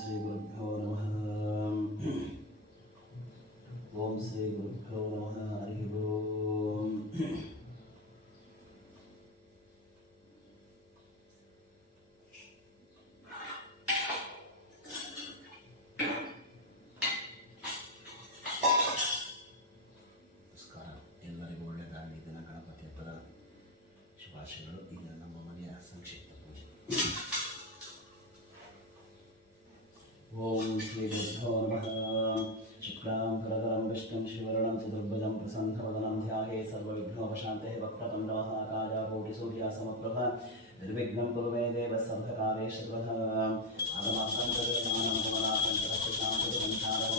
श्री गुरुभ्यो नमः। ओम श्री गुरुभ्यो नमः। हरि ओम। ನಮಸ್ಕಾರ. ಎಲ್ಲರಿಗೂ ಒಳ್ಳೆಯದಾಗಲಿ. ಈ ದಿನ ಗಣಪತಿ ಹಬ್ಬದ ಶುಭಾಶಯಗಳು. ಈಗ ನಮ್ಮ ಮನೆಯ ಸಂಕ್ಷಿಪ್ತ ಪೂಜೆ. ಓಂ ಶ್ರೀ ಗುರುಭ್ಯೋ ನಮಃ. ಶುಕ್ಲಾಂ ಭರಧರಂ ವಿಷ್ಣುಂ ಶಿವರ್ಣಂ ಚತುರ್ಭುಜಂ ಪ್ರಸನ್ನವದನಂ ಧ್ಯಾಯೇ ಸರ್ವವಿಘ್ನೋಪಶಾಂತಯೇ ವಕ್ರತುಂಡಮಹಾಕಾಯ ಕೋಟಿಸೂರ್ಯಸಮಪ್ರಭ ನಿರ್ವಿಘ್ನಂ ಕುರು ಮೇ ದೇವ ಸರ್ವಕಾರ್ಯೇಷು ಸರ್ವದಾ. ಆದಮಾಸಂ ತದೇವಾನಂ ಕಮಲಾಸಂ ತರಸ್ಯಶಾಂತಂ ಸಂಚಾರಂ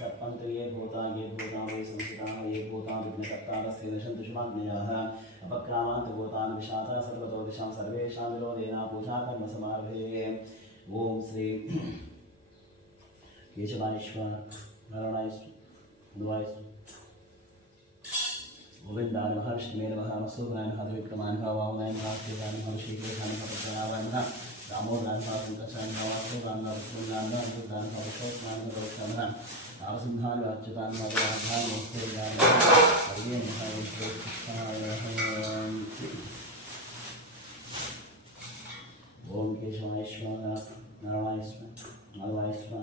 सर्पन्त ये भूता वे संस्थिताः ये भूता विघ्नकर्तारस्य दशन्तु शुभाग्नयाः अपक्रामान्त भूतान् विशाता सर्वतो दिशां सर्वेषां विरोधेन पूजाकर्म समारभे. ओम श्री केशवायेश्वर नारायणायेश्वर मधुवायेश्वर गोविन्दाय नमः. विष्णुवे नमः. मसूदनाय नमः. त्रिविक्रमाय नमः. वामनाय नमः. श्रीराय नमः. ऋषिकेशाय नमः. पद्मनाभाय नमः. दामोदराय नमः. संकर्षाय नमः. वासुदेवाय नमः. विष्णुनाय नमः. अच्युताय नमः. विष्णुनाय नमः. गोविन्दाय नमः. नारसिंहाय नमः. अच्युताय नमः. गोविन्दाय नमः. नमस्तेय नमः. हरिये नमः. कृष्णाय नमः. ओम केशवायेश्वर नारायणायेश्वर माधवायेश्वर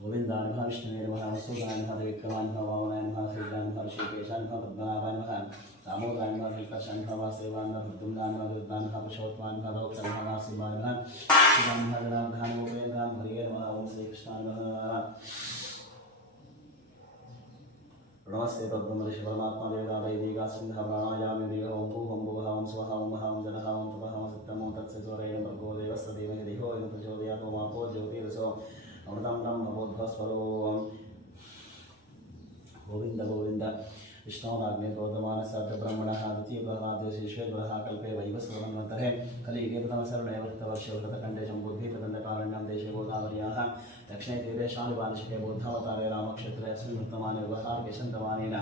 गोविन्दाय नमः. विष्णुवे नमः. मसूदनाय नमः. त्रिविक्रमाय नमः. वामनाय नमः. श्रीराय नमः. ऋषिकेशाय नमः. पद्मनाभाय नमः. दामोदराय नमः. संकर्षाय नमः. वासुदेवाय नमः. विष्णुनाय नमः. गोविन्दाय नमः. पुरुषोत्तमाय नमः. रघुपताय नमः. नरसिंहाय नमः. शिवाय नमः. जनार्दनाय नमः. गोविन्दाय नमः. हरिये नमः. ओम श्री कृष्णाय नमः. नमस्ते तद्ब्रह्मऋषि परमात्मा देवता वैदिका सिंह प्राणायामि वेग ओम भूः ओम भुवः ओम स्वः ओम महः ओम जनः ओम तपः ओम सत्यम् ओम तत्सवितुर्वरेण्यं भर्गो देवस्य धीमहि धियो यो न प्रचोदयात्. ओम आपो ज्योतिरसो अमृतं ब्रह्मभूद्भस्वरो. गोविन्द गोविन्द. विष्णोराज्ञे प्रोदमानसार्थ ब्रह्मणः द्वितीयप्रहादेशेश्वेश्वरः कल्पे वैवस्वरन्वन्तरे कलियुगे प्रथमशरणे वर्तवर्षे व्रतखण्डे जम्बुद्भिः प्रदण्डकारण्यं देशे गोदावर्याः दक्षिणे तीरे शालिवार्षिके बुद्धावतारे रामक्षेत्रे अस्मिन् वर्तमाने व्यवहारे शन्तमानेन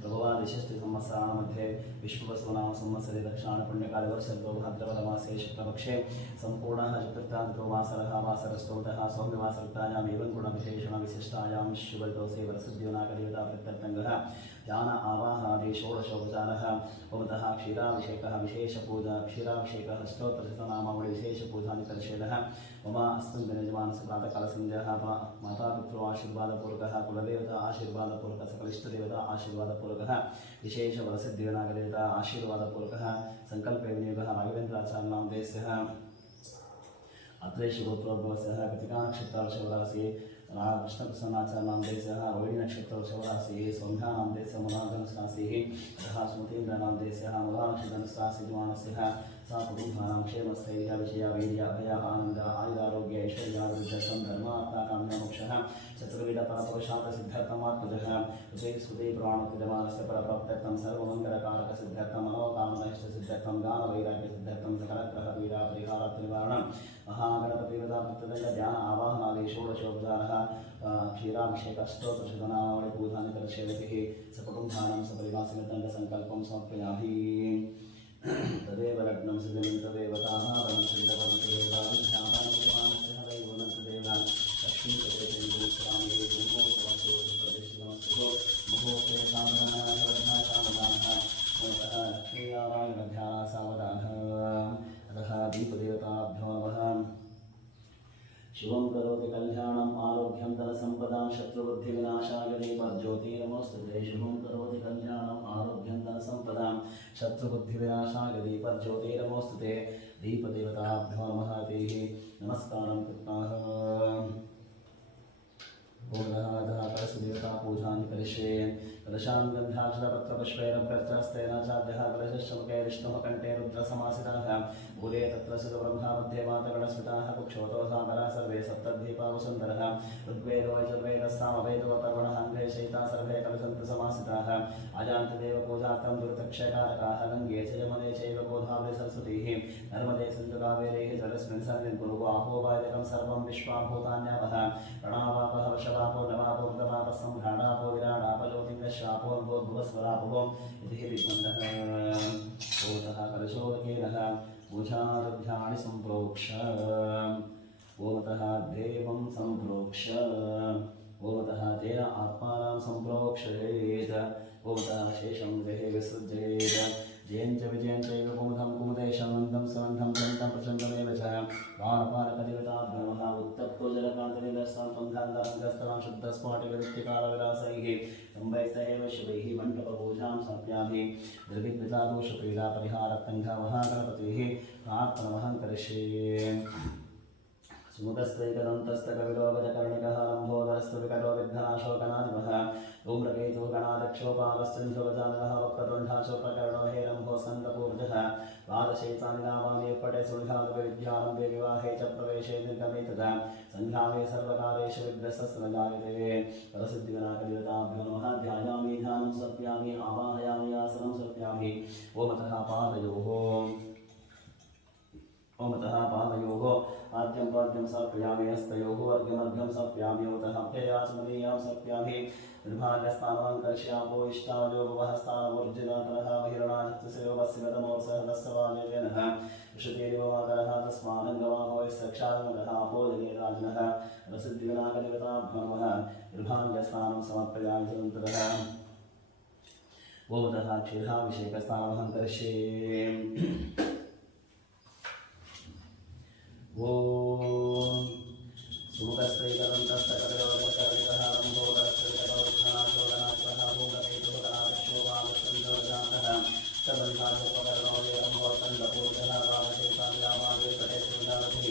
प्रभवादिषष्टिसंवत्सराणामध्ये विश्ववसुनाम संवत्सरे दक्षिणायनपुण्यकालवर्षतो भाद्रपदमासे शुक्लपक्षे सम्पूर्णः चतुर्थाधिको वासरः वासरस्तोतः सौम्यवासरतायाम् एवं गुणविशेषणविशिष्टायां शुभदोषे वरसिद्धिविनाकदेवता प्रत्यर्थङ्गः ध्यान आवाहनादि षोडशोपचारः भवतः क्षीराभिषेकः विशेषपूजा क्षीराभिषेकः स्तोत्रशतनामावळि विशेषपूजानिकर्षेदः मम अस्मिन् दिने यजमानस्य प्रातःकालसन्ध्याः मातापितृ आशीर्वादपूर्वकः कुलदेवता आशीर्वादपूर्वकः सकलिष्टदेवता आशीर्वादपूर्वकः विशेषवरसिद्धिविनाकदेवता आशीर्वादपूर्वकः सङ्कल्पे विनियोगः राघवेन्द्राचार्यनाम देशः अत्रेषु गोत्रोद्भवस्य कृतिकानक्षत्रार्षवरासि कृष्णप्रसन्नाचार्यनाम देशः रोहिणी नक्षत्रवर्षवरासिः सौम्यानां देशः मुलाधनस्रासिः अतः स्मृतीन्द्रनाम देशः मुलानक्षत्रस्रासि यजमानस्य सा कुटुम्बानां क्षेमस्थैर्य विजय वीर्य अभय आनन्द आयुरारोग्य ऐश्वर्याभिवृद्ध्यर्थं धर्मार्थकाम्यमोक्षः चतुर्विधपरपुरुषार्थसिद्ध्यर्थमात्मजः ऋते स्मृति प्रमाणोक्तयजमानस्य परप्राप्त्यर्थं सर्वमङ्गलकारकसिद्ध्यर्थं मनोकामनैष्टसिद्ध्यर्थं ज्ञानवैराग्यसिद्ध्यर्थं सकलग्रहपीडापरिहारार्थनिवारणं महागणपतिवृतापृतदण्ड ध्यान आवाहनादि षोडशोपचारः क्षीराभिषेकः स्तोत्रशतनामावळि पूजानिकर्षेवतिः सकुटुम्बानां सपरिवासिनदण्डसङ्कल्पं समर्पयामि. तदेव लग्नं सृजनं तदेव तामावनं सृजवनं तदेव विद्यामानस्य हरैवनं तदेव लक्ष्मी तदेव जन्मोत्सवस्य प्रदेशनमस्तु महोत्सवे सामनाः लक्ष्मीनारायणध्यानः सावधानः. अतः दीपदेवताभ्यो नमः. शिवं करोति कल्याणम् आरोग्यं धनसम्पदां शत्रुबुद्धिविनाशाय दीपज्योतिर्नमोस्तुते. शिवं करोति कल्याणम् आरोग्यं धनसम्पदां शत्रुबुद्धिविनाशाय दीपज्योतिर्नमोस्तुते. दीपदेवताभ्यो नमः. तेः नमस्कारं कृत्वाः पूर्णः कलशदेवता पूजां करिष्ये. कलशां गन्धाक्षरपत्रपुष्पैरभ्यर्थस्तेन चाद्यः कलशश्रमुखे विष्णुः कण्ठे रुद्रसमासिताः मूले तत्र सुब्रह्मा मध्ये मातगणस्मिताः कुक्षोतो सागरः सर्वे सप्तद्वीपा वसुन्धरः ऋग्वेदो यजुर्वेदः सामवेदोऽथर्वणः अन्धे शयिता सर्वे कलशन्तसमासिताः अजान्तदेव पूजार्थं दुरितक्षयकारकाः गङ्गे च यमुने चैव गोदावरी सरस्वतीः नर्मदे सिन्धु कावेरीः जलस्मिन् सन्निधिं कुरु आहो वायकं सर्वं विश्वाभूतान्यावः प्रणावापः वशवापो नवापो मृतवापः सम्भ्राणापो विराडापो ज्योतिर्दश श्रापोन्भोद्भुवस्वराभुवम् इति विद्वन्दः ओतः कलशोदकेनः पूजारभ्याणि सम्प्रोक्ष ओतः देवं सम्प्रोक्ष ओतः तेन आत्मानं सम्प्रोक्षयेत् ओतः शेषं गृहे विसृजेत् जयञ्च विजयञ्चैव कुमुदं कुमुदेशं नन्दं सनन्दं दन्तं प्रचण्डमेव च पाणपाणकदिवताभ्यमः उत्तप्तोजलकान्तनिदस्तां पङ्कान्तरङ्गस्तरां शुद्धस्फाटिकवृत्तिकालविलासैः सम्भैस्तैव शिवैः मण्डपपूजां समर्पयामि दृढिद्वितादोषपीडापरिहारत्तङ्घमहागणपतिः प्रार्थनमहं करिष्ये सुमुखस्तैकदन्तस्तकविलोकजकर्णिकः लम्भोदरस्तु विकटो विघ्नाशोकनादिमः धूम्रकेतुः गणाध्यक्षोपालश्चन्द्रगजाननः वक्रतुण्डाशोपकर्णो हेरम्भो स्कन्दपूर्जः द्वादशैतानि नामानि पटे सुविद्यारम्भे विवाहे च प्रवेशे निर्गमे तदा सङ्घामे सर्वकालेषु विघ्नस्तस्सनजायते परसिद्धिविनायकदेवताभ्यो नमः ध्यायामि ध्यानं समर्पयामि आवाहयामि आसनं समर्पयामि ओमतः पादयोः आद्यं पाद्यं समर्पयामि हस्तयोः अर्घ्यमर्घ्यं समर्पयामि ओतः अभ्ययाचमनीयां समर्पयामि निर्भाग्यस्नानं कर्ष्यामो इष्टावयोपहस्तानमूर्जितातरः महिरणाचित्तसेवपस्यगतमोत्सहदस्सवाजेनः ऋषितेरिव मातरः तस्मानङ्गवाहो यस्साक्षान्मदः अपोजने राजनः प्रसिद्धिविनायकदेवताभ्यो नमः निर्भाग्यस्नानं समर्पयामि तदनन्तरः ओतः क्षीराभिषेकस्नानमहं करिष्ये ॐ सुमुखस्तैकदन्तस्तकविलोकजकर्णिकः लम्भोदरस्तैकटोत्थनाशोकनाशः भूमकेतुः सबन्धाशोपकर्णो वेरम्भोत्तङ्गपूर्जः वामशेषान्यामावे कटेशुण्डावधिः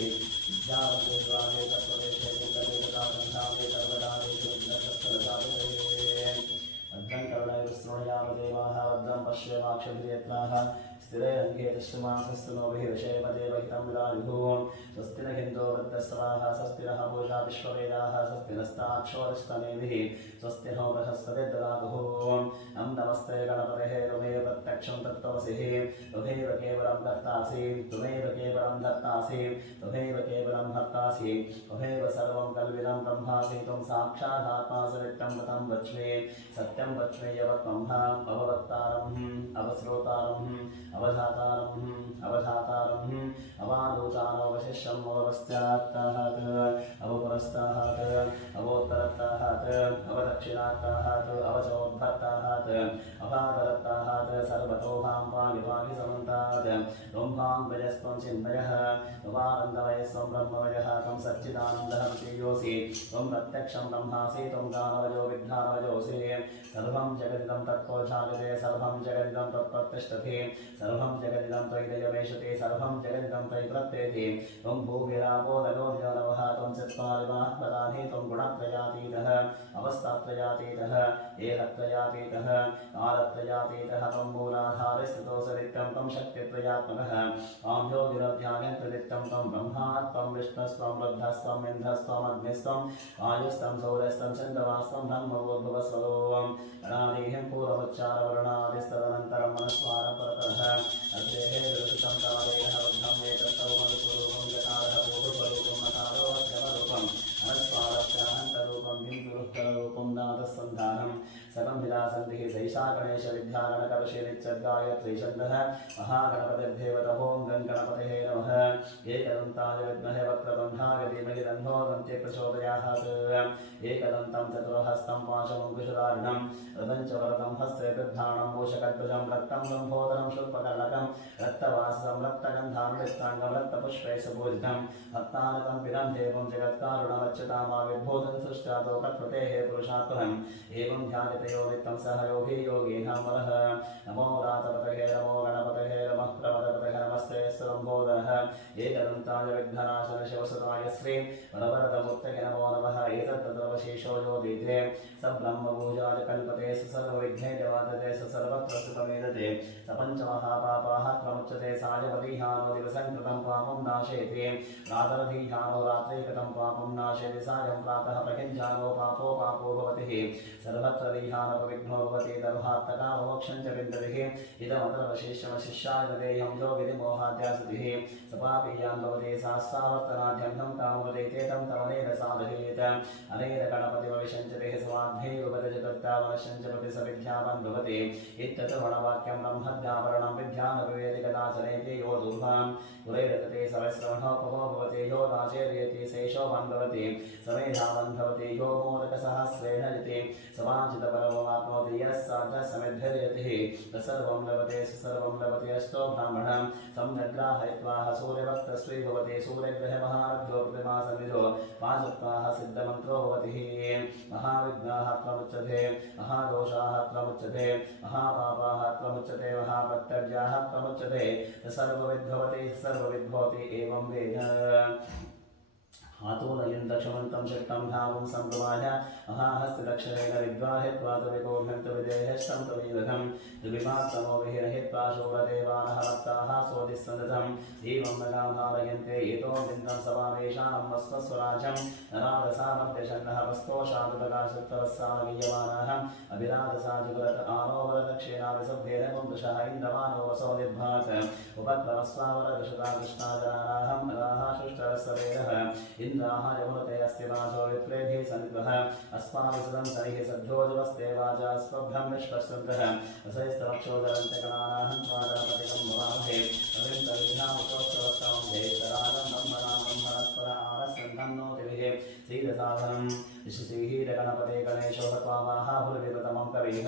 विद्यावन्ते द्वारे तत्प्रदेशे दुर्गमेकतासन्धावे सर्वदादेशु विघ्नशस्त्रजातुरे भद्रं कर्णैर्विस्मृणयामदेवाः भद्रं पश्येमाक्षभिर्यत्राः स्थिरैरङ्गेतश्चमासस्तु नोभिः विषयपदेवहितं विदायुः स्वस्ति न हिन्दो वृद्धस्वाः स्वस्ति नः पूषा विश्ववेदाः स्वस्ति नस्ताक्षोरस्तनेभिः स्वस्ति नो बृहस्पतिर्ददातुः नं नमस्ते गणपतेः त्वमेव प्रत्यक्षं तत्त्वमसिः त्वमेव केवलं धर्तासि त्वमेव केवलं धर्तासि त्वमेव केवलं हर्तासि त्वमेव सर्वं कल्विदं ब्रह्मासि त्वं साक्षादात्मा सवित्रं गतं वच्मि सत्यं वच्मि यवत्त्वम् अववक्तारम् अवस्रोतारम् अवधातारम् अवालोचानोवशिष्यम् अवपश्चात्ताहात् अवपुरस्ताहात् अवोत्तरत्ताहात् अवदक्षिणात्ताहात् अवचोद्भत्ताहात् अभागरत्ताहात् सर्वतो भां पाहि पाहि समन्तात् त्वं भां भजस्त्वं चिन्मयः त्वमानन्दमयस्त्वं ब्रह्ममयः त्वं सच्चिदानन्दः प्रतीयोऽसि त्वं प्रत्यक्षं ब्रह्मासि त्वं ज्ञानमयो विज्ञानमयोऽसि सर्वं जगदिदं तत्त्वजागते सर्वं जगदिदं तत्प्रतिष्ठते सर्वं जगदिदं त्वयिदयमेषते सर्वं जगदिदं त्वयि प्रत्येति त्वं भूमिरापो नभोऽनवः त्वं चत्वारिमात्मदानि त्वं गुणत्रयातीतः अवस्थात्रयातीतः देहत्रयातीतः कालत्रयातीतः त्वं मूलाधारस्थितोऽसनित्यं त्वं शक्तित्रयात्मकः त्वां योगिरध्यायन्त्रनित्यं त्वं ब्रह्मा त्वं विष्णुस्त्वं रुद्रस्त्वम् इन्द्रस्त्वम् अग्निस्त्वं वायुस्त्वं सौरस्त्वं चन्द्रमास्त्वं ब्रह्मभूर्भुवस्वरोम् अनादिहिं पूर्वमुच्चारवर्णादिस्तदनन्तरं मनस्वारं परतः अद्रेः दृष्टं तादेह बुद्धं वेदस्तौ मधुस्वरूपं जकारः पूर्वस्वरूपं नकारो अध्यवरूपम् मनस्वारस्याहन्तरूपं हिन्दुरुक्तरूपं नादस्सन्धानं सकं विलासन्तिः सैषा गणेश विद्यागणकर्षिनित्यद्गायत्री छन्दः महागणपतिर्देवतः ॐ गणपतेः नमः एकदन्ताय विद्महे वक्रतुण्डाय धीमहि तन्नो दन्ते प्रचोदयात् एकदन्तं चतुर्हस्तं पाशमङ्कुशधारिणं रथं च वरदं हस्ते बिभ्राणं मूषकध्वजं रक्तं लम्बोदरं शूर्पकर्णकं रक्तवासं रक्तगन्धान्विताङ्गं रक्तपुष्पैः सुपूजितं भक्तानकं पिरं देवं जगत्कारुणमच्युतामाविर्भूतं सृष्टातो प्रकृतेः पुरुषात्मनम् एवं ध्यायतयो नित्यं सह योगी योगीनां वरः नमो रातपतये नमो गणपतये नमः प्रमदपतये नमस्ते स्वरम्भोदरः एकदन्ताय विघ्ननाशने शिवसुताय श्री वरवरदमूर्तये नमो नमः एतत्तद्रवशेषो यो दीते स ब्रह्मभूजाय कल्पते स सर्वविघ्नैर्यवादते स सर्वत्र सुखमेदते स पञ्चमहापापाः क्रमुच्यते सायवदीहानो दिवसं कृतं पापं नाशयति रातरदीहानो रात्रे कृतं पापं नाशयति सायं प्रातः प्रहिञ्जानो पापो भवति सर्वत्र दीहानपविघ्नो भवति दर्भात्तकामोक्षं च विन्दतिः इदमतर्वशेषमशिष्याय देयं योगिनिमोहाद्यासतिः सपापीयान् भवति शास्त्रावर्तनाद्यन्तं कामवदेते तं तवनेन साधयेत् अनेन गणपतिमविशञ्चते स्वाध्यायोपदजगत्तावनशञ्चपति सविद्यावान् भवति इत्यतर्वणवाक्यं ब्रह्मज्ञापरणं विद्यानविवेदिकदाचरेति यो दुर्वां गुरैरतते सवस्रवणोपमो भवति यो दाचेर्यति शेषोवान् भवति समेधावान् भवति यो मोदकसहस्रेण इति समाजितपरममाप्नोति यस्सार्ध समिद्धिर्यतिः सर्वं लभते सर्वं लभते अष्टो ब्राह्मणं सम्यग्राहयित्वा सूर्यभक्तस्त्री भवति सूर्यग्रहमहारभ्यो प्रतिमासन्निधो पांचत्वाः सिद्धमन्त्रो भवति महाविघ्नाः प्रमुच्यते महादोषाः प्रमुच्यते महापापाः प्रमुच्यते महाप्रत्यव्याः प्रमुच्यते सर्वविद्भवति एवं वेद हातूनलिं दक्षमन्तं शक्तं भावं सम्प्रमाय महाहस्तिदक्षिणेन विद्वाहित्वातविकोभ्यन्तविदेहष्टं तवीवघं द्विमात्तमो विहिरहित्वा शूरदेवानः भक्ताः सोऽधिस्सन्दतं एवं नगाभारयन्ते एतो बिन्दं समावेशानं वस्वस्वराजं नरादसामर्त्यशन्नः वस्तोषादुदकाशत्तवस्सागीयमानः अभिरादसाजुगुरत आनोवरदक्षिणाविसभ्येन पुंदुषः इन्दमानो वसो निर्भात् उपद्रवस्वावरदशता कृष्णाजनानाहं नराः शुष्टरस्सवेदः इन्द्राः यमुनते अस्ति वाचो विप्रेभिः सन्निधः अस्माभिसदं सरिः सद्योजवस्ते वाचा स्वभ्रं विश्वस्तन्तः असैस्तवक्षोदरन्ते गणानाहं स्वागणपतिकं भवामहे अविन्तविधामुखोत्सवस्तां जयस्तरागं ब्रह्मणां ब्रह्मणस्पर आरस्सन्तं नोतिभिः श्रीरसाधनं ऋषिश्रीहीरगणपते गणेशो हत्वावाह भुर्विकृतमं कविः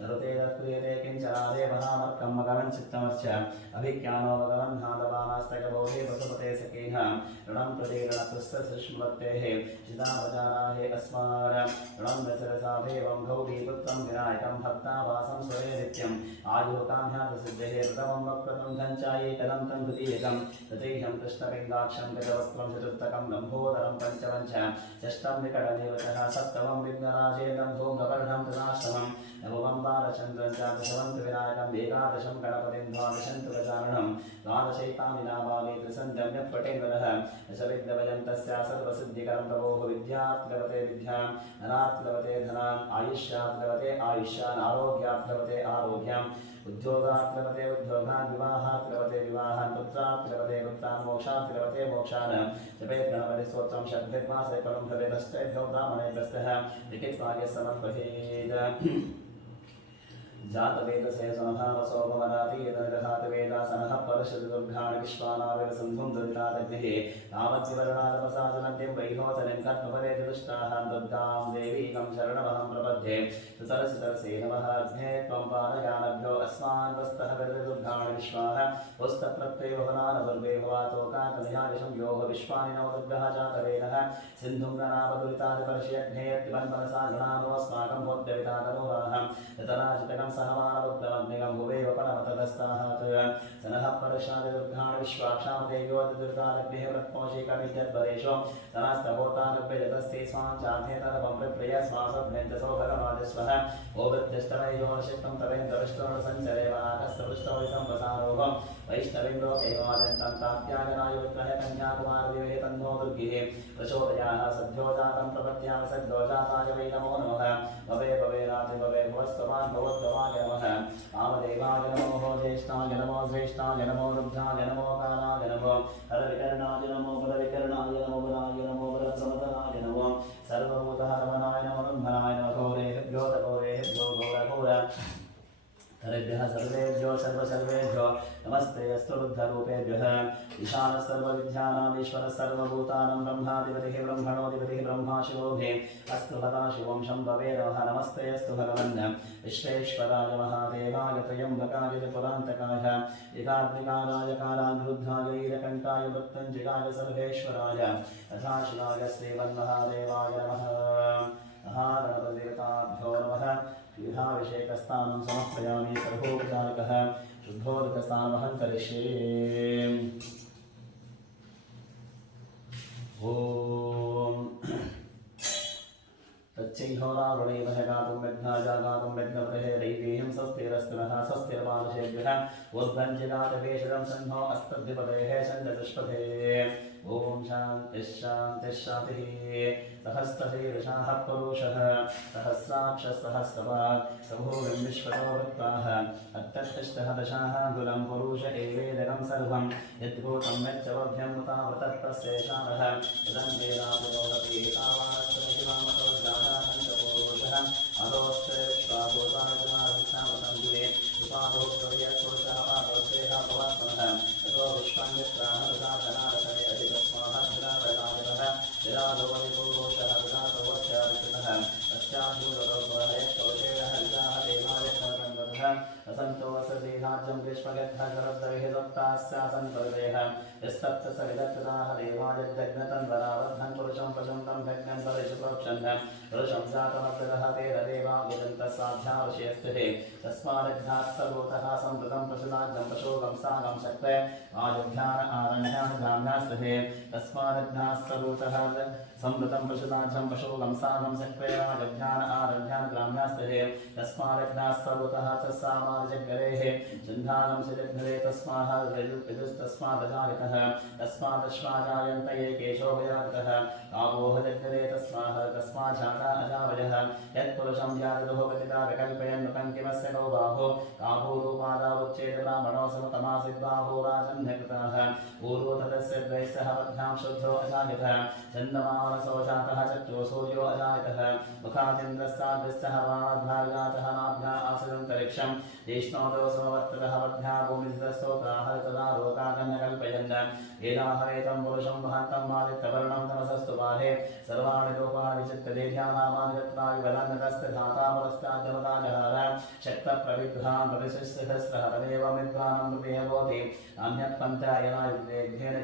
नरुते तत्क्रियते किञ्चनादे महामर्कं मगवन् चित्तमर्च अभिज्ञानो भगवन् हादवानास्तकबोधे वसुपते सखेह ऋणं प्रति ऋणतुस्तस्मृतेः चिदावचाराहे अस्मार ऋणं दशरसाभेवं गौरीपुत्रं विनायकं भक्तावासं स्वरे नित्यम् आयुकाम्यार्थसिद्धेः प्रथमं वक्रतं धञ्चायेकदन्तं द्वितीयकं तथेह्यं कृष्णपिङ्गाक्षं गजवस्त्रं चतुर्थकं लम्बोदरं पञ्चमञ्च षष्ठं विकटदेवतः सप्तमं विघ्नराजेन्द्रं धूम्रवर्णं तदाष्टमं नवमं बालचन्द्रं च दशमं विनायकम् एकादशं गणपतिं द्वादशं तु गजाननं द्वादशैतानि नामानि त्रिसन्ध्यम्यपटेन्द्रः दशविद्यवयं तस्या सर्वसिद्धिकरं प्रभोः विद्यात् लभते विद्यां धनात् लभते धनाम् आयुष्यात् लभते आयुष्यान् आरोग्यात् लभते आरोग्यम् उद्योगात् लभते उद्योगान् विवाहात् लभते विवाहान् पुत्रात् लभते पुत्रान् मोक्षात् लभते मोक्षान् जपेत् गणपतिस्तोत्रं षड्भिर्मासे परं भवेदष्टेभ्यो ब्राह्मणेभ्यस्तः लिखित्वा समर्पयेत् जातवेदसे सुनभावसोपमरातीयतनिरघातवेदासनः परशुदुर्घाणि विश्वानावेव सन्धुं दुर्गादग्निः तावद्विवरणादपसाजनद्यं वैहोतनिं कर्मफले दुष्टाः दुर्गां देवीकं शरणमहं प्रपद्ये सुतरसि नमः अग्ने त्वं पानयानभ्यो अस्मान् वस्तः विरदुर्घाणि विश्वाः वस्तप्रत्ययोहनानदुर्गे भवातोकाकलयानिशं योः विश्वानि नव दुर्गः जातवेदः सिन्धुं गणापदुरितादिपर्ष्यग्ने त्रिवन्मनसा गणानो अस्माकं भोद्यवितातनोराः यतराजितकं सहमानबुद्धमग्निगं भुवेव परमतदस्ताहात् सनः परशादिदुर्घाणि विश्वाक्षां देव्योतिदुर्गालग्निः व्रत्मोषिकमित्यद्वरेषु सनस्तभूतानव्यजतस्ते स्वाञ्चाध्येतरवं प्रप्रिय स्वासभ्यन्तसो भगवादिस्वः ओवृत्यष्टमयोनिषिक्तं तवेन्द्रविष्णुर्सञ्चरे वनाकस्तपृष्ठवैसं वसारोहं वैष्णवीं लोकैवाजन्तं तात्यागनाय विग्रह कन्याकुमारदिवे तन्नो दुर्गिः प्रचोदयाः सद्यो जातं प्रपद्यामि सद्यो जाताय वै नमो नमः भवे भवे रात्रि भवे भवस्त्वमान् भवद्भवाय नमः वामदेवाय नमो ज्येष्ठाय नमो श्रेष्ठाय नमो रुद्राय नमो कालाय नमो हरविकर्णाय नमो बलविकर्णाय नमो बलाय नमो बलप्रमदनाय नमो सर्वभूतहरमणाय नमो ब्रह्मणाय नमो घोरेभ्यो तघोरेभ्यो घोरघोर हरेभ्यः सर्वेभ्यो सर्वसर्वेभ्यो नमस्ते अस्तु बुद्धरूपेभ्यः ईशानः सर्वविद्यानामीश्वरः सर्वभूतानां ब्रह्माधिपतिः ब्रह्मणोऽधिपतिः ब्रह्मा शिवो मे अस्तु भदा शिवं शम्भवे नमः नमस्ते अस्तु भगवन् विश्वेश्वराय महादेवाय त्र्यम्बकाय त्रिपुरान्तकाय एकाग्निकाराय कालानिरुद्धाय नीलकण्ठाय मृत्युञ्जयाय सर्वेश्वराय तथाशिवाय श्रीमन्महादेवाय नमः महागणपतिदेवताभ्यो नमः विहाभिषेकस्थानं समर्पयामि सर्वोपचारकः शुद्धोदकस्नानमहं करिष्ये ॐ तच्चैहोरावणैवह गातुं मेघ्नाजा गातुं मेघ्नवतेः दैवीं स्वस्तिरस्तु नः स्वस्तिर्मानुषेभ्यः उद्भञ्जिगातवेषजं सन्नो अस्तद्विपदेः चन्द्रदुष्पथे ॐ शान्तिः शान्तिः शान्तिः सहस्रशीर्षाः पुरुषः सहस्राक्षसहस्रपात् प्रभुविं विश्वतो वृत्ताः अत्तष्टः दशाः गुलं पुरुष एवेदकं सर्वं यद्भूतं यच्चवभ्यं तावतः तस्येषाणः इदं वेदाभिरोधति तावात् असंतो वसति राज्यं ग्रीष्मगद्धरद्दविहिदत्तास्यासन्तर्देह यस्तप्तसविदत्तदाह देवायज्जग्नतन्वरावद्धं पुरुषं पशुन्तं भग्नं परिशुप्रोक्षन्तं पुरुषं जातमग्रदः तेरदेवाग्यदन्तसाध्यावशेस्थिते तस्मादघ्नास्तभूतः सम्प्रतं पशुराज्यं पशोगं सागं शक्ते आयुध्यान आरण्यान् ग्राम्यास्थिते तस्मादघ्नास्तभूतः सम्प्रतं पशुराज्यं पशोगं सागं शक्ते आयुध्यान आरण्यान् ग्राम्यास्थिते तस्मादघ्नास्तभूतः च सामाजगरेः चन्दानं सिजग्धरे तस्मादजायतः तस्मादश्वाजायन्त ये केशोभयान्तः आवोह जग्धरे तस्माज्जाता अजावयः यत्पुरुषं व्याजदोः गतिता विकल्पयन् नुपङ्किमस्य गो बाहो काभूरूपादावुच्चेत ब्राह्मणो समतमासिद्बाहो राजन्यकृताः पूर्वो तदस्य द्वैस्तः पद्भ्यां शुद्धो अजायतः चन्दमानसो जातः चक्षो सूर्यो अजायतः मुखादिन्द्रस्ताद्यस्तः वाद्भार्गातः नाभ्या आसदन्तरिक्षं ज्येष्णोदो समवर्ततः पद्भ्या भूमिस्तोत्राः तदा लोकागन्यकल्पयन् एदाहरेतं पुरुषं महन्तं मादित्यवर्णं तमसस्तु बाहे सर्वाणि लोकानि चित्तदेध्यानामानि तत्राणि वदन्नतस्तथातापरस्ताद्यमताजहार शक्तप्रविद्धां प्रतिशिष्टसहस्रहरमेव मिद्वानं मृतेः भवति अन्यत्पन्थायनायुद्धेन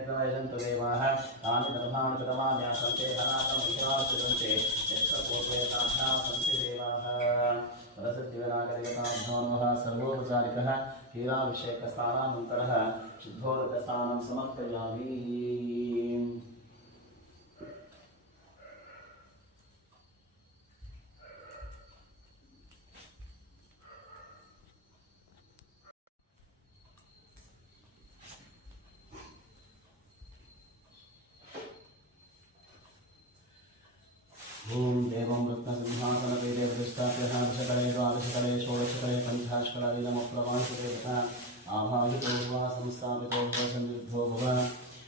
देवाः तानि दर्भाणि कृतमान्यासन्ते धनाकं विषयार्चितन्ते यत्पूर्वेताभ्यां सन्ति देवाः रसद्दिवनागरिकताभ्योन्वः सर्वोपचारिकः हीराभिषेकस्नानानन्तरः शुद्धोदकस्नानं समर्पयामि। ओम देवं रत्नसिंहासनपीठे प्रतिष्ठाप्यः दशकले द्वादशकले षोडशकले पञ्चाशकलविदमप्लवांसुदेवता आभावितो वा संस्थापितो वा सन्निधो भव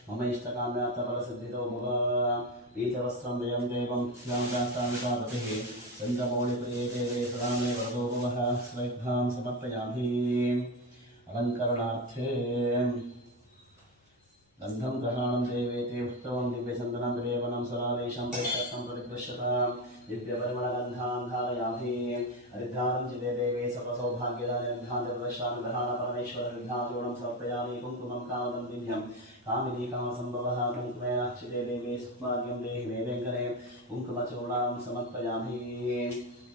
मम इष्टकाम्यार्थफलसिद्धितो भव पीतवस्त्रं जयं देवं श्यामदास्तामिकापतिः चन्द्रमौळिप्रिये देवे सदा मे वरदो भवः स्वैभ्यां समर्पयामि। अलङ्करणार्थे गन्धं ग्रहाणं देवेति उत्तमं दिव्यचन्दनं विलेपनं स्वरादेशं प्रेक्षकं परिदृश्यता दिव्यपरिमलगन्धान् धारयामि। हरिद्रानं चिते देवे सपसौभाग्यदानिर्धान्तप्रदर्शनग्रहाणपरमेश्वरविद्याचूर्णं समर्पयामि। कुङ्कुमं कामदं दिव्यं कामिनी कामसम्भवः कुङ्कुमेन चिते देवे सुभाग्यं देहि मे वेङ्कटे कुङ्कुमचूर्णं समर्पयामि।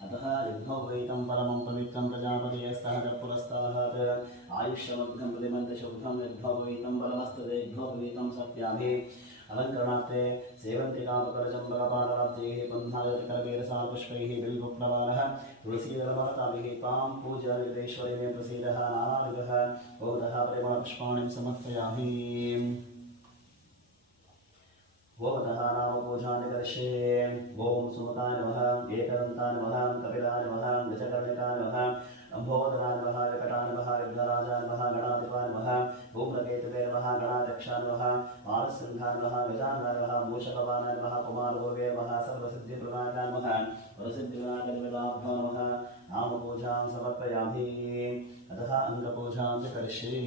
अतः यज्ञोपवीतं परमं पवित्रं प्रजापतियस्तः कर्पुरस्तात् आयुष्यमग्नं प्रतिमन्त्रशुद्धं यज्ञोपवीतं परमस्तते यज्ञोपवीतं सत्यामि। अलङ्करणार्थे सेवन्तिकापकरचम्बकपादराब्जैः बन्धायतिकरवीरसा पुष्पैः बिल्वप्लवानः तुलसीदलभवताभिः त्वां पूज्यजगदीश्वरी मे प्रसीदः नानाविधः भवतः परिमलपुष्पाणिं समर्पयामि। भवतः नामपूजानि करिष्ये। ओं सुमताय नमः एकदन्ताय नमः कपिलाय नमः गजकर्णिकाय नमः लम्बोदराय नमः विकटाय नमः विघ्नराजाय नमः गणाधिपाय नमः धूम्रकेतवे नमः गणाध्यक्षाय नमः पारसिंहाय नमः गजाननाय नमः मूषकवाहनाय नमः कुमारगुरवे नमः सर्वसिद्धिप्रदायकाय नमः वरसिद्धिविनायकनिमित्ताभ्यो नमः नामपूजां समर्पयामि। अतः अङ्गपूजां च करिष्ये।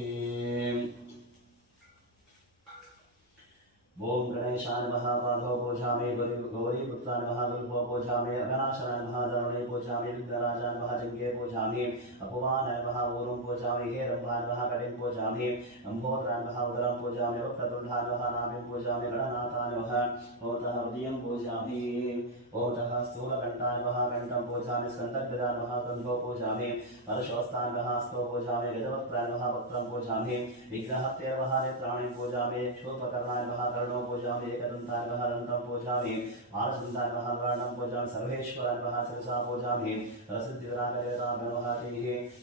ओम गणेशाय नमः पादौ पूजामि गौरीपुत्राय नमः विल्पो पूजामि अगनाशनाय नमः धरणे पूजामि विघ्नराजाय नमः जङ्गे पूजामि अपमानाय नमः ऊरुं पूजामि हेरम्बाय नमः कटिं पूजामि लम्बोदराय नमः उदरं पूजामि वक्रतुण्डाय नमः नाभिं पूजामि गणनाथाय नमः भवतः हृदयं पूजामि। भवतः स्थूलकण्ठाय नमः कण्ठं पूजामि स्कन्दग्रदाय नमः कन्धो पूजामि परशोस्ताय नमः हस्तो पूजामि गजवक्त्राय नमः वक्त्रं पूजामि विग्रहस्य नमः नेत्राणि पूजामि शूर्पकर्णाय नमः कर्णो पूजामि एकदन्ताय नमः दन्तं पूजामि आलसन्ताय नमः वर्णं पूजामि सर्वेश्वराय नमः शिरसा पूजामि रसद्दिवनागरेताभ्यो नमः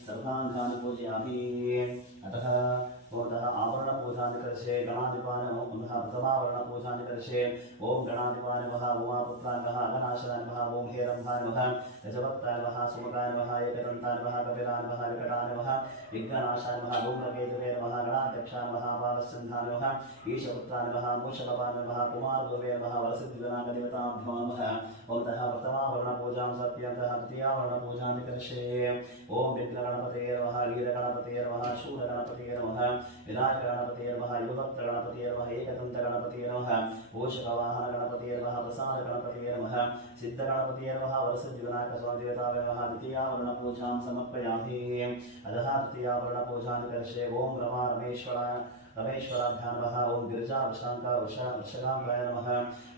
सर्वाङ्गानि पूजयामि। अतः भवतः आभरणपूजानि करिष्ये। गणाधिपाय नमः प्रथमाभरणपूजानि करिष्ये। ओं गणाधिपाय नमः उमापुत्राय नमः अगनाशनाय नमः ओं हेरम्भाय नमः गजवक्त्राय नमः सुमुखाय नमः एकदन्ताय नमः कपिलाय नमः विकटाय नमः विघ्ननाशाय नमः धूम्रकेतवे नमः गणाध्यक्षाय नमः पारसिंहाय नमः ईशपुत्राय नमः मूषकवाहनाय नमः कुमारगुरवे नमः वरसिद्धिविनायकदेवताभ्यो नमः। भवतः प्रथमाभरणपूजां सत्यन्तः द्वितीयाभरणपूजां करिष्ये। ओं विघ्नगणपतये नमः वीरगणपतये नमः शूरगणपतये नमः विनायकगणपतये नमः युगभक्तगणपतये नमः एकदन्तगणपतये नमः मूषकवाहनगणपतये नमः सिद्धगणपतये नमः वरसिद्धिविनायकस्वामिदेवताभ्ये नमः द्वितीयावरणपूजां समर्पयामि अतः तृतीयावरणपूजां कर्षे ओं रमा रमेश्वराभ्यां नमः ओं गिरिजा वृषगाम्बाय नमः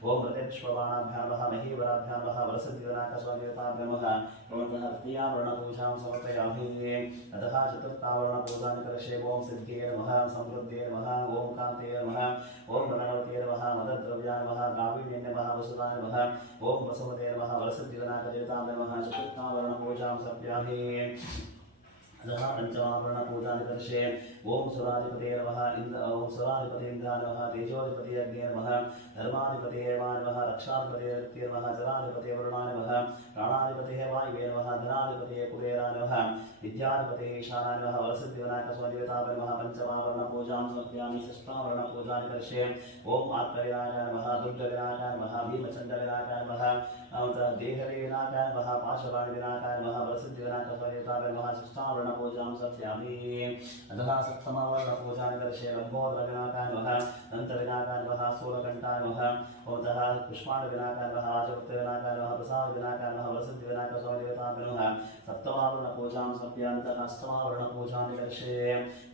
ओं रतिपुष्पबाणाभ्यां नमः महीवराभ्यां नमः वरसिद्धिविनायकस्वामिदेवताभ्ये नमः ओं तृतीयावरणपूजां समर्पयामि अतः चतुर्थावरणपूजां कर्षे ओं सिद्धिये नमः समृद्धिये नमः ओं कान्तिये नमः ओं गणपतये नमः मदद्रव्याय नमः द्राविण्ये नमः वसुदाय नमः ओं वसुमते नमः वरसिद्धिविनायकदेवताभ्ये नमः चतुर्थावरणपूजां समर्पयामि अतः पंचमावरणपूजां कर्षे ओं सुराधिपतये नमः ओं सुराधिपतये इन्द्राय नमः तेजोधिपतये अग्नये नमः धर्माधिपतये वाय नमः रक्षाधिपतये नमः जलाधिपतये वरुणाय नमः प्राणाधिपतये वायुवे नमः धनाधिपतये कुबेराय नमः विद्याधिपतये ईशानाय नमः वरसिद्धिविनायकस्वामिदेवताभ्ये नमः पंचमावरणपूजां समर्पयामि षष्ठावरणपूजां कर्षे ओं आत्मविनायकाय नमः दुर्गविनायकाय नमः भीमचण्डविनायकाय नमः देहविनायकाय नमः पाशवाणविनायकाय नमः वरसिद्धिविनायकस्वामिदेवताभ्ये नमः षष्ठावरणपूजां समर्पयामि अतः सप्तमावरणपूजां कर्षे लम्बोदरविनायकाय नमः दन्तविनायकाय नमः स्थूलकण्ठाय नमः ओतः पुष्पाणविनायकाय नमः राजपुत्रविनायकाय नमः प्रसादविनायकाय नमः वरसिद्धिविनायकस्वामिदेवताभ्ये नमः सप्तमावरणपूजां समर्पयामि अतः अष्टमावरणपूजां कर्षे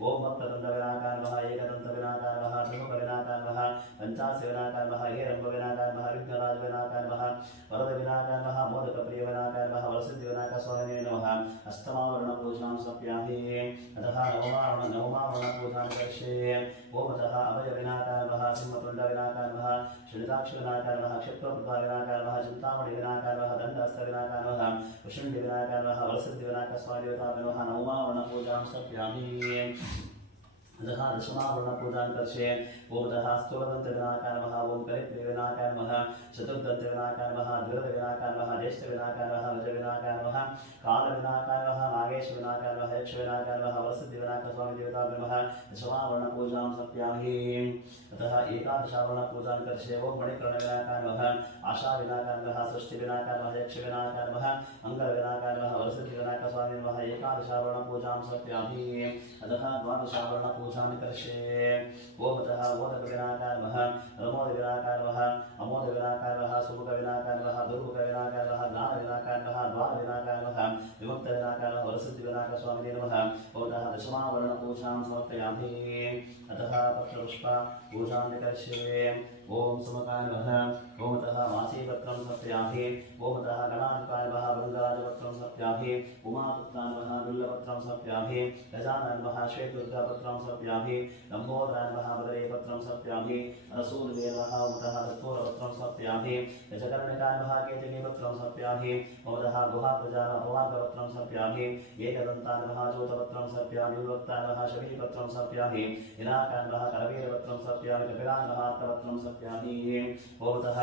ओं भक्तदन्तविनायकाय नमः एकदन्तविनायकाय नमः त्रिमुखविनायकाय नमः पञ्चास्यविनायकाय नमः हेरम्बविनायकाय नमः विघ्नराजविनायकाय नमः वरदविनायकाय नमः मोदकप्रियविनायकाय नमः वरसिद्धिविनायकस्वामिने नमः अष्टमावरणपूजां समर्पयामि अतः नवमावरणपूजां कर्षे ओं अतः अभयविनायकाय नमः सिंहतुण्डविनायकाय नमः श्रीताक्षविनायकाय नमः क्षिप्रवृद्धाविनायकाय नमः चिन्तामणिविनायकाय नमः दण्डहस्तविनायकाय नमः वृषण्डिविनायकाय नमः वरसिद्धिविनायकस्वामिदेवताभ्ये नमः नवमावरणपूजां समर्पयामि अतः दशमावरणपूजां कर्षे ओतः स्थूलदन्तविनायकाय नमः ओं करिप्रियविनायकाय नमः चतुर्दन्तविनायकाय नमः द्विरदविनायकाय नमः ज्येष्ठविनायकाय नमः गजविनायकाय नमः कालविनायकाय नमः नागेशविनायकाय नमः यक्षविनायकाय नमः वरसिद्धिविनायकस्वामिदेवताभ्ये नमः दशमावरणपूजां समर्पयामि अतः एकादशावरणपूजां कर्षे ओं मणिकर्णविनायकाय नमः आशाविनायकाय नमः सृष्टिविनायकाय नमः यक्षविनायकाय नमः मंगलविनायकाय नमः वरसिद्धिविनायकस्वामिने नमः एकादशावरणपूजां समर्पयामि अतः द्वादशावरणपूजां कर्षे ओं अतः मोदकविनायकाय नमः रमोदविनायकाय नमः अमोदविनायकाय नमः सुमुखविनायकाय नमः दुर्मुखविनायकाय नमः ज्ञानविनायकाय नमः द्वारविनायकाय नमः विमुक्तविनायकाय नमः वरसिद्धिविनायकस्वामिने नमः ओतः दशमावरणपूजां समर्पयामि अतः पत्रपुष्पपूजां कर्षे ओं सुमुखाय नमः ओं अतः वासीपत्रं समर्पयामि ओं अतः गणाधिपाय नमः भृङ्गराजपत्रं समर्पयामि उमापुत्राय नमः बिल्लपत्रं समर्पयामि गजाननाय नमः श्वेतदुर्गापत्रं समर्पयामि लम्बोदराय नमः बदरीपत्रं समर्पयामि रसूलवे नमः अतः दत्तूरपत्रं समर्पयामि गजकर्णिकाय नमः केतकीपत्रं समर्पयामि ओतः गुहाप्रजाय अपवादपत्रं समर्पयामि एकदन्ताय नमः ज्योतपत्रं समर्पयामि विभक्ताय नमः शमीपत्रं समर्पयामि विनायकाय नमः करवीरपत्रं समर्पयामि कपिलाय नमः अर्थपत्रं समर्पयामि ओतः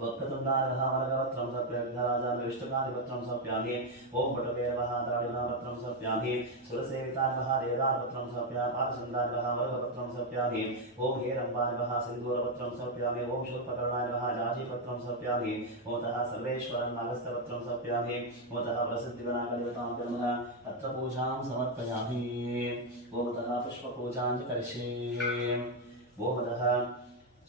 वक्रतुण्डाय नमः वर्गपत्रं समर्पयामि विघ्नराजाय विष्णुकादिपत्रं समर्पयामि ओं पटवे नमः दाडिनापत्रं समर्पयामि सुरसेविताय नमः देवदारपत्रं समर्पयामि पादचन्द्राय नमः वर्गपत्रं समर्पयामि ओं हेरम्बाय नमः सिन्दूरपत्रं समर्पयामि ओं शूर्पकर्णाय नमः जाजीपत्रं समर्पयामि ओतः सर्वेश्वरं अगस्त्यपत्रं समर्पयामि ओतः प्रसिद्धिविनायकदेवताभ्ये नमः अत्र पूजां समर्पयामि ओतः पुष्पपूजां करिष्ये ओतः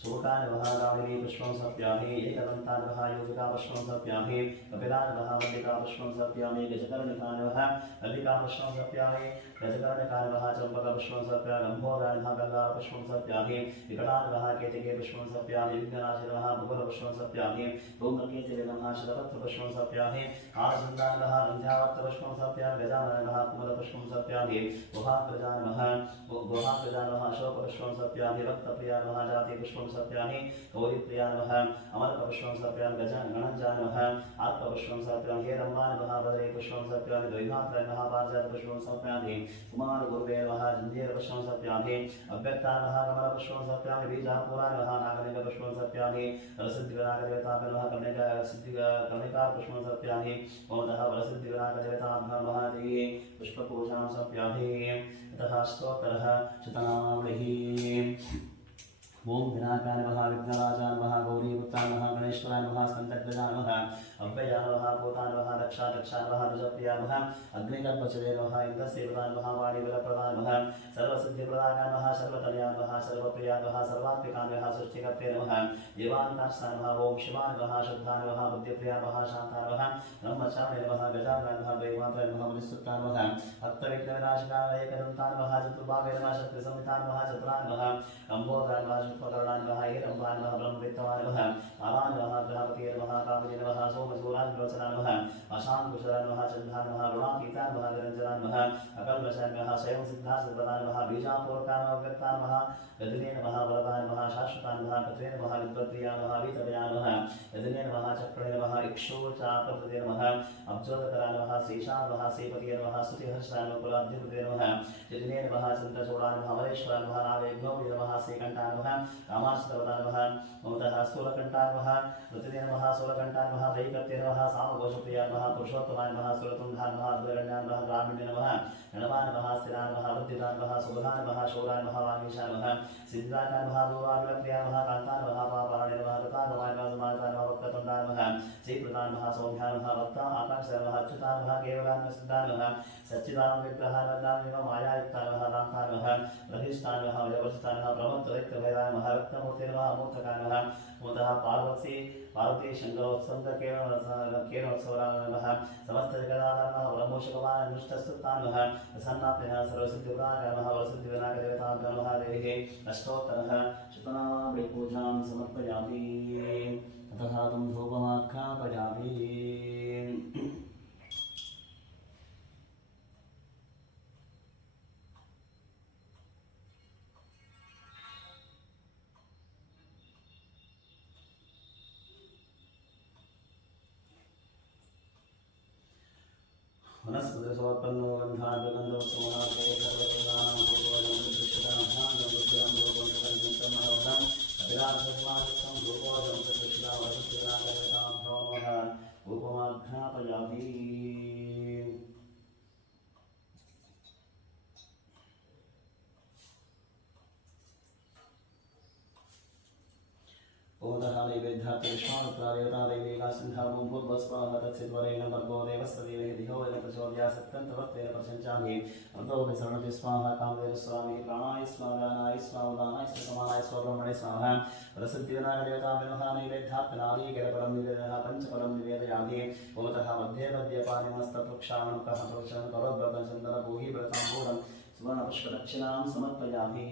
सुमुखाय नमः गामिनी पुष्पं समर्पयामि एकदन्ताय नमः योगिका पुष्पं समर्पयामि कपिलाय नमः मल्लिका पुष्पं समर्पयामि गजकर्णिकाय नमः मल्लिका पुष्पं समर्पयामि गजकर्णिकाय नमः चम्पकपुष्पं समर्पयामि लम्बोदराय नमः गल्लारपुष्पं समर्पयामि विकटाय नमः केतके पुष्पं समर्पयामि विघ्ननाशाय नमः मुकुलपुष्पं समर्पयामि धूम्रकेतवे नमः शतपत्रपुष्पं समर्पयामि आर्जन्दाय नमः गन्ध्यावर्तपुष्पं समर्पयामि गजाननाय नमः कुमुदपुष्पं समर्पयामि गुहाग्रजाय नमः अशोकपुष्पं समर्पयामि भक्तप्रियाय नमः जातिपुष्पं समर्पयामि गौरीप्रियाय नमः अमरकपुष्पं समर्पयामि गणजाय नमः आत्मपुष्पं समर्पयामि हेरम्बाय नमः बदरीपुष्पं समर्पयामि द्वैधात्राय नमः पारिजातपुष्पं समर्पयामि कुमारगुरुवे नमः जञ्जीरपुष्पं समर्पयामि अभ्यर्थाय नमः कमलपुष्पं समर्पयामि बीजापुराय नमः नागलिङ्गपुष्पं समर्पयामि वरसिद्धिविनायकदेवताभ्ये नमः कर्णिकारपुष्पं समर्पयामि ओतः वरसिद्धिविनायकदेवताभ्ये नमः पुष्पपूजां समर्पयामि अतः स्तोत्रः शतनामावलिः ओम विनायकाय नमः विघ्नराजाय नमः गौरीपुत्राय नमः गणेश्वराय नमः स्कन्दग्रजाय नमः अव्ययाय नमः भूताय नमः रक्षाय नमः रुजप्रियाय नमः अग्निकल्पचरे नमः इन्द्रसेवताय नमः वाणीबलप्रदाय नमः सर्वसिद्धिप्रदाय नमः सर्वकल्याय नमः सर्वप्रियाय नमः सर्वात्मिकाय नमः सृष्टिकर्ते नमः देवान्ताय नमः ओम शिवाय नमः शुद्धाय नमः बुद्धिप्रियाय नमः शान्ताय नमः ब्रह्मचारिणे नमः गजाननाय नमः दैवाय नमः मनुष्यत्वाय नमः भक्तविघ्नविनाशकाय एकदन्ताय नमः चतुर्बाहुवे नमः शक्तिसंहिताय नमः चतुराय नमः लम्बोदराय नमः शुक्लकर्णाय नमः हिरण्मयाय नमः ब्रह्मवित्तवाय नमः कालाय नमः बृहस्पतये नमः कामये नमः सोमशूलाय विरोचनाय नमः अशान्तकुशलाय नमः चन्द्राय नमः गुणातीताय नमः निरञ्जनाय नमः अकल्मषाय नमः स्वयंसिद्धाय सिद्धदाय नमः बीजापूर्वकाय नमः व्यक्ताय नमः गदिने नमः वरदाय नमः शाश्वताय नमः कत्रे नमः विद्वत्प्रियाय नमः वीतव्याय नमः गदिने नमः चक्रणे नमः इक्षुचापतये नमः अब्जोदकराय नमः शेषाय नमः सेपतये नमः स्तुतिहर्षाय नमः कुलाधिपतये नमः जदिने नमः चन्द्रचूडाय नमः अमरेश्वराय नमः नागयज्ञोपतये नमः श्रीकण्ठाय नमः रामाश्रवताय नमः ममतः स्थूलकण्ठाय नमः ऋतुने नमः स्थूलकण्ठाय नमः दैकत्ये नमः सामघोषप्रियाय नमः पुरुषोत्तमाय नमः सुरतुण्डाय नमः अद्वैरण्याय नमः ग्रामीणे नमः गणवाय नमः स्थिराय नमः बुद्धिदाय नमः सुबुधाय नमः शूराय नमः वागीशाय नमः सिद्धाय नमः दूराग्रप्रियाय नमः कान्ताय नमः पापहरणे नमः कृताय नमः समाताय नमः वक्रतुण्डाय नमः श्रीप्रदाय नमः सौम्याय नमः वक्ता आकाशाय नमः अच्युताय नमः केवलाय नमः सिद्धाय नमः सच्चिदानन्द विग्रहाय नमः मायायुक्ताय नमः रामताय नमः रहिष्ठाय नमः वयवर्षिताय नमः प्रमत्तदैत्यभयाय नमः रक्तमूर्ते नमः अमूर्तकाय नमः मूर्तः पार्वती शङ्करोत्सव केरणोत्सवराय नमः समस्त जगदाधारः नमः ब्रह्मोषकवाय अनुष्ठस्तुताय नमः प्रसन्नात्मनः सर्वसिद्धिप्रदाय नमः वरसिद्धिविनायकदेवताभ्यो नमः देहे अष्टोत्तरः शतनामावళి पूजां समर्पयामि ततः तं धूपमाख्यापयामि मनस्पतिसोत्पन्नो गन्धाद्गन्धोत्सवनाथे सर्वदेवानां भूतोजन्तदृक्षिताभ्यां गन्धुभ्यां भूतोजन्तकल्पितमहवतं अभिराजसमायुक्तं भूतोजन्तदृक्षितावसुस्थिरागताभ्यो नमः उपमाघ्नापयामि ओदः नैवेद्यात् विश्वामित्रादेवता दैवेका सिन्धामो भूर्भस्वाः तत्सिद्वरेण भर्गो देवस्तदेवे धियो येन प्रचोदयात् सत्यं तवत्तेन प्रशंसामि अन्तोऽपि शरणति स्वाहा कामदेव स्वामी प्राणाय स्वाहा गानाय स्वाहा उदानाय समानाय स्वब्रह्मणे स्वाहा प्रसिद्धिविनायकदेवताभ्यो नमः नैवेद्यात् नारीकेलफलं निवेदयामि पञ्चफलं निवेदयामि ओदः मध्ये मध्यपानिमस्तपृक्षाणुकः प्रोक्षणं करोद्भृतं चन्दनभूहिव्रताम्बूलं सुवर्णपुष्पदक्षिणां समर्पयामि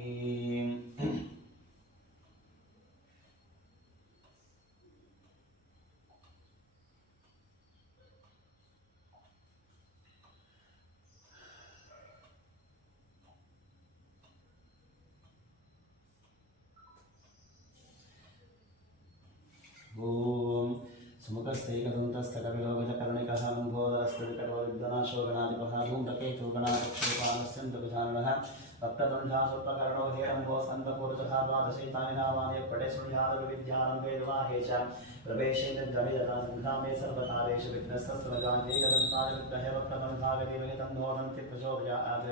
ओम सुमुखस्थैकदन्तस्थकविलो गजकर्णिकः लम्बोदरस्तविकटो विद्वनाशो गणाधिपः धूम्रकेतु गणाधिक्षेपानस्यन्तकुशाननः भक्ततुण्डासुत्पकर्णो हेरम्भो स्कन्दपूर्जः द्वादशैतानि नामानि पटे सुविद्यानं वेदवाहे च प्रवेशेन्द्रमिदता सङ्ग्रामे सर्वकालेषु विघ्नस्तस्त्रगान्धेकदन्ताय विद्महे वक्रतुण्डाय धीमहि तन्नो दन्ति प्रचोदयात्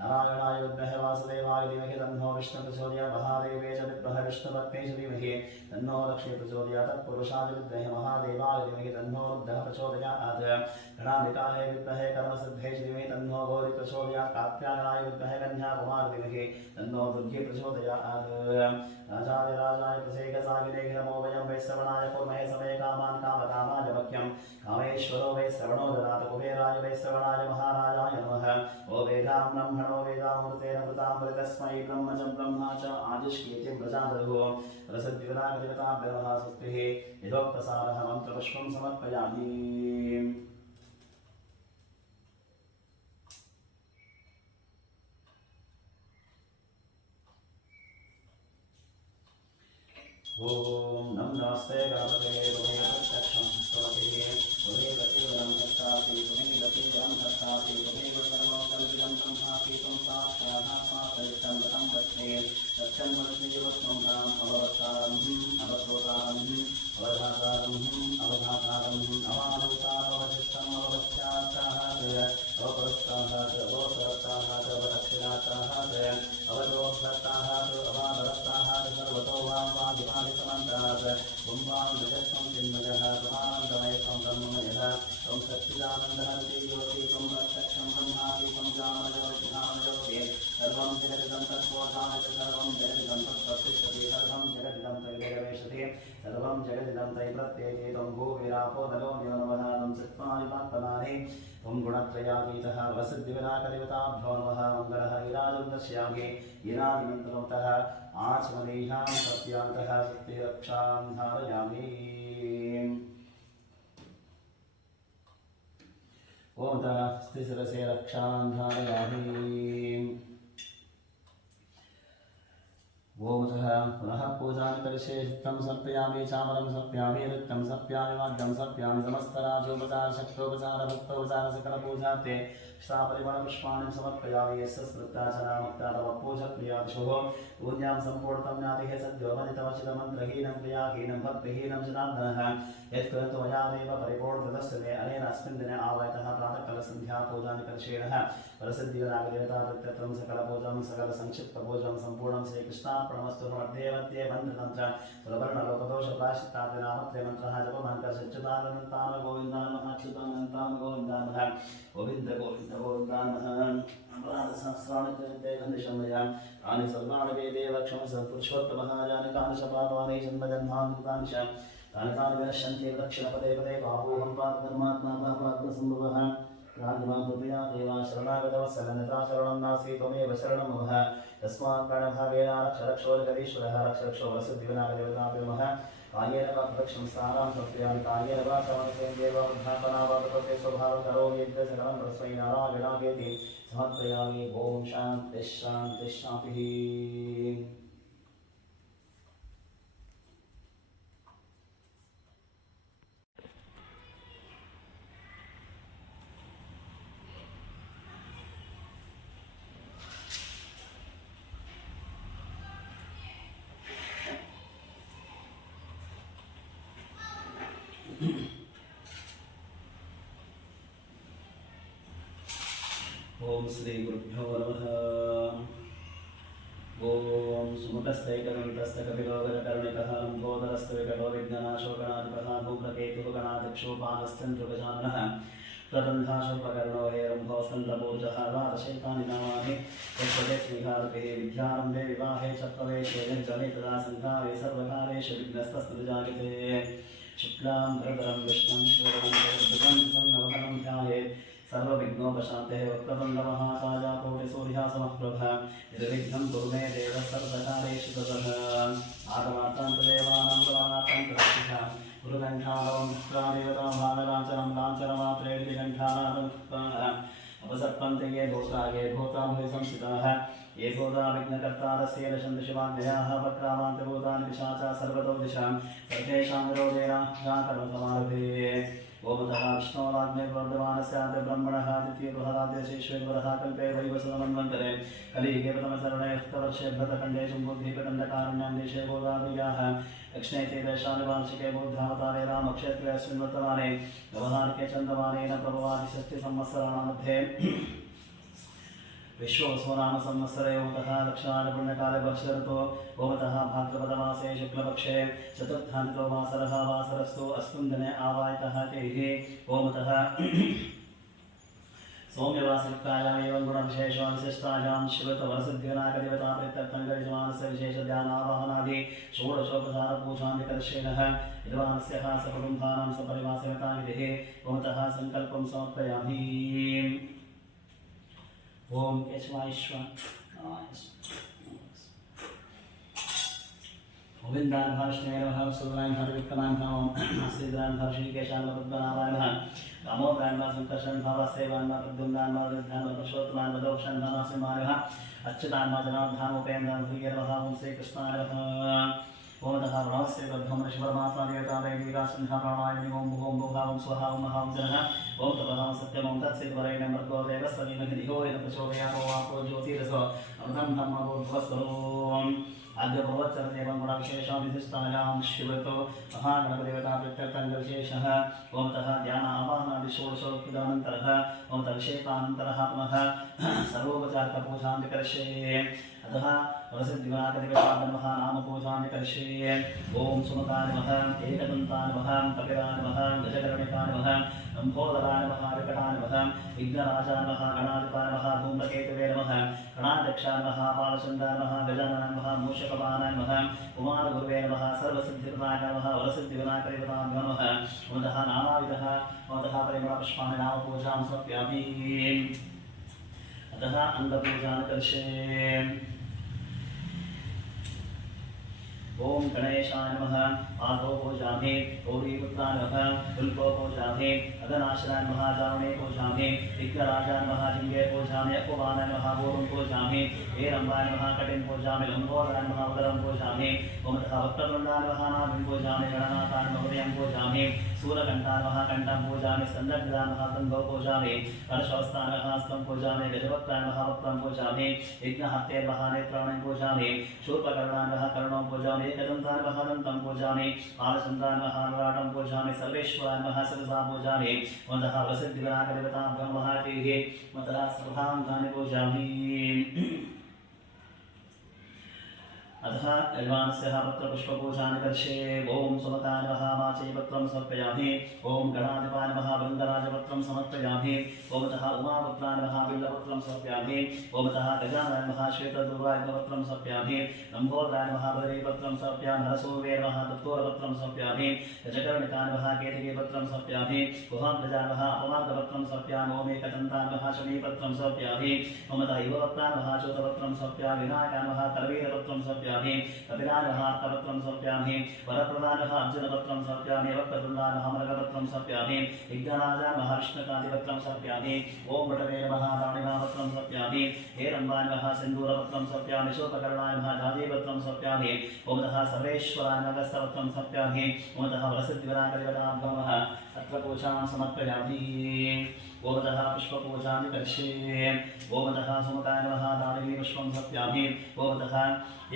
नारायणाय विद्महे वासुदेवाय धीमहि तन्नो विष्णुः प्रचोदयात् महादेवे च विद्महे विष्णुभक्ते च धीमहि तन्नो लक्ष्मी प्रचोदयात् तत्पुरुषाय विद्महे महादेवाय धीमहि तन्नो रुद्रः प्रचोदयात् गणाधिकाय विद्महे कर्मसिद्धे च धीमहि तन्नो गौरी प्रचोदयात् कात्यायनाय विद्महे कन्याकुमारी धीमहि तन्नो दुर्गे प्रचोदयात् राजाय प्रसेकसागिरे घ्रमो वयं वै श्रवणाय कुर्महे समय कामान् कामकामाय मह्यं कामेश्वरो वै श्रवणो ददातु कुबेराय वै श्रवणाय महाराजाय नमः ओ वेदां ब्रह्मणो वेदामृतेन कृतामृतस्मै ब्रह्म च ब्रह्मा च आदिष्कीर्तिं प्रजादुः प्रसिद्धिविनायकदेवताभ्यो नमः स्वस्तिः यथोक्तसारः मन्त्रपुष्पं समर्पयामि ओम नमो नमस्ते गणपते त्वमेव प्रत्यक्षं स्वस्ति त्वमेव केवलं सत्तासि त्वमेव केवलं सत्तासि त्वमेव सर्वं कल्पितं ब्रह्मासि त्वं साक्षादात्मार्थं वदं वच्मे सत्यं वच्मे वक्तं नाम अवतारम् अवतोतारम् अवधातारम् अवधातारम् अवानुतारवशिष्टम् अववस्यार्थाः अवपरस्ताः अवसरस्ताः अवदक्षिणार्थाः अवदोद्धताः अवादरस्ताः सर्वतो त्वं चिन्मयः त्वमानन्दमय त्वं ब्रह्ममयः त्वं सच्चिदानन्दः योगी त्वं प्रत्यक्षं ब्रह्मादि त्वं ज्ञानमयोगिनामयोगे सर्वं जगदिदं तत्त्वोधामिति सर्वं जगदिदं तत्प्रतिष्ठति सर्वं जगदिदं तैर्गवेशति सर्वं जगदिदं तैप्रत्येति त्वं भूविरापो नलो निवनवः त्वं चित्त्वादिपात्मनानि त्वं गुणत्रयातीतः वसद्दिविनाकदेवताभ्यो नमः मङ्गलः ईराजं दर्शयामि ईरादिमन्त्रमतः आचमनेहां सत्यान्तः सत्यरक्षां धारयामि ॐ स्थिरसे रक्षां धारयामि ओमतः पुनः पूजां करिष्ये चित्तं समर्पयामि चामरं समर्पयामि नृत्यं समर्पयामि वाद्यं समर्पयामि समस्तराजोपचार शक्तोपचार भक्तोपचार सकलपूजार्थे स्थापरिमलपुष्पाणि समर्पयामि यस्य स्मृत्ताचनामुक्तातमपूजक्रियादिशोः पूज्यां सम्पूर्णतं ज्ञातिः सद्यो मदितवचितमन्त्रहीनं क्रियाहीनं भक्तिहीनं जनार्दनः यत्कृतं मया देव परिपूर्णतस्य मे अनेन अस्मिन् दिने आवायतः प्रातःकालसन्ध्या पूजानि करिष्येणः वरसिद्धिविनायकदेवता प्रत्यत्रं सकलपूजां सकलसंक्षिप्तपूजां सम्पूर्णं श्रीकृष्णार्पणमस्तु मध्ये मध्ये मन्त्रतन्त्र सुरवर्णलोकदोषप्रायश्चित्तादिनामत्रे मन्त्रः जपमङ्कर्षच्युतानन्तान् गोविन्दान् महाच्युतानन्तान् गोविन्दान् गोविन्द गोविन्द गोविन्दान् अपराधसहस्राणि गन्धिशमया तानि सर्वाणि वेदेव क्षमसः पुरुषोत्तमः यानि कानि च पापानि जन्मजन्मानि कृतानि च तानि तानि विनश्यन्ति दक्षिणपदे पदे पापोऽहं पापधर्मात्मा पापात्मसम्भवः राजमां कृपया देवा शरणागतवत्सलनता शरणं नास्ति त्वमेव शरणं मम तस्मात् प्रणभावेन रक्षरक्षो जगदीश्वरः रक्षरक्षो वसुद्धिविनायकदेवताभ्यो कायेन वा प्रदक्षिणं स्थानां समर्पयामि कायेन वा समर्पयन्त्येव वृद्धापना वा तपते स्वभावं करोमि यद्यसकलं तस्मै नारायणावेति समर्पयामि ॐ शान्तिः शान्तिः शान्तिः ओम श्री गुरुभ्यो नमः ओम सुमुखस्थैकदन्तस्थकपिलोककर्णिकः लम्बोदरस्थविकटो विघ्ननाशोकनादिकः धूम्रकेतुकगणाधिपः प्रबन्धाशोपकर्णो हेरम्भोस्तन्द्रपूर्जः वादशैतानि नामानि तत्पदे स्नेहारुके विद्यारम्भे विवाहे च प्रवेशे निर्जने तदा सन्धावे सर्वकालेषु विघ्नस्तस्तु जायते शुक्लां भरधरं विष्णुं शिवरं सन्नवहनं ध्यायेत् सर्वविघ्नोपशान्तेः वक्रतुण्डमहाकाय कोटिसूर्यासमप्रभ निर्विघ्नं कुरु मे देव सर्वकालेषु ततः आगमार्थान्तदेवानां पुराणार्थान्तरक्षिषां गुरुकण्ठानवं भागलाञ्चनं लाञ्छनमात्रेऽधिकण्ठानां अपसर्पन्ते ये भूताभूय संस्थिताः ये भूता विघ्नकर्तारस्य रशन्ति शिवाज्ञयाः वक्रामान्तभूतानि पिशाचा सर्वतो दिशां सर्वेषां विरोधेन कर्मसमारभे ओमतः विष्णोराज्ञैर्वर्धमानस्याद्य ब्रह्मणः द्वितीयगृहराज्यशेश्वेश्वरः कल्पे वैवस्वतमन्वन्तरे कलियुगे प्रथमचरणे हस्तवर्षे भरतखण्डे शम्भुद्वीपदण्डकारण्यां देशे गोदावरीयाः दक्षिणे चेदेशानि वार्षिके बुद्धावतारे रामक्षेत्रे अस्मिन् वर्तमाने व्यवहारिके चन्द्रमानेन प्रभवादिषष्टिसंवत्सराणां मध्ये विश्ववसुनाम संवत्सरे ओमतः दक्षिणायनपुण्यकाले वर्षऋतो ओमतः भाद्रपदमासे शुक्लपक्षे चतुर्थान्तो वासरः वासरस्तु अस्मिन् दिने आवायतः तैः ओमतः सौम्यवासयुक्तायाम् एवं गुणविशेषो विशिष्टायां शिवतवरसिद्धिविनायकदेवता प्रीत्यर्थं गरिजमानस्य विशेषध्यानावाहनादि षोडशोपचारपूजां करिष्येणः विद्वांस्य सकुटुम्बानां सपरिवासयतामितिः ओमतः सङ्कल्पं समर्पयामि ओम केशवाश्वा गोविन्दान् भाष्णेन नमः सुरान् हरिविक्रमान् नमः श्रीधरान् हर्षिकेशान् पद्मनाभान् नमः दामोदरान् वा संकर्षन् भावसेवान् वा प्रद्युम्नान् वा वृद्धान् वा पुरुषोत्तमान् वा दोक्षान् वा नरसिंहान् नमः अच्युतान् वा जनार्दनान् उपेन्द्रान् प्रिय नमः ओम श्रीकृष्णाय नमः ओमतः प्रणवस्य बद्धं ऋषिपरमात्मा देवता दैवीका सिंहा प्राणायामि ओम भूम भूभावं स्वहा ओम महां जनः ओम तपः सत्यं ओम तत्सवितुर्वरेण्यं भर्गो देवस्य धीमहि धियो यो न प्रचोदयात् वापो ज्योतिरसो अमृतं ब्रह्मभूर्भुवस्वरूम् आद्यभवच्चरदेवं गुणविशेषं विशिष्टायां शिवतो महागणपतिदेवता प्रत्यर्थं विशेषः ओमतः ध्यान आवाहनादि षोडशोक्तिदानन्तरः ओमतः अभिषेकानन्तरः पुनः सर्वोपचारिकपूजां करिष्ये अतः वरसिद्धिविनायकदेवताभ्यो नमः नामपूजां करिष्ये। ओम सुमकाय नमः एकदन्ताय नमः कपिलाय नमः गजकर्णिकाय नमः लम्बोदराय नमः विकटाय नमः विघ्नराजाय नमः गणाधिपाय नमः धूम्रकेतवे नमः गणाध्यक्षाय नमः पालचन्द्राय नमः गजाननाय नमः मूषकवाहनाय नमः कुमारगुरुवे नमः सर्वसिद्धिप्रदाय नमः वरसिद्धिविनायकदेवताभ्यो नमः वदः नानाविधः वदः परिमलपुष्पाणि नामपूजां समर्पयामि। अतः अन्नपूजां करिष्ये। ओम गणेशाय नमः आदौ पूजामि गौरीपुत्राय नमः पुल्को पूजामि अगनाशनाय नमः जावणे पूजामि विघ्नराजाय नमः जिंगे पूजामि अपवानाय नमः बोरुं पूजामि हेरम्बाय नमः कटिं पूजामि लम्बोदराय नमः उदरं पूजामि ओमतः वक्रतुण्डाय नमः नाभिं पूजामि गणनाथाय नमः हृदयं पूजामि सूर्यकण्ठाय नमः कण्ठं पूजामि स्कन्दग्धाय नमः तन्वं पूजामि हर्षवस्ताय नमः हस्तं पूजामि गजवक्त्राय नमः वक्त्रं पूजामि विघ्नहस्ते नमः नेत्राणि पूजामि शूर्पकर्णाय नमः कर्णं पूजामि एकदन्ताय नमः दन्तं पूजामि पालचन्द्राय नमः ललाटं पूजामि सर्वेश्वराय नमः शिरसा पूजामि वदः वरसिद्धिविनायकदेवताभ्यो नमः वदः सर्वाङ्गानि पूजामि। अतः यजमानस्य पत्रपुष्पपूजां करिष्ये। ओम सुमकाय नमः माचीपत्रं समर्पयामि। ओम गणाधिपाय नमः वृन्दराजपत्रं समर्पयामि। ओमतः उमापुत्राय नमः बिल्लपत्रं समर्पयामि। ओमतः गजाननाय नमः श्वेतदूर्वायुधपत्रं समर्पयामि। लम्बोदराय नमः बदरीपत्रं समर्पयामि। हरसूर्वे नमः दत्तोरपत्रं समर्पयामि। गजकर्णिकाय नमः केतकीपत्रं समर्पयामि। गुहाग्रजाय नमः अपमार्गपत्रं समर्पयामि। ओमेकदन्ताय नमः शमीपत्रं समर्पयामि। ओमतः युवपत्राय नमः चूतपत्रं समर्पयामि। विनायकाय नमः करवीरपत्रं समर्पयामि। कपिलाय नमः हस्तपत्रं समर्पयामि। वरप्रदाय नमः अर्जुनपत्रं समर्पयामि। वक्रतुण्डाय नमः मृगपत्रं समर्पयामि। विघ्नराजाय नमः विष्णुकान्तिपत्रं समर्पयामि। ओम वटवे नमः दाणिकापत्रं समर्पयामि। हेरम्बाय नमः सिन्दूरपत्रं समर्पयामि। शूर्पकर्णाय नमः जाजीपत्रं समर्पयामि। ओमतः सर्वेश्वराय नमः हस्तपत्रं समर्पयामि। ओमतः वरसिद्धिविनायकदेवताभ्यो नमः अत्र पूजां समर्पयामि। ओमतः पुष्पपूजां करिष्ये। ओमतः सुमकाय नमः दानवीपुष्पं समर्पयामि। ओमतः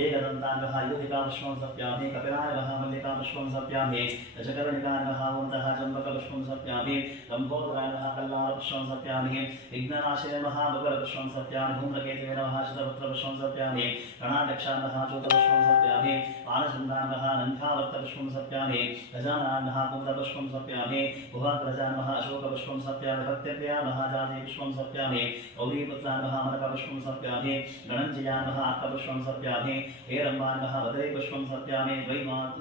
एकदन्ताय नमः युधिकापुष्पं समर्पयामि। कपिलाय नमः मल्लिकापुष्पं समर्पयामि। गजकर्णिकाय नमः ओमतः चम्पकपुष्पं समर्पयामि। लम्बोदराय नमः कल्लारपुष्पं समर्पयामि। विघ्ननाशाय नमः मकरपुष्पं समर्पयामि। धूम्रकेतवे नमः शतपत्रपुष्पं समर्पयामि। गणाध्यक्षाय नमः चूतपुष्पं समर्पयामि। पालचन्द्राय नमः नन्दावर्तपुष्पं समर्पयामि। गजाननाय नमः कुमुदपुष्पं समर्पयामि। गुहाग्रजाय नमः अशोकपुष्पं समर्पयामि। भक्त्यप्रियाय नमः जाजीपुष्पं समर्पयामि। गौरीपुत्राय नमः अमरकपुष्पं समर्पयामि। गणञ्जयाय नमः अर्कपुष्पं समर्पयामि। हेरम्बाय नमः बदरीपुष्पं समर्पयामि।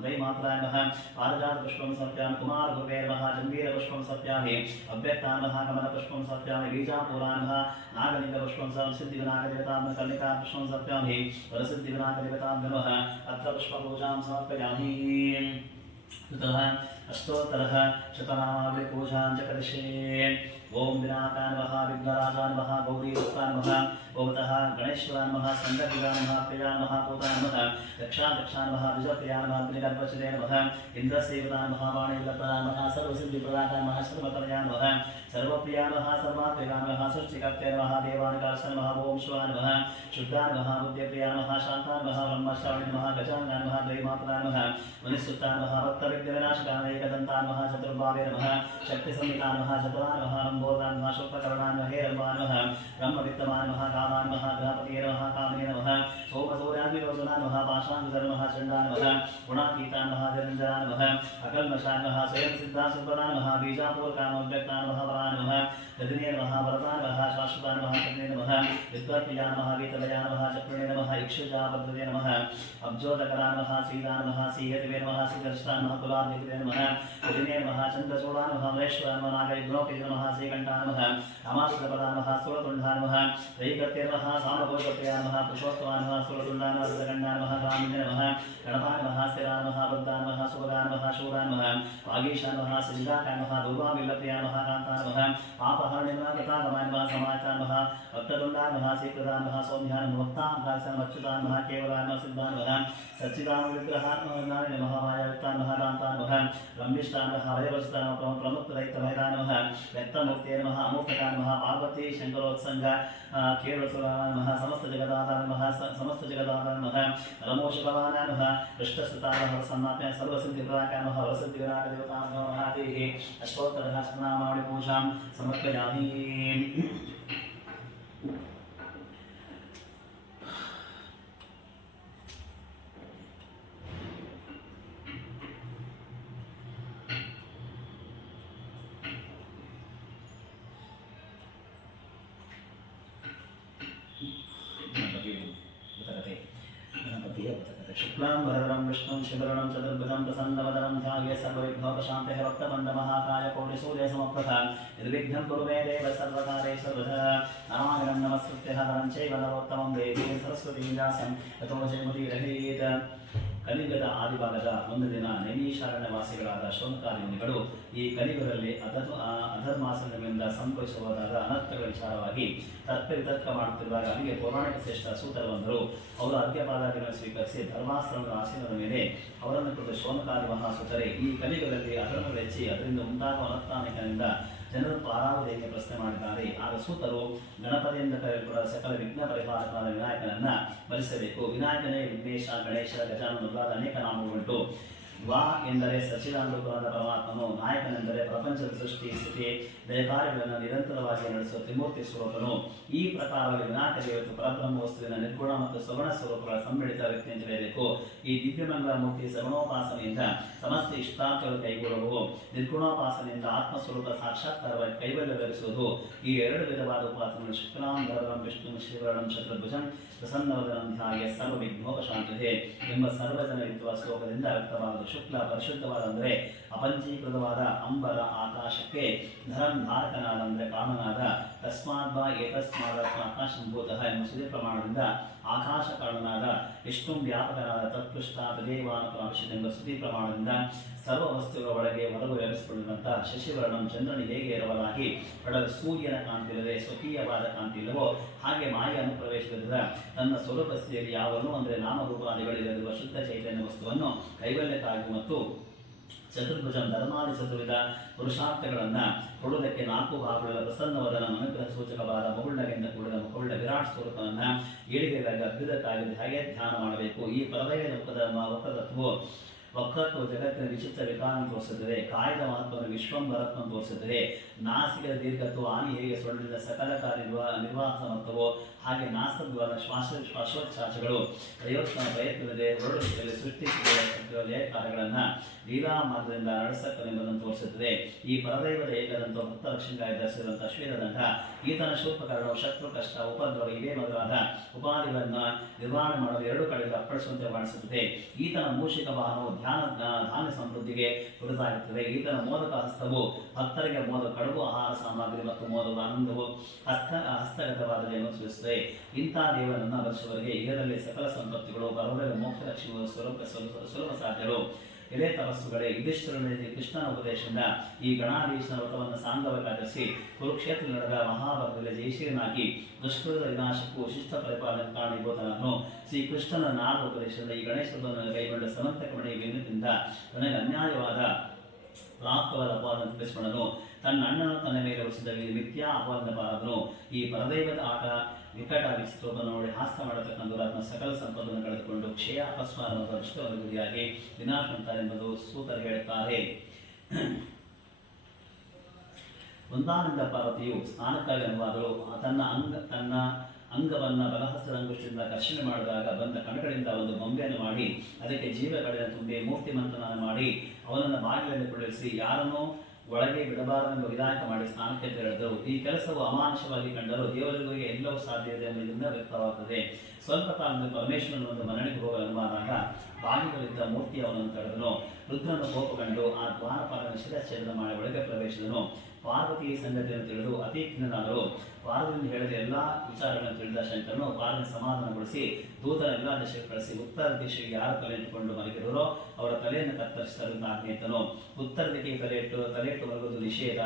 द्वैमात्राय नमः पारिजातपुष्पं समर्पयामि। कुमारगुरुवे नमः जम्बीरपुष्पं समर्पयामि। अव्यक्ताय नमः कमलपुष्पं समर्पयामि। बीजापुराय नमः नागलिङ्गपुष्पं सिद्धिविनायकदेवताभ्यो कर्णिकापुष्पं समर्पयामि। वरसिद्धिविनायकदेवताभ्यो नमः अत्र पुष्पपूजां समर्पयामि। ततः अष्टोत्तरः शतनामावलिपूजां च करिष्ये। ओम विनायकाय नमः विघ्नराजाय नमः गौरीपुत्राय नमः ओमतः गणेश्वराय नमः स्कन्दगिराय नमः प्रियाय नमः पूताय नमः दक्षाध्यक्षाय नमः द्विजप्रियाय नमः अग्निगर्भचिदे नमः इन्द्रसेविताय नमः वाणिलताय नमः सर्वसिद्धिप्रदाय नमः सर्वतनयाय नमः सर्वप्रियाय नमः सर्वात्मिकाय नमः सृष्टिकर्ते नमः देवानिकाय नमः ओम शिवाय नमः शुद्धाय नमः बुद्धिप्रियाय नमः शान्ताय नमः ब्रह्मश्रावणे नमः गजाननाय नमः द्वैमात्राय नमः मुनिसुताय नमः भक्तविघ्नविनाशकाय एकदन्ताय नमः चतुर्बावे नमः शक्तिसंहिताय नमः चतुराय नमः लम्बोदराय नमः शूर्पकर्णाय नमः हेरम्बाय नमः ब्रह्मवित्तमाय नमः कामाय नमः गृहपतये नमः कामिने नमः सोमसूर्याग्निरोचनाय नमः पाशाङ्कुशराय नमः चण्डाय नमः गुणातीताय नमः निरञ्जनाय नमः अकल्मषाय नमः स्वयंसिद्धाय सुप्रदाय नमः बीजापूरकाय नमः व्यक्ताय नमः वराय नमः गदिने नमः वरदाय नमः शाश्वताय नमः कदिने नमः विद्वत्प्रियाय नमः वीतलयाय नमः चक्रुणे नमः इक्षुजाय पद्धते नमः अब्जोदकराय नमः सीताय नमः सीहतिवे नमः सीदर्शताय नमः कुलाद्विते नमः गदिने नमः चन्द्रचूडाय नमः महेश्वराय नमः नागैर्गुणोपे नमः श्रीकण्ठाय नमः अमासुरपदाय नमः सूरतुण्डाय नमः दैकर्ते नमः सामगोपत्याय नमः पुरुषोत्तमाय नमः सूरतुण्डाय नमः रजगण्डाय नमः कामिने नमः गणपाय नमः स्थिराय नमः बुद्धाय नमः सुभगाय नमः शूराय नमः वागीशाय नमः सजिदाकाय नमः दुर्वामिल्लप्रियाय नमः कान्ताय नमः पापहरणे नमः कृतागमाय नमः समायताय नमः भक्ततुण्डाय नमः श्रीकृताय नमः सौम्याय नमः भक्ताय नमः अच्युताय नमः केवलाय नमः सिद्धाय नमः सच्चिदानन्दविग्रहाय नमः मायायुक्ताय नमः कान्ताय नमः ब्रह्मिष्ठाय नमः भयवस्ताय नमः प्रमुक्तदैत्यभयदाय नमः व्यक्तमूर्ते नमः अमूर्तकाय नमः पार्वती शङ्करोत्सङ्ग केरळसुराय नमः समस्तजगदाधाय नमः समस्तजगदाधाय नमः नमोषभवाय नमः कृष्णसुताय नमः सन्नाथाय सर्वसिद्धिप्रदाय नमः वरसिद्धिविनायकदेवताभ्यो नमः अष्टोत्तरः शतनामावली पूजां समर्पयामि। शुक्लांबरधरं विष्णुं शिवरणं चतुर्भुजं प्रसन्नवदनं ध्याये सर्वविघ्नोपशान्तये भक्तमण्डमहाकाय कोटिसूर्यसमप्रभा निर्विघ्नं कुरु मे देव सर्वकार्ये सर्वदा नारायणं नमस्कृत्य हरं चैव नरोत्तमं देवीं सरस्वतीं व्यासं ततो जयमुदीरयेत् ಕಲಿಯುಗದ ಆದಿಭಾಗದ ಒಂದು ದಿನ ನೈಮಿಷಾರಣ್ಯವಾಸಿಗಳಾದ ಶೌನಕಾದಿ ಮುನಿಗಳು ಈ ಕಲಿಯುಗದಲ್ಲಿ ಅಧರ್ಮಾಚರಣೆಗಳಿಂದ ಸಂಭವಿಸಬಹುದಾದ ಅನರ್ಥಗಳ ವಿಚಾರವಾಗಿ ತರ್ಕ ಮಾಡುತ್ತಿರುವಾಗ ಅಲ್ಲಿಗೆ ಪೌರಾಣಿಕ ಶ್ರೇಷ್ಠ ಸೂತರು ಬಂದರು. ಅವರು ಅರ್ಘ್ಯಪಾದಾದಿಗಳನ್ನು ಸ್ವೀಕರಿಸಿ ಧರ್ಮಾಸ್ತ್ರಗಳ ಆಸೀನದ ಮೇಲೆ ಅವರನ್ನು ಕುರಿತು ಶೌನಕಾದಿ ಮಹಾಸೂತರೆ, ಈ ಕಲಿಯುಗದಲ್ಲಿ ಅಧರ್ಮಗಳು ಹೆಚ್ಚಿ ಅದರಿಂದ ಉಂಟಾಗುವ ಅನರ್ಥಾನಿಕನಿಂದ ಜನರು ಪಾರಾಗುವುದೇಕೆ ಪ್ರಶ್ನೆ ಮಾಡಿದ್ದಾರೆ. ಆಗ ಸೂತರು ಗಣಪತಿಯಿಂದ ಕರೆಯಲ್ಪಡ ಸಕಲ ವಿಘ್ನ ಪರಿಹಾರಕನಾದ ವಿನಾಯಕನನ್ನ ಸ್ಮರಿಸಬೇಕು. ವಿನಾಯಕನೇ ವಿಘ್ನೇಶ, ಗಣೇಶ, ಗಜಾನನ ಮೊದಲಾದ ಅನೇಕ ನಾಮಗಳುಂಟು. ವಾ ಎಂದರೆ ಸಚ್ಚಿದಾನಂದರೂಪನಾದ ಪರಮಾತ್ಮನು, ನಾಯಕನೆಂದರೆ ಪ್ರಪಂಚದ ಸೃಷ್ಟಿ ಸ್ಥಿತಿ ಕಾರ್ಯಗಳನ್ನು ನಿರಂತರವಾಗಿ ನಡೆಸುವ ತ್ರಿಮೂರ್ತಿ ಸ್ವರೂಪನು. ಈ ಪ್ರಕಾರವಾಗಿ ವಿನಾಯಕ ದೇವತೆ ಪರಬ್ರಹ್ಮ ವಸ್ತುವಿನ ನಿರ್ಗುಣ ಮತ್ತು ಸಗುಣ ಸ್ವರೂಪಗಳ ಸಮ್ಮಿಳಿತ ವ್ಯಕ್ತಿ ಅಂತ ಹೇಳಬೇಕು. ಈ ದಿವ್ಯಮಂಗಲ ಮೂರ್ತಿ ಸಗುಣೋಪಾಸನೆಯಿಂದ ಸಮಸ್ತ ಇಷ್ಟಾರ್ಥಗಳು ಕೈಗೂಡುವವು. ನಿರ್ಗುಣೋಪಾಸನೆಯಿಂದ ಆತ್ಮಸ್ವರೂಪ ಸಾಕ್ಷಾತ್ಕಾರವಾಗಿ ಕೈವಲ್ಯ ಲಭಿಸುವುದು. ಈ ಎರಡು ವಿಧವಾದ ಉಪಾಸನೆಗಳು ಶುಕ್ಲಾಂಬರಧರಂ ವಿಷ್ಣು ಶಿವರಣಂ ಚತುರ್ಭುಜಂ ಪ್ರಸನ್ನವದನಂ ಧ್ಯಾಯೇ ಸರ್ವವಿಘ್ನೋಪಶಾಂತಯೇ ಎಂಬ ಸರ್ವಜನರಿತ್ವ ಶ್ಲೋಕದಿಂದ ವ್ಯಕ್ತವಾಗುವುದು. ಶುಕ್ಲ ಪರಿಶುದ್ಧವಾದ ಅಂದರೆ ಅಪಂಚೀಕೃತವಾದ, ಅಂಬರ ಆಕಾಶಕ್ಕೆ, ಧರಂ ಧಾರಕನಾದ ಅಂದರೆ ಕಾಮನಾದ, ತಸ್ಮಾತ್ ಬಾ ಏತಸ್ಮಾದಾತ್ಮ ಆಕಾಶಂಭೂತಃ ಎಂಬ ಸುದಿ ಪ್ರಮಾಣದಿಂದ ಆಕಾಶ ಕಾರಣನಾದ, ವಿಷ್ಣು ವ್ಯಾಪಕನಾದ, ತತ್ಪೃಷ್ಟ ತದೇವಾನುಪ್ರಾವಿಶತ್ ಎಂಬ ಸುದಿ ಪ್ರಮಾಣದಿಂದ ಸರ್ವ ವಸ್ತುಗಳ ಒಳಗೆ ಹೊರಗು ವ್ಯಾಪಿಸಿಕೊಳ್ಳುವಂಥ ಶಶಿವರ್ಣಂ ಚಂದ್ರನಿಗೆ ಹೇಗೆ ಎರವಲಾಗಿ ಪಡೆದ ಸೂರ್ಯನ ಕಾಂತಿ ಇಲ್ಲದೆ ಸ್ವಕೀಯವಾದ ಕಾಂತಿ ಇಲ್ಲವೋ ಹಾಗೆ ಮಾಯ ಅನುಪ್ರವೇಶದಿಂದ ತನ್ನ ಸ್ವರೂಪ ಸ್ಥಿತಿಯಲ್ಲಿ ಯಾವನ್ನು ಅಂದರೆ ನಾಮರೂಪಾದಿಗಳಿಲ್ಲದಿರುವ ಶುದ್ಧ ಚೈತನ್ಯ ವಸ್ತುವನ್ನು ಕೈವಲ್ಯಕ್ಕಾಗಿ ಮತ್ತು ಚತುರ್ಭುಜಂ ಧರ್ಮಾದಿ ಚತುರ್ವಿಧ ಪುರುಷಾರ್ಥಗಳನ್ನು ಕೊಡುವುದಕ್ಕೆ ನಾಲ್ಕು ಭಾಗಗಳ ಪ್ರಸನ್ನವದನ ಅನುಗ್ರಹ ಸೂಚಕವಾದ ಮಗುಳ್ನಗೆಂದ ಕೂಡಿದ ಮುಖವುಳ್ಳ ವಿರಾಟ್ ಸ್ವರೂಪವನ್ನು ಏಳಿಗೆಯಾಗಿ ಅಭ್ಯುದಕ್ಕಾಗಿ ಹಾಗೆ ಧ್ಯಾನ ಮಾಡಬೇಕು. ಈ ಪರದೈವ ಮುಖದ ವಕ್ರತತ್ವವು ವಕ್ರತ್ವ ಜಗತ್ತಿನ ವಿಚಿತ್ರ ವಿಕಾರವನ್ನು ತೋರಿಸುತ್ತದೆ. ಕಾಯದ ಮಹತ್ವವನ್ನು ವಿಶ್ವಂಬರತ್ವವನ್ನು ತೋರಿಸುತ್ತದೆ. ನಾಸಿಕದ ದೀರ್ಘತ್ವ ಆನಿ ಹೇಗೆ ಸೊಳ್ಳಿನ ಸಕಲ ಕಾರ್ಯ ನಿರ್ವಾಹ ಸಮರ್ಥವೋ ಹಾಗೆ ನಾಸದ್ವಾರ ಶ್ವಾಸೋಚ್ಛ್ವಾಸಗಳು ಪ್ರಯತ್ನವಿದೆ ಹೊರಡುವಿಕೆಯಲ್ಲಿ ಸೃಷ್ಟಿಸಿದ ಕಾರ್ಯಗಳನ್ನು ಲೀಲಾ ಮಾರ್ಗದಿಂದ ನಡೆಸಕ್ಕನೆಂಬುದನ್ನು ತೋರಿಸುತ್ತದೆ. ಈ ಪರದೈವದ ಏಕದಂತ ಭಕ್ತ ಲಕ್ಷ್ಮಿಗಾಗಿ ಧರಿಸಿದಂಥ ಶ್ವೇತದಂಡ ಈತನ ಶೂರ್ಪಕರಣವು ಶತ್ರು ಕಷ್ಟ ಉಪದ್ರವ ಇವೇ ಮೊದಲಾದ ಉಪಾಧಿಗಳನ್ನು ನಿರ್ವಹಣೆ ಮಾಡಲು ಎರಡು ಕಡೆಯಿಂದ ಅಪ್ಪಳಿಸುವಂತೆ ಮಾಡಿಸುತ್ತದೆ. ಈತನ ಮೂಷಿಕ ವಾಹನವು ಧಾನ್ಯ ಸಮೃದ್ಧಿಗೆ ಕುರಿತಾಗುತ್ತದೆ. ಈತನ ಮೋದಕ ಹಸ್ತವು ಭಕ್ತರಿಗೆ ಕಡುಬು ಆಹಾರ ಸಾಮಗ್ರಿ ಮತ್ತು ಮೋದಕ ಆನಂದವು ಹಸ್ತಗತವಾದವನ್ನು ಸೂಚಿಸುತ್ತದೆ. ಇಂಥ ದೇವರನ್ನು ವರ್ಷವರೆಗೆ ಇದರಲ್ಲಿ ಸಕಲ ಸಂಪತ್ತಿಗಳು ಬರವರೆಗೆ ಮೋಕ್ಷ ಲಕ್ಷ್ಮಿಗಳು ಸುಲಭ ಸಾಧ್ಯರು. ಇದೇ ತಪಸ್ಸುಗಳೇ ಯುಧಿಷ್ಠಿರನಲ್ಲಿ ಕೃಷ್ಣನ ಉಪದೇಶದಿಂದ ಈ ಗಣಾಧೀಶನ ವ್ರತವನ್ನು ಸಾಂಗವಾಗಿ ಆಚರಿಸಿ ಕುರುಕ್ಷೇತ್ರ ನಡೆದ ಮಹಾಭಾರತದಲ್ಲಿ ಜಯಶೀಲನಾಗಿ ದುಷ್ಕೃತದ ವಿನಾಶಕ್ಕೂ ಶಿಷ್ಟ ಪರಿಪಾಲನೆ ಕಾರಣೀಭೂತನನ್ನು ಶ್ರೀಕೃಷ್ಣನ ನಾಲ್ಕು ಉಪದೇಶದಿಂದ ಈ ಗಣೇಶ ವ್ರತವನ್ನು ಕೈಗೊಂಡ ಸಮಂತಕ ಮಣಿ ವಿನತಿಯಿಂದ ನನಗೆ ಅನ್ಯಾಯವಾದ ಪ್ರಾಪ್ತವಾದ ಅಪವಾದವನ್ನು ತಿಳಿಸಿಕೊಂಡನು. ತನ್ನ ಅಣ್ಣನು ತನ್ನ ಮೇಲೆ ಹೊರಿಸಿದ ಮಿಥ್ಯಾ ಅಪವಾದ ಪಾರದನು. ಈ ಪರದೈವದ ಆಟ ವಿಕಟ ವಿಚಿತ್ರವನ್ನು ನೋಡಿ ಹಾಸ್ಯ ಮಾಡತಕ್ಕಂಥ ದುರಾತ್ಮ ಸಕಲ ಸಂಪದನ್ನು ಕಳೆದುಕೊಂಡು ಕ್ಷಯ ಅಪಸ್ಮಾರ ಮತ್ತು ಅಷ್ಟವನ್ನು ಗುರಿಯಾಗಿ ವಿನಾಶವಂತಾರೆಂಬುದು ಸೂತರು ಹೇಳುತ್ತಾರೆ. ಒಂದಾನಂದ ಪಾರ್ವತಿಯು ಸ್ನಾನಕ್ಕಾಗಿ ಅನುವಾದರು. ತನ್ನ ಅಂಗವನ್ನು ಬಲಹಸ್ತದ ಅಂಗುಷ್ಟದಿಂದ ಕರ್ಷಣೆ ಮಾಡಿದಾಗ ಬಂದ ಕಣಗಳಿಂದ ಒಂದು ಬೊಂಬೆಯನ್ನು ಮಾಡಿ ಅದಕ್ಕೆ ಜೀವಗಳನ್ನು ತುಂಬಿ ಮೂರ್ತಿಮಂತನ ಮಾಡಿ ಅವನನ್ನು ಬಾಗಿಲಲ್ಲಿ ಕುಳ್ಳಿರಿಸಿ ಯಾರನ್ನೂ ಒಳಗೆ ಬಿಡಬಾರದೆಂಬ ವಿಧಾಯಕ ಮಾಡಿ ಸ್ನಾನಕ್ಕೆ ತೆರಳಿದರು. ಈ ಕೆಲಸವು ಅಮಾನುಷವಾಗಿ ಕಂಡರೂ ದೇವರಿಗೆ ಎಲ್ಲವೂ ಸಾಧ್ಯವಿದೆ ಎಂಬುದರಿಂದ ವ್ಯಕ್ತವಾಗುತ್ತದೆ. ಸ್ವಲ್ಪ ಕಾಲದಲ್ಲಿ ಪರಮೇಶ್ವರನ ಒಂದು ಮರಣಿಗೆ ಹೋಗಲು ಅನುವಾದಾಗ ಬಾಗಿಲಲ್ಲಿದ್ದ ಮೂರ್ತಿ ಅವನನ್ನು ತಡೆದನು. ರುದ್ರನ ಕೋಪಗೊಂಡು ಆ ದ್ವಾರಪಾಲನ ಶಿರಚ್ಛೇದನ ಮಾಡಿ ಒಳಗೆ ಪ್ರವೇಶಿಸಿದನು. ಪಾರ್ವತಿ ಈ ಸಂಗತಿಯನ್ನು ತಿಳಿದು ಅತಿ ಖಿನ್ನನಾದರು. ಪಾರ್ವತಿಯನ್ನು ಹೇಳಿದ ಎಲ್ಲ ವಿಚಾರಗಳನ್ನು ತಿಳಿದ ಶಂಕರನು ಪಾರ್ವತಿ ಸಮಾಧಾನಗೊಳಿಸಿ ದೂತರ ಎಲ್ಲ ದಿಶೆಗೆ ಕಳಿಸಿ ಉತ್ತರ ದಿಶೆಗೆ ಯಾರು ತಲೆ ಇಟ್ಟುಕೊಂಡು ಮಲಗಿರುವರೋ ಅವರ ತಲೆಯನ್ನು ಕತ್ತರಿಸಿದರು ಆಜ್ಞೆಯಿತ್ತನು. ಉತ್ತರ ದಿಕ್ಕಿಗೆ ತಲೆಯಿಟ್ಟು ಮಲಗುವುದು ನಿಷೇಧ,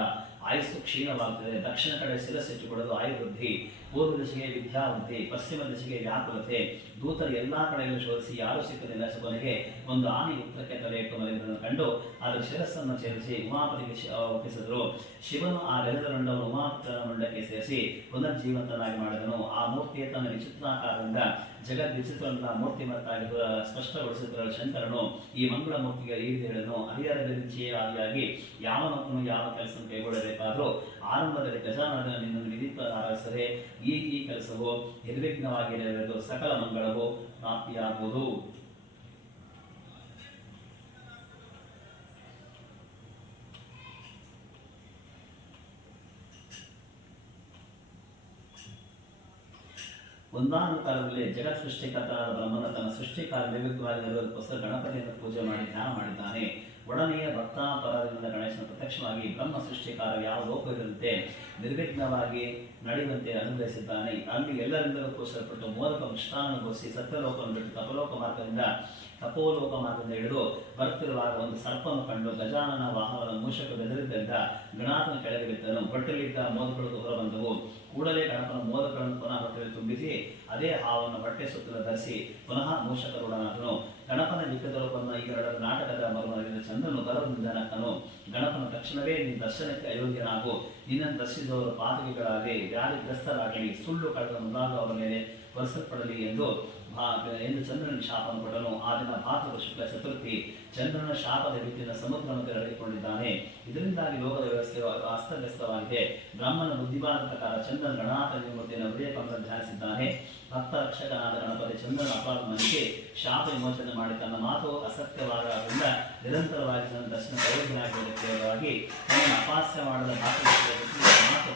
ಆಯುಸ್ಸು ಕ್ಷೀಣವಾಗುತ್ತದೆ. ದಕ್ಷಿಣ ಕಡೆ ಶಿರಸ್ಸಿಟ್ಟುಕೊಳ್ಳೋದು ಆಯುವೃದ್ಧಿ, ಪೂರ್ವ ದಿಶೆಗೆ ವಿದ್ಯಾವೃದ್ಧಿ, ಪಶ್ಚಿಮ ದಿಶೆಗೆ ವ್ಯಾಕುಲತೆ. ದೂತರು ಎಲ್ಲಾ ಕಡೆಯಲ್ಲೂ ಶೋಧಿಸಿ ಯಾರೂ ಸಿಕ್ಕಲಿಲ್ಲ. ಕೊನೆಗೆ ಒಂದು ಆನೆ ಉತ್ತರಕ್ಕೆ ತಲೆಯಿಟ್ಟು ಮಲಗಿರುವುದನ್ನು ಕಂಡು ಅದರ ಶಿರಸ್ಸನ್ನು ಸೇರಿಸಿ ಉಮಾಪತಿಗೆ ಒಪ್ಪಿಸಿದರು. ಶಿವನು ಆ ಗಜದಂಡವನ್ನು ಉಮಾಪತಿಯ ಮುಂಡಕ್ಕೆ ಸೇರಿಸಿ ಪುನರ್ಜೀವಂತನಾಗಿ ಮಾಡಿದನು. ಆ ಮೂರ್ತಿಯ ತನ್ನ ವಿಚಿತ್ರಾಕಾರದಿಂದ ಜಗದ್ ವಿಚಿತ್ರವನ್ನ ಮೂರ್ತಿಮತ್ತಾಗಿ ಸ್ಪಷ್ಟಗೊಳಿಸಿದ ಶಂಕರನು ಈ ಮಂಗಳ ಮೂರ್ತಿಗೆ ಈ ಹೇಳನು. ಹರಿಹರವಿರುಚಿಯೇ ಆದಿಯಾಗಿ ಯಾವನೊಬ್ಬನು ಯಾವ ಕೆಲಸವನ್ನು ಕೈಗೊಳ್ಳಬೇಕಾದರೂ ಆರಂಭದಲ್ಲಿ ಗಜಾನನ ನಿನ್ನನ್ನು ವಿಧಿತ ಆರಾಧಿಸದೆ ಈ ಕೆಲಸವು ನಿರ್ವಿಘ್ನವಾಗಿ ನೆರವೇರಿದು ಸಕಲ ಮಂಗಳವು ಪ್ರಾಪ್ತಿಯಾಗುವುದು. ಒಂದಾನೊಂದು ಕಾಲದಲ್ಲಿ ಜಗತ್ ಸೃಷ್ಟಿಕರ್ತನಾದ ಬ್ರಹ್ಮನ ತನ್ನ ಸೃಷ್ಟಿ ಕಾರ್ಯ ನಿರ್ವಿಘ್ನವಾಗಿ ನೆರವೇರಿಸಲು ಗಣಪತಿಯನ್ನು ಪೂಜೆ ಮಾಡಿ ಧ್ಯಾನ ಮಾಡಿದ್ದಾನೆ. ಒಡನೆಯ ಭಕ್ತಾಪರಾಧದಿಂದ ಗಣೇಶನ ಪ್ರತ್ಯಕ್ಷವಾಗಿ ಬ್ರಹ್ಮ ಸೃಷ್ಟಿ ಕಾರ್ಯ ಯಾವ ಲೋಕವಿರಂತೆ ನಿರ್ವಿಘ್ನವಾಗಿ ನಡೆಯುವಂತೆ ಅನುಗ್ರಹಿಸಿದ್ದಾನೆ. ಅಲ್ಲಿ ಎಲ್ಲರಿಂದಲೂ ಪೂಜಿಸಲ್ಪಟ್ಟು ಮೋದಕ ಮೃಷ್ಟಾನುಭವಿಸಿ ಸತ್ಯಲೋಕವನ್ನು ಬಿಟ್ಟು ತಪೋಲೋಕ ಮಾರ್ಗದಿಂದ ಹಿಡಿದು ಬರುತ್ತಿರುವಾಗ ಒಂದು ಸರ್ಪವನ್ನು ಕಂಡು ಗಜಾನನ ವಾಹನದ ಮೂಷಕ ಬೆದರಿದ್ದರಿಂದ ಗಣಾಥನ ಕೆಳಗೆ ಬಿದ್ದನು. ಬಟ್ಟೆಲಿದ್ದ ಮೋದಕಗಳು ಹೊರಬಂದವು. ಕೂಡಲೇ ಗಣಪನ ಮೋದಕಗಳನ್ನು ಪುನಃ ಬಟ್ಟೆಯಲ್ಲಿ ತುಂಬಿಸಿ ಅದೇ ಹಾವನ್ನು ಬಟ್ಟೆ ಸುತ್ತಲ ಧರಿಸಿ ಪುನಃ ಮೂಷಕರೊಡನಾದನು. ಗಣಪನ ದಿಕ್ಕದಲೋಕವನ್ನು ಈ ಎರಡರ ನಾಟಕದ ಮರ್ಮದಿಂದ ಚಂದ್ರನು ಗರ್ವದಿಂದ ನಕ್ಕನು. ಗಣಪನ ತಕ್ಷಣವೇ ನಿನ್ನ ದರ್ಶನಕ್ಕೆ ಅಯೋಗ್ಯನಾಗು, ನಿನ್ನನ್ನು ದರ್ಶಿಸಿದವರು ಪಾತಕಿಗಳಾಗಲಿ ವ್ಯಾಧಿಗ್ರಸ್ತರಾಗಲಿ ಸುಳ್ಳು ಕಳೆದ ಮುಂದಾದ ಅವರ ಮೇಲೆ ಹೊರಿಸಲ್ಪಡಲಿ ಎಂದು ಚಂದ್ರನಿಗೆ ಶಾಪವನ್ನು ಕೊಟ್ಟನು. ಆ ದಿನ ಭಾರತದ ಶುಕ್ಲ ಚತುರ್ಥಿ. ಚಂದ್ರನ ಶಾಪದ ರೀತಿಯಿಂದ ಸಮುದ್ರವನ್ನು ತೆರಳಿಕೊಂಡಿದ್ದಾನೆ. ಇದರಿಂದಾಗಿ ಲೋಕದ ವ್ಯವಸ್ಥೆ ಅಸ್ತವ್ಯಸ್ತವಾಗಿದೆ. ಬ್ರಹ್ಮನ ಬುದ್ಧಿವಾದ ಪ್ರಕಾರ ಚಂದ್ರನ ಗಣನಾಥ ಮೂರ್ತಿಯನ್ನು ಹೃದಯ ಕಮಲ ಧ್ಯಾನಿಸಿದ್ದಾನೆ. ಭಕ್ತ ರಕ್ಷಕನಾದ ಗಣಪತಿ ಚಂದ್ರನ ಅಪರಾಧ ಮನೆಗೆ ಶಾಪ ವಿಮೋಚನೆ ಮಾಡಿ ತನ್ನ ಮಾತು ಅಸತ್ಯವಾದ್ದರಿಂದ ನಿರಂತರವಾಗಿ ತನ್ನ ದರ್ಶನ ಅಯೋಗ್ಯನಾಗಿ ತನ್ನ ಅಪಾಸ್ಯ ಮಾಡದ ಮಾತು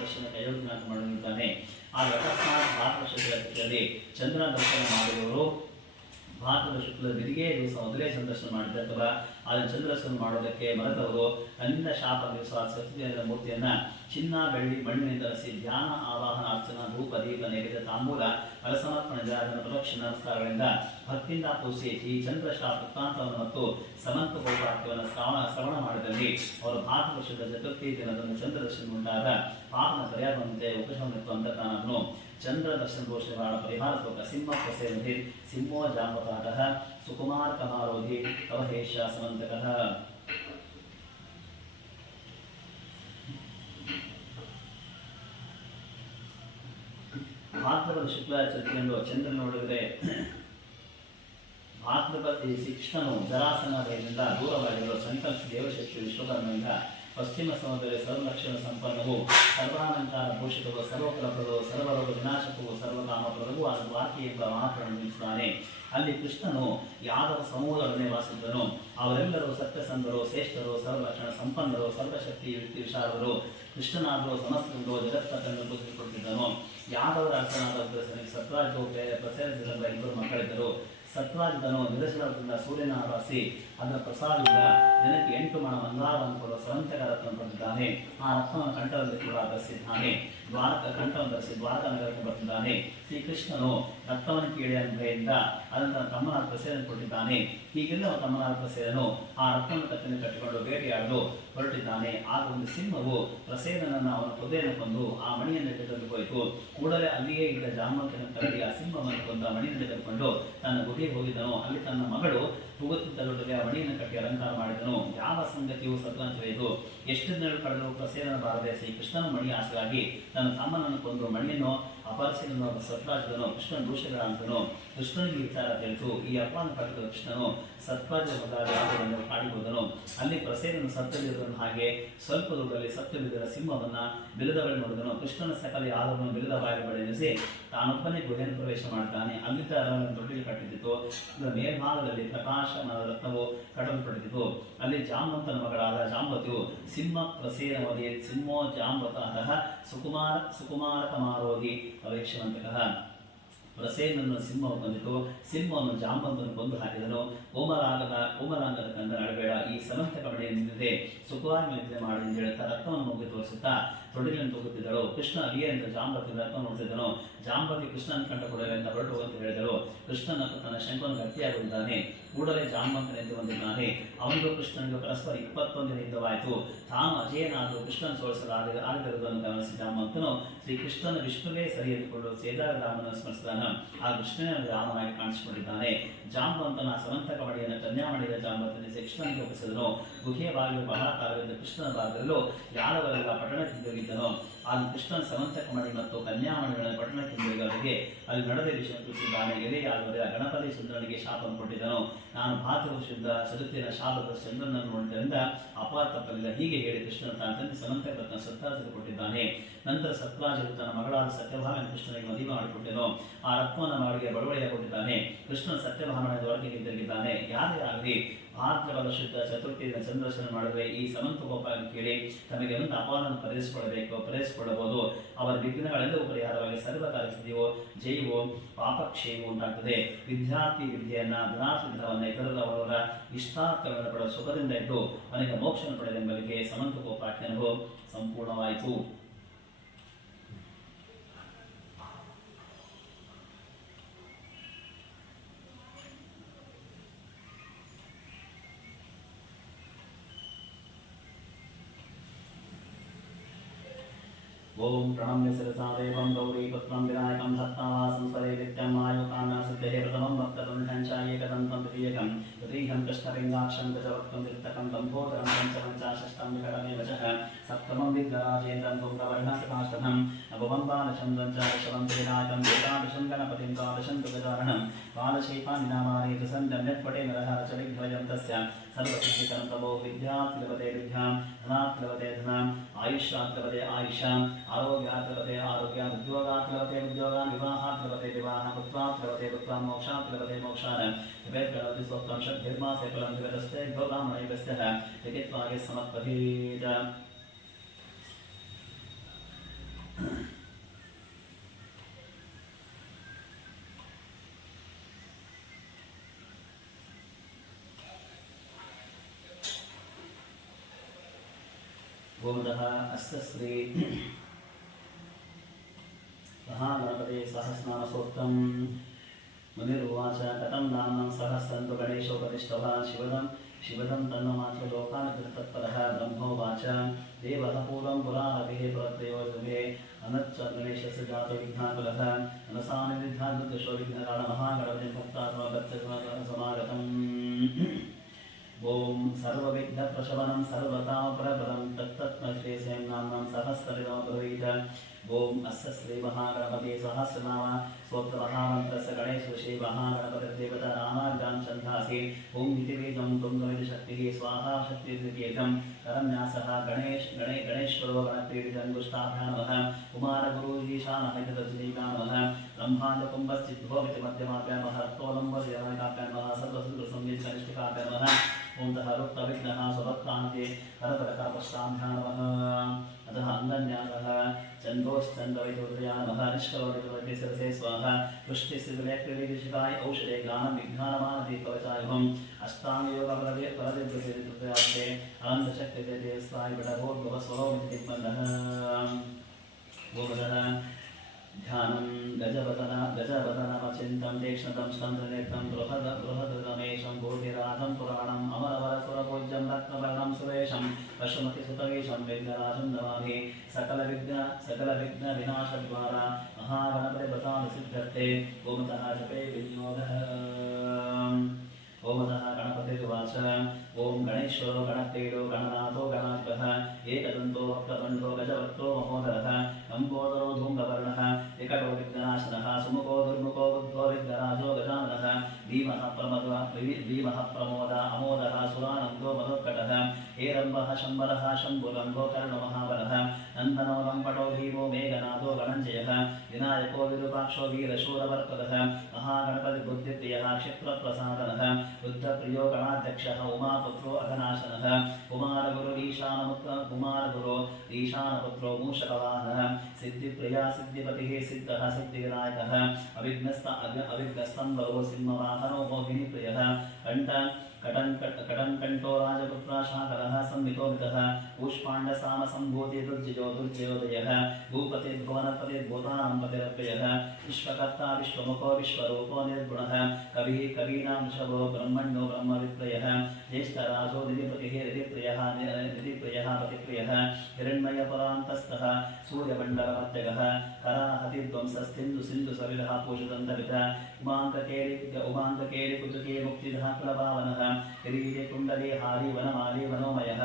ದರ್ಶನಕ್ಕೆ ಅಯೋಗ್ಯನಾಗಿ ಮಾಡಿದ್ದಾನೆ. ಆ ಅಕಸ್ಮಾತ್ ಭಾರತ ಶುಕ್ಲದಲ್ಲಿ ಚಂದ್ರನ ದರ್ಶನ ಮಾಡಿದವರು ಭಾರತದ ಶುಕ್ಲದ ಬೆಳಿಗ್ಗೆ ದಿವಸ ಮೊದಲೇ ಸಂದರ್ಶನ ಮಾಡಿದ ಅಥವಾ ಅದನ್ನು ಚಂದ್ರದರ್ಶನ ಮಾಡೋದಕ್ಕೆ ಮರೆತವರು ತನ್ನಿಂದ ಶಾಪ ದಿವಸ ಸತ್ಯದ ಮೂರ್ತಿಯನ್ನ ಚಿನ್ನ ಬೆಳ್ಳಿ ಮಣ್ಣಿನಿಂದ ರಸಿ ಧ್ಯಾನ ಆವಾಹನ ಅರ್ಚನಾ ಧೂಪ ದೀಪ ನೈವೇದ್ಯ ತಾಂಬೂಲ ಫಲಸಮರ್ಪಣೆಯಿಂದ ಅದನ್ನು ಪ್ರದಕ್ಷಿಣ ನಮಸ್ಕಾರಗಳಿಂದ ಭಕ್ತಿಯಿಂದ ಪೂಜಿಸಿ ಈ ಚಂದ್ರ ಶಾಪ ವೃತ್ತಾಂತವನ್ನು ಮತ್ತು ಸಮಂತ ಗೋಪಾಕ್ಯವನ್ನು ಶ್ರವಣ ಮಾಡಿದಲ್ಲಿ ಅವರು ಭಾರತದ ಶುದ್ಧ ಚತುರ್ಥಿ ದಿನದಂದು ಚಂದ್ರದರ್ಶನ ಉಂಟಾದ ಪಾಪನ ಪರಿಹಾರವಂತೆ ಉಪಶಮನಿತ್ತು ಅಂತ ತಾನನ್ನು ಚಂದ್ರ ದರ್ಶನ ದೋಷಗಳ ಪರಿಹಾರ ಶ್ಲೋಕ ಸಿಂಹ ಪ್ರಸೇನಧಿ ಸಿಂಹೋ ಜಾಂಬತಾಟಃ ಸುಕುಮಾರ ಕಮಾರೋಧಿ ಕವಹೇಶ ಸಮಂತಕಃ. ಭಾದ್ರಪದ ಶುಕ್ಲ ಚತುರ್ಥಿಯಂದು ಚಂದ್ರ ನೋಡಿದರೆ ಭಾದ್ರಪದ ಶ್ರೀಕೃಷ್ಣನು ಜರಾಸನ ಭಯದಿಂದ ದೂರವಾಗಿರುವ ಸಂಕಲ್ಪ ದೇವಶಕ್ತಿ ವಿಶ್ವಕರ್ಮನಿಂದ ಪಶ್ಚಿಮ ಸಮುದ್ರದಲ್ಲಿ ಸರ್ವಲಕ್ಷಣ ಸಂಪನ್ನವು ಸರ್ವಾಲಂಕಾರ ಭೂಷಿತವು ಸರ್ವಫಲಪ್ರದವು ಸರ್ವರೋಗ ವಿನಾಶಕವು ಸರ್ವಕಾಮಪ್ರದವು ಆದ ವಾಕಿ ಎಂಬ ಮಹಾತ್ಮನ್ನು ನಿಲ್ಲಿಸುತ್ತಾನೆ. ಅಲ್ಲಿ ಕೃಷ್ಣನು ಯಾದವ ಸಮೂಹದೊಡನೆ ವಾಸಿಸಿದನು. ಅವರೆಲ್ಲರೂ ಸತ್ಯಸಂಧರು, ಶ್ರೇಷ್ಠರು, ಸರ್ವಲಕ್ಷಣ ಸಂಪನ್ನರು, ಸರ್ವಶಕ್ತಿ ಯುಕ್ತಿ ವಿಶಾಲರು. ಕೃಷ್ಣನಾದರೂ ಸಮಸ್ತರು ಜಗತ್ತನ್ನು ಪೂಜಿಸಿಕೊಟ್ಟಿದ್ದನು. ಯಾದವರ ಅರಸನಾದ ಉಗ್ರಸನಿಗೆ ಸತ್ರಾಜು ಪ್ರಸೇರಿಸಿದ ಇಬ್ಬರು ಮಕ್ಕಳಿದ್ದರು. ಸತ್ರಾಜಿತನು ನಿರಶನದಿಂದ ಸೂರ್ಯನ ಆರಾಸಿ ಅದರ ಪ್ರಸಾದದಿಂದ ದಿನಕ್ಕೆ 8 ಮಣ ಮಂದಾರವನ್ನು ಕೊಡುವ ಸವಂತಕ ರತ್ನವನ್ನು ಪಡೆದಿದ್ದಾನೆ. ಆ ರತ್ನವನ್ನು ಕಂಠದಲ್ಲಿ ಕೂಡ ಧರಿಸಿದ್ದಾನೆ. ಕಂಠವನ್ನು ಧರಿಸಿ ದ್ವಾರಕ ನಗರಕ್ಕೆ ಬರ್ತಿದ್ದಾನೆ. ಶ್ರೀಕೃಷ್ಣನು ರಕ್ತವನ್ನು ಕೇಳಿ ಅಂಬೆಯಿಂದ ಅದನ್ನು ತಮ್ಮನಾದ ಪ್ರಸೇದನ್ನು ಕೊಟ್ಟಿದ್ದಾನೆ. ಹೀಗೆಲ್ಲ ತಮ್ಮನಾದ ಪ್ರಸೇದನು ಆ ರಕ್ತವನ್ನು ಕತ್ತನ್ನು ಕಟ್ಟಿಕೊಂಡು ಬೇಟೆಯಾಡಲು ಹೊರಟಿದ್ದಾನೆ. ಆಗ ಒಂದು ಸಿಂಹವು ಪ್ರಸೇದನನ್ನು ಅವನ ಹೃದಯವನ್ನು ಕೊಂದು ಆ ಮಣಿಯನ್ನು ತೆಗೆದುಕೊಂಡು ಹೋಯಿತು. ಕೂಡಲೇ ಅಲ್ಲಿಯೇ ಇದ್ದ ಜಾಮಂತನ ಕರಡಿ ಆ ಸಿಂಹವನ್ನು ಕೊಂದು ಆ ಮಣಿಯನ್ನು ತೆಗೆದುಕೊಂಡು ತನ್ನ ಗುಡಿಗೆ ಹೋಗಿದ್ದನು. ಅಲ್ಲಿ ತನ್ನ ಮಗಳು ಹೋಗುತ್ತಿದ್ದರೊಳಗೆ ಆ ಮಣಿಯನ್ನು ಕಟ್ಟಿ ಅಲಂಕಾರ ಮಾಡಿದನು. ಯಾವ ಸಂಗತಿಯು ಸತ್ವಂತವೆಯದು ಎಷ್ಟು ದಿನಗಳು ಕಳೆದರೂ ಪ್ರಸೇದನ ಬಾರದೆ ಶ್ರೀಕೃಷ್ಣನ ಮಣಿ ಆಸೆಗಾಗಿ ತನ್ನ ತಮ್ಮನನ್ನು ಕೊಂದು ಮಣಿಯನ್ನು ಅಪರಿಸಿದನು. ಸತ್ರಾಜಿದನು ಕೃಷ್ಣನ ದೋಷಗಳಂತನು. ಕೃಷ್ಣನಿಗೆ ವಿಚಾರ ತಿಳಿತು. ಈ ಅಪವಾದ ಪಡೆದ ಕೃಷ್ಣನು ಸತ್ರಾಜ ಮೊದಲಾದ ಕಾಡಿ ಹೋದನು. ಅಲ್ಲಿ ಪ್ರಸೇದನು ಸತ್ತಲಿರುವುದನ್ನು ಹಾಗೆ ಸ್ವಲ್ಪ ದೂರದಲ್ಲಿ ಸತ್ತು ಬಿದ್ದ ಸಿಂಹವನ್ನ ಬಿಲದ ಬಳಿ ನೋಡಿದನು. ಕೃಷ್ಣನ ಸಕಲ ಯಾದವನ್ನು ಬಿಲದ ಬಾಯಿ ಬಳಿ ಎನಿಸಿ ತಾನೊಬ್ಬನೇ ಗುಹೆಯನ್ನು ಪ್ರವೇಶ ಮಾಡ್ತಾನೆ. ಅಲ್ಲಿದ್ದ ತೊಟ್ಟಿಲು ಕಟ್ಟಿದ್ದಿತು. ಮೇಲ್ಭಾಗದಲ್ಲಿ ಪ್ರಕಾಶಮಾನ ರತ್ನವು ಕಟ್ಟಲ್ಪಟ್ಟಿತು. ಅಲ್ಲಿ ಜಾಂಬವಂತನ ಮಗಳಾದ ಜಾಂಬತಿಯು ಸಿಂಹ ಪ್ರಸೇನವದಿ ಸಿಂಹೋ ಜಾಂಬತಃ ಸುಕುಮಾರ ಕಮಾರೋಗಿ ಅವೇಕ್ಷವಂತಕಃ. ಪ್ರಸೇನನ್ನು ಸಿಂಹವು ಬಂದಿತು. ಸಿಂಹವನ್ನು ಜಾಂಬಂತನು ಕೊಂದು ಹಾಕಿದನು. ಕೋಮಲಾಂಗದ ಕಂದ ನಡಬೇಡ, ಈ ಸಮಂತಕ ಮಳೆಯನ್ನಿದೆ ಸುಖವಾಗಿ ನಿದ್ರೆ ಮಾಡಿ ಎಂದು ಹೇಳುತ್ತಾ ರಕ್ತವನ್ನು ಮುಗಿ ತೋರಿಸುತ್ತಾ ತೊಡಿಲನ್ನು ತೂಗುತ್ತಿದ್ದಳು. ಕೃಷ್ಣ ಅಲಿಯರಿಂದ ಜಾಂಬತಿ ರಕ್ತವನ್ನು ನೋಡುತ್ತಿದ್ದನು. ಜಾಂಬತಿ ಕೃಷ್ಣನ ಕಂಡ ಕೊಡಲೆಂದ ಹೊರಟು ಅಂತ ಹೇಳಿದಳು. ಕೃಷ್ಣನ ತನ್ನ ಶಂಕವನ್ನು ಗಟ್ಟಿಯಾಗುತ್ತಿದ್ದಾನೆ. ಕೂಡಲೇ ಜಾಂಬಂತನೆಂದು ಬಂದಿದ್ದಾನೆ. ಅವನಿಗೂ ಕೃಷ್ಣನಿಗೂ ಪರಸ್ಪರ 21 ಯುದ್ಧವಾಯಿತು. ತಾನು ಅಜೇಯನಾದರೂ ಕೃಷ್ಣನ ಸೋಲಿಸಲು ಆಗದಿರುವುದನ್ನು ಗಮನಿಸಿ ಜಾಂಬಂತನು ಶ್ರೀಕೃಷ್ಣನ ವಿಷ್ಣುವೇ ಸರಿ ಎದ್ದುಕೊಂಡು ಸೇದಾರ ರಾಮನನ್ನು ಸ್ಮರಿಸಿದಾನ. ಆ ಕೃಷ್ಣನ ರಾಮನಾಗಿ ಕಾಣಿಸಿಕೊಂಡಿದ್ದಾನೆ. ಜಾಂಬವಂತನ ಸಮಂತಕ ಮಡಿಯನ್ನು ಕನ್ಯಾಮಣಿಯ ಜಾಂಬಂತನಿಗೆ ಕೃಷ್ಣನಿಗೆ ಒಪ್ಪಿಸಿದನು. ಗುಹೆಯ ಬಾಗಿಲು ಬಹಳ ಕಾಲದಿಂದ ಕೃಷ್ಣನ ಭಾಗದಲ್ಲೂ ಯಾದವರೆಲ್ಲ ಪಟ್ಟಣಕ್ಕೆ ಹಿಂದಿರುಗಿದ್ದನು. ಆಗ ಕೃಷ್ಣನ ಸಮಂತಕ ಮಣಿ ಮತ್ತು ಕನ್ಯಾಮಣಿಗಳ ಪಟ್ಟಣಕ್ಕೆ ಹಿಂದಿರುಗವರಿಗೆ ಅಲ್ಲಿ ನಡೆದ ವಿಷಯ ತಿಳಿಸಿದ್ದಾನೆ. ಎಲೆಯಾದರೆ ಗಣಪತಿ ಚಂದ್ರನಿಗೆ ಶಾಪವನ್ನು ಕೊಟ್ಟಿದ್ದನು. ನಾನು ಭಾರತದ ಶುದ್ಧ ಚದುರ್ತಿನ ಶಾಪದ ಚಂದ್ರನನ್ನು ನೋಡಿದ್ದರಿಂದ ಅಪಾರ ತಪ್ಪಲಿಲ್ಲ. ಹೀಗೆ ಹೇಳಿ ಕೃಷ್ಣನ ತನ್ನ ತಂದೆ ಸಮಂತಕ ರತ್ನ ಸತ್ರಾಜಿಗೆ ಕೊಟ್ಟಿದ್ದಾನೆ. ನಂತರ ಸತ್ರಾಜಿತು ತನ್ನ ಮಗಳಾದ ಸತ್ಯಭಾಮನ ಕೃಷ್ಣನಿಗೆ ಮದುವೆ ಮಾಡಿಕೊಟ್ಟೆನು. ಆ ರತ್ನವನ್ನು ಮಗಳಿಗೆ ಬಡವಳಿಯ ಕೊಟ್ಟಿದ್ದಾನೆ. ಕೃಷ್ಣನ ಸತ್ಯಭಾಮನ ಹೊರಗೆ ಹಿಂದಿರುಗಿದ್ದಾನೆ. ಯಾರೇ ಆಗಲಿ ಭಾದ್ರಪದ ಶುದ್ಧ ಚತುರ್ಥಿ ದಿನ ಚಂದ್ರದರ್ಶನ ಮಾಡಿದ್ರೆ ಈ ಸಮಂತೋಪಾಯವನ್ನು ಕೇಳಿ ತಮಗೆ ಒಂದು ಅಪಾರವನ್ನು ಪರಿಹರಿಸಿಕೊಳ್ಳಬಹುದು. ಅವರ ವಿಘ್ನಗಳೆಲ್ಲವೂ ಪರಿಹಾರವಾಗಿ ಸರ್ವ ಕಾರ್ಯಸಿದ್ಧಿಯೋ ಜಯವೋ ಪಾಪಕ್ಷೇಮವು ಉಂಟಾಗ್ತದೆ. ವಿದ್ಯಾರ್ಥಿ ವಿದ್ಯೆಯನ್ನ ಧನಾರ್ಥ ಇತರರ ಅವರ ಇಷ್ಟಾರ್ಥಗಳನ್ನು ಪಡೆದ ಸುಖದಿಂದ ಇದ್ದು ಮನೆಗೆ ಮೋಕ್ಷವನ್ನು ಪಡೆದೆಂಬಲಿಗೆ ಸಮಂತೋಪಾಖ್ಯಾನವು ಸಂಪೂರ್ಣವಾಯಿತು. ओम प्रणम्य शिरसा देवं गौरीपुत्रं विनायकं धत्तावासं स्वरे नित्यं आयुकाम्या सिद्धेः प्रथमं भक्तबन्धं च एकदन्तं द्वितीयकं तृतीयं कृष्णपिङ्गाक्षं गजवक्त्रं चित्तकं लम्बोदरं पञ्चमं च षष्ठं विकटमेव च सप्तमं विद्याराजेन्द्रं धूम्रवर्णकृताष्टमं नवमं बालचन्द्रं च दशमं विनायकं एकादशं गणपतिं द्वादशं तु गजाननं बालशैपानिनामानि त्रिसन्ध्यम्यत्पटे नरः च विघ्नभयं तस्य सर्वसिद्धिकरं तमो विद्यात्लवते विद्यां धनात्लवते धनां आयुष्यात्लवते आयुषाम् आरोग्यात्लवते आरोग्यान् उद्योगात्लवते उद्योगान् विवाहात्लवते विवाहान् पुत्रात्लवते पुत्रान् मोक्षात्लवते मोक्षान् वेदगणपति स्तोत्रं षड्भिर्मासे फलं विगतस्ते ब्रह्मणैकस्यः लिखित्वागे समत्पठेत। गोमतः अस्य श्री महागणपते सहस्रनाम सूक्तं मुनिरुवाच कथं नाम्नं सहस्रं तु गणेशोपदिष्टः शिवदं तन्नमात्र लोकान् तत्परः ब्रह्मोवाच देवः पूर्वं पुराणभिः प्रत्ययो जुभे अनच्च गणेशस्य जातो विघ्नाकुलः अनसानिविद्धाद्दशो विघ्नकारणमहागणपतिं भक्ता समागतम्। ओम सर्वविघ्नप्रशमनं सर्वतापरपदं तत्तत्मश्रेयसें नाम्नं सहस्रविधं ब्रवीत। ओम अस्य श्री महागणपति सहस्रनाम स्तोत्रमहामन्त्रस्य गणेशश्री महागणपतिर्देवता नामाभ्यां छन्दासि ओम इति बीजं तुङ्गमितिशक्तिः स्वाहा शक्तिर्निकेतं करन्यासः गणेश्वरो गणपतिर्जङ्गुष्टाभ्यां नमः कुमारगुरुजीशानः इति तज्जनीकां नमः ब्रह्माण्डकुम्भश्चिद्भोमिति मध्यमाभ्यां नमः रक्तोलम्बोदयनाकाभ्यां नमः सर्वसुन्दरसंवित्कनिष्ठिकाभ्यां नमः ओम रुक्तविघ्नः स्वभक्तान्ते करतरकरपश्चाभ्यां नमः अतः अंगन्यासः चंदोश्चंदवैतोदया नमः निष्कलवैतोदये शिरसे स्वाहा पुष्टिसिद्धलेक्रिशिकाय औषधे ज्ञानं विज्ञानमानदीपवचायुहम् अष्टाङ्गयोगपरदिप्रतिप्रतिप्रत्यास्ते अनन्तशक्तिते स्थायिपटभोद्भवस्वरोमितिदिग्बन्धः। गोमतः ध्यानं गजवदनमचिन्तं तीक्ष्णतं स्तम्भनेत्रं बृहदमेशं भूतिराजं पुराणम् अमरवरसुरपूज्यं रत्नवर्णं सुरेशं पशुमतिसुतवेशं विघ्नराजं नमामि सकलविघ्नविनाशद्वारा महागणपतिव्रतानि सिद्ध्यर्थे। गोमतः जपे विनियोगः। ओमतः गणपतिर्वाच ओम गणेश्वरो गणप्रीडो गणनाथो गणाधिपः एकदन्तो वक्रतुण्डो गजवक्त्रो महोदरः लम्बोदरो धूम्रवर्णः विकटो विघ्ननाशनः सुमुखो दुर्मुखो बुद्धो विघ्नराजो गजाननः भीमः प्रमोद अमोदः सुरानन्दो मधुर्कटः हेरम्बः शम्बरः शम्भुलम्बो कर्णमहाबलः नन्दनो लम्पटो भीमो मेघनाथो गणञ्जयः विनायको विरूपाक्षो वीरशूरवर्कदः महागणपतिबुद्धिप्रियः क्षिप्रप्रसादनः बुद्धप्रियो गणाध्यक्षः उमापुत्रो अघनाशनः कुमारगुरो ईशानपुत्रो मूषकवाहनः सिद्धिप्रिया सिद्धिपतिः सिद्धः सिद्धिविनायकः अविघ्नस्तम्भरो सिंहवाहनो मोहिनीप्रियः कटंकंटो राजपुत्र शाकरः संवितोदितः पुष्पाण्डसामसम्भूति दुर्जयोदयः भूपति भुवनपति भूतानां पतिरप्रियः विश्वकर्ता विश्वमुखो विश्वरूपो निर्गुणः कविः कवीनां वृषभो ब्रह्मण्यो ब्रह्मविप्रियः ज्येष्ठराजो निधिपतिः निधिप्रियः पतिप्रियः हिरण्मयपुरान्तस्थः सूर्यमण्डलमध्यगः कराहतिध्वंसस्तिन्दुसिन्धुसलिलः पूषितन्तवितः उमाङ्ककेलि कुतुके मुक्तिधः कुलपावनः किरीटे कुण्डले हारी वनमाली मनोमयः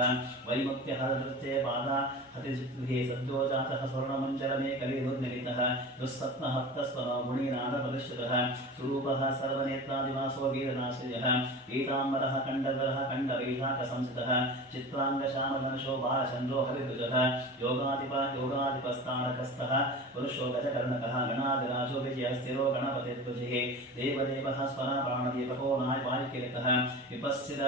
वैमुक्त्यहरदृत्ये बाधा हतिगृहे सद्यो जातः स्वर्णमञ्जरमे कलिरुन्मिलितः दुःस्वप्नहस्तस्वनो मुनिनादपरिष्कृतः स्वरूपः सर्वनेत्रादिवासो वीरनाश्रयः पीताम्बरः कण्डधरः कण्डवेशाकसंस्थितः चित्राङ्गश्यामधनुषो बालचन्द्रो हरिध्वजः योगाधिपस्तारकस्थः पुरुषो गजकर्णकः गणाधिराजो विजयस्थिरो गणपतिध्वजिः देवदेवः स्वरप्राणदीपको नायवायुकिलिकः विपश्चित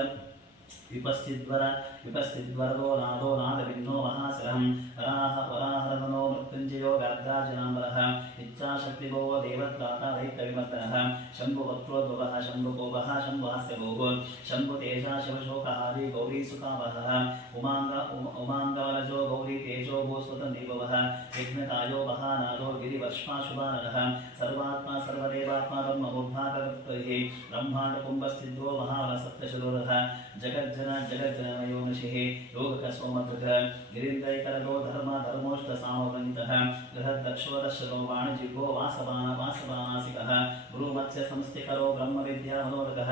विपस्थिद्वरदो नादो नादविघ्नो महाशिरः वराहरदनो मृत्युञ्जयो गर्गार्जुनाम्बरः इच्छाशक्तिभो देवत्राता दैत्यविमर्दनः शम्भुवक्त्रोद्भवः शम्भुकोपः शम्भुहास्यभोः शम्भुतेजा शिवशोकहारी गौरीसुकावहः उमाङ्गवरजो गौरी तेजो भूस्वतन्दीभवः विघ्नकायो महानादो गिरिवर्ष्माशुभाननः सर्वात्मा सर्वदेवात्मा ब्रह्मबुद्धाकर्तृः ब्रह्माण्डकुम्भस्थितो महावनसप्तशरोरः जगज्जनमयो नशिः योगकस्वमकृतः गिरीन्द्रैकरगो धर्मोष्टसामवृन्तः गृहदक्षोदशरो वाणिजिह्वो वासवानासिकः गुरुमत्स्यसंस्थिकरो ब्रह्मविद्यामनोदकः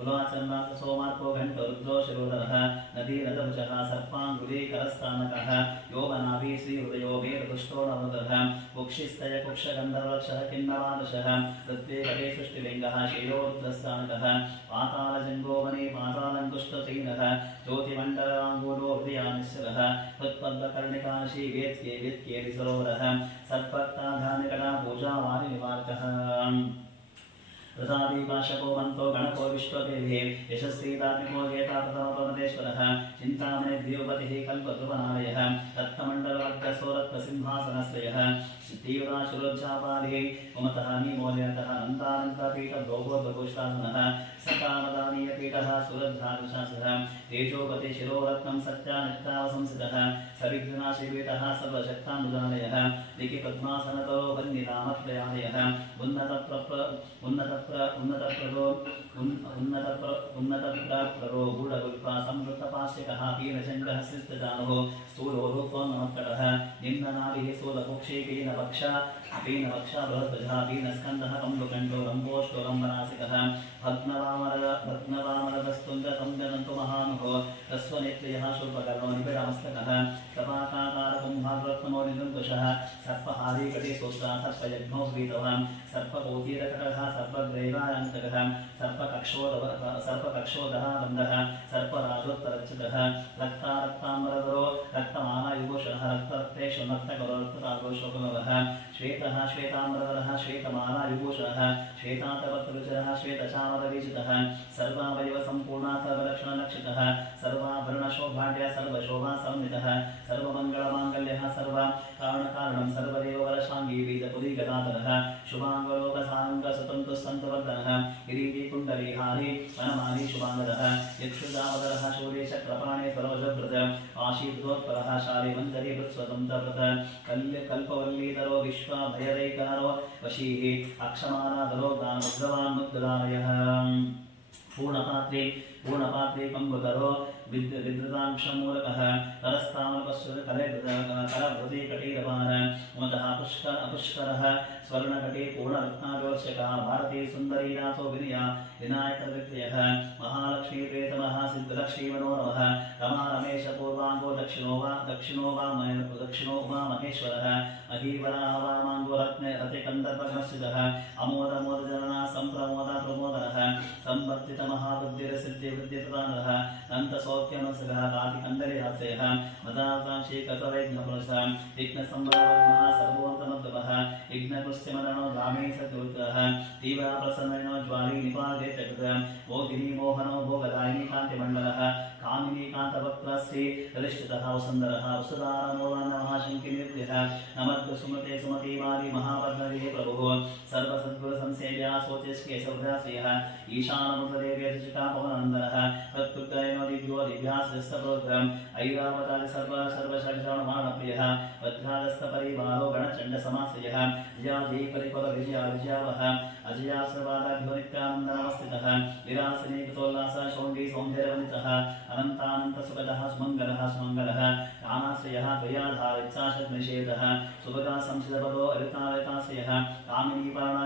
कुलाचन्नाथ सोमार्को घण्टरुद्रो शिरोधरः नदीरथभुजः सर्पाङ्गुलीकरस्थानकः योगनाभी श्रीहृदयो वेदपुष्टो नवदः कुक्षिस्तय कुक्षगन्धर्वक्षः किन्नवादशः ऋत्वेकटे सृष्टिलिङ्गः शिरोरुद्रस्थानकः पातालजङ्गोवने पातालङ्कुष्ठतीनः ज्योतिमण्डलाङ्गूलो हृदयानिश्चरः हृत्पद्मकर्णिकाशी वेत्केलिसरोवरः सत्पत्ताधानिकटा पूजावारिनिवार्कः प्रसादीपाशको मन्तो गणको विश्वदेवे यशस्वीतात्मिको जेता प्रथमपरमेश्वरः चिन्तामणि द्वियोपतिः कल्पद्रुवनालयः रत्नमण्डलवर्गसोरत्नसिंहासनश्रयः तीव्राशुरोज्जापालिः ममतः नीमोदयतः नन्दानन्दापीठभोगोद्भूषासनः सकामदानीयपीठः सुरद्धानुशासनः तेजोपति शिरोरत्नं सत्यानिष्ठावसंसितः सविघ्नाशिपीठः सर्वशक्तानुदानयः लिखिपद्मासनतो वन्निनामत्रयालयः उन्नतप्ररो गूढगुल्पा संवृत्तपाश्यकः पीनचण्डः शिस्तजानुः स्थूलो रूपो नमत्कटः निम्ननाभिः स्थूलकुक्षे पीनवक्षा बृहद्भुजः पीनस्कन्धः कम्बुकण्ठो लम्बोष्टो लम्बनासिकः भग्नवामरदस्तुण्डसंजनन्तु महानुभो ह्रस्वनेत्र्यः शूर्पकर्णो निबिडमस्तकः कपाकाकारकुम्भाद्रत्नमो निलङ्कुशः सर्पहारी कटिसूत्रा सर्पयज्ञो वीतवान् सर्पकोटीरकटः सर्पग्रैवायन्तकः सर्पकक्षोदः बन्धः सर्पराजोत्तरच्युतः रक्ताम्बरधरो रक्तमालायुभूषणः रक्तरक्तेषु नक्तकरो रक्ततागोशोकमवः श्वेतः श्वेताम्बरधरः श्वेतमालायुभूषणः श्वेतातपत्ररुचिरः श्वेतचामरवीचितः सर्वावयवसम्पूर्णा सर्वलक्षणलक्षितः सर्वाभरणशोभाढ्य सर्वशोभा संवितः सर्वमङ्गलमाङ्गल्यः सर्वकारणकारणं सर्वदेववरशाङ्गी बीजपुरीगदाधरः शुभाङ्गलोकसाङ्गसुतन्तुस्तन्तवर्धनः किरीटीकुण्डलीहारी वनमाली शुभाङ्गदः यक्षुदावदरः शूर्यचक्रपाणे सरोजभृत आशीर्दोत्परः शालिमञ्जरी वृत्स्वतन्त्रव्रत कल्पवल्लीधरो विश्वाभयदैकहरो वशीः अक्षमालाधरो दानोद्भवान् मुद्गदालयः पूर्णपात्रे कम्बुधरो विद्रुतांशमूलकः करभृते कटीरवान् मदः अपुष्करः स्वर्णकटे पूर्णरत्नारोचकः भारती सुन्दरीनाथो विनायकविक्रयः महालक्ष्मी प्रेतमः सिद्धलक्ष्मीमनो नमः रमा रमेश पूर्वाङ्गो दक्षिणो वा महेश्वरः अहीवराः वामाङ्गो रतिकन्दर्पघ्नश्चितः अमोदमोदजनना सम्प्रमोदा प्रमोदनः संवर्धितमहाबुद्धिरसिद्धिवृद्धिप्रदानः नन्तसौख्यमसगः कातिकन्दलिराश्रयः मदाकाङ्क्षी कृतवैघ्नपुरुषः विघ्नसंवरवद्मः सर्वोन्तमद्भवः विघ्नकृष्यमरणो ग्रामे सद्गुरुतः तीव्रप्रसन्नो ज्वाली निपादे चकृतः मोहिनी मोहनो भोगदायिनी कान्तिमण्डलः कामिनी कान्तवक्त्रश्री प्रतिष्ठितः वसुन्धरः वसुधारमोदनमहाशङ्किनिर्भयः नमद्गुसुमते सुमतीवादी महापद्मविः प्रभुः सर्वसद्गुरुसंसेव्या शोचिष्केशवदाश्रियः ईशानमुद्रदेव्यशिकापवनन्दनः प्रत्युत्तरेणो दिव्यो दिव्यासस्तप्रोग्रम् ऐरावतादि सर्वषड्श्रवणमाणप्रियः वज्रादस्तपरिवारो गणचण्डसमाश्रयः विजयाजयपरिपलविजयावः अजयाश्रवादाभ्यो नित्यानन्दनमस्थितः विरासिनी कृतोल्लास शौण्डी सौन्दर्यवनितः अनन्तानन्तसुगतः सुमङ्गलः कामाश्रयः त्वयाधारित्साशद्निषेधः सुभगा संसितपदो अरिताश्रयः कामिनी पाणा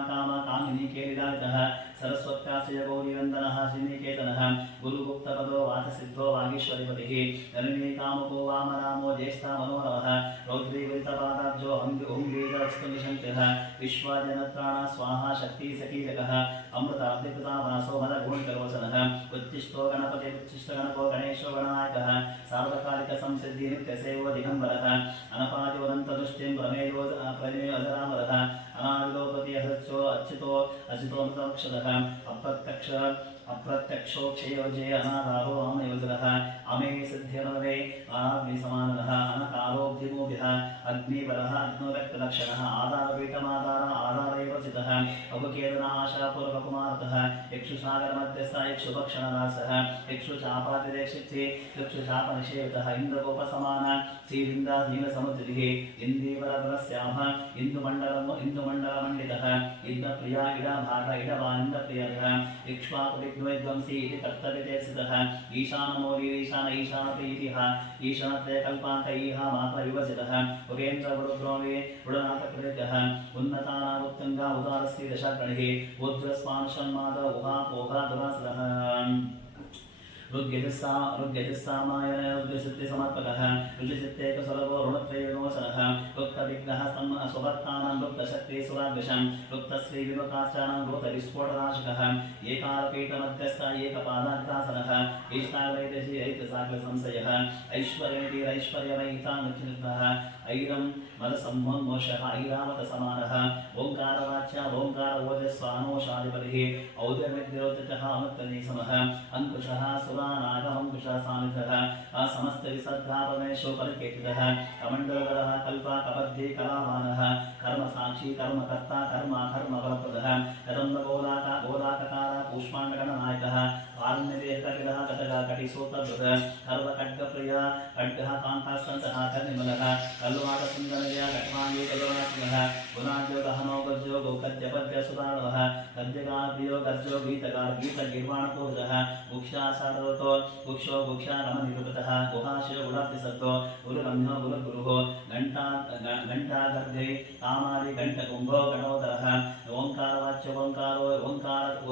कामिनी केलिदारितः सरस्वत्याश्रय गौरीवन्दनः श्रीनिकेतनः गुरुगुप्तपदो वातसिद्धो वागीश्वरिपतिः नलिनी कामुको वामरामो ज्येष्ठा मनोरवः रौद्रीवृतपादाब्जो हुङ्गीजस्तुनिशङ्कः विश्वाजनत्राणा स्वाहा शक्तिसकीलकः अमृताब्धिकृता वासो मदगुणकरोचनः उत्तिष्ठो गणपति उत्तिष्ठगणपो गणेशो गणनायकः सार्वकालिकसंसिद्धि नित्यसेवो दिगम्बरः अनपादिवदन्तदुष्टिं प्रमेयो अजरामरः अनादिलोपति असत्यो अच्युतो अचितो मृतमक्षरः अप्रत्यक्ष अप्रत्यक्षो क्षयोजे अनाधारो अमयोजरः अमे सिद्धिर्नवे अनाग्निसमानः अनकारोऽब्धिमोभिः अग्निवरः अग्निव्यक्तलक्षणः आधारपीठमाधार आधारैव चितः अवकेतना आशापूर्वकुमारतः इक्षुसागरमध्यस्थ इक्षुभक्षणदासः इक्षुचापातिरेक्षित्ये इक्षुचापनिषेवितः इन्द्रगोपसमान श्रीलिङ्गाधीनसमुद्रिः इन्दीवरधरस्यामः इन्दुमण्डलमण्डितः इन्द्रप्रिया इडभाग इडवानिन्दप्रियः इक्ष्वाकुविघ्नविध्वंसी इति कर्तव्यते स्थितः ईशानमौली ईशान ईशानप्रीतिः ईशानत्रय कल्पान्त ईह मात्रविभजितः उपेन्द्रवरुद्रोमे उडनाथकृतः उन्नतानामुत्तङ्गा उदारस्ति दशाग्रणिः उद्रस्वांशन्माद उहापोहा दुरासुरः ऋग्यजस्सामायन ऋग्यसिद्धिसमर्पकः ऋचिसिद्धेकसुलभो ऋणत्रयविमोचनः ऋक्तविघ्नः स्वभक्तानां ऋक्तशक्तिसुराद्विषं ऋक्तश्रीविमुखाश्चानां ऋतविस्फोटनाशकः एकारपीठमध्यस्थ एकपादाग्रासनः इष्टाग्रैतसाग्रसंशयः ऐश्वर्यनिधिरैश्वर्यमयितानुचितः ऐरं मदसम्मोन्मोषः ऐरावतसमानः ओङ्कारवाच्या ओङ्कार ओजस्वानोषाधिपतिः औदर्मिद्योतितः अमुक्तनीसमः अङ्कुशः सुरानागमङ्कुशः सामितः समस्तविसर्गापमेशो परिकेतितः कमण्डलधरः कल्पा कबद्धे कलावानः कर्मसाक्षी कर्मकर्ता कर्मफलप्रदः कदम्बगोलाकार पुष्पाण्डगणनायकः वाल्मीकिः कटिसूत्रभृतः कर्वखड्गप्रियः खड्गः कान्तास्तन्तः कर्निमलः कल्वाटसुन्दरया कट्वाङ्गी कल्वनासिंहः गुणाद्योगहनो गज्जो गोकद्यपद्यसुराणवः गद्यगाप्रियो गज्जो गीतगार गीतगिर्वाणपूर्जः गुक्षासारतो गुक्षो गुक्षारमनिरुपतः गुहाशयो गुणाप्तिसत्तो गुरुरम्यो गुरुगुरुः घण्टागर्भे कामादि घण्टकुम्भो गणोदरः ओङ्कारवाच्य ओङ्कारो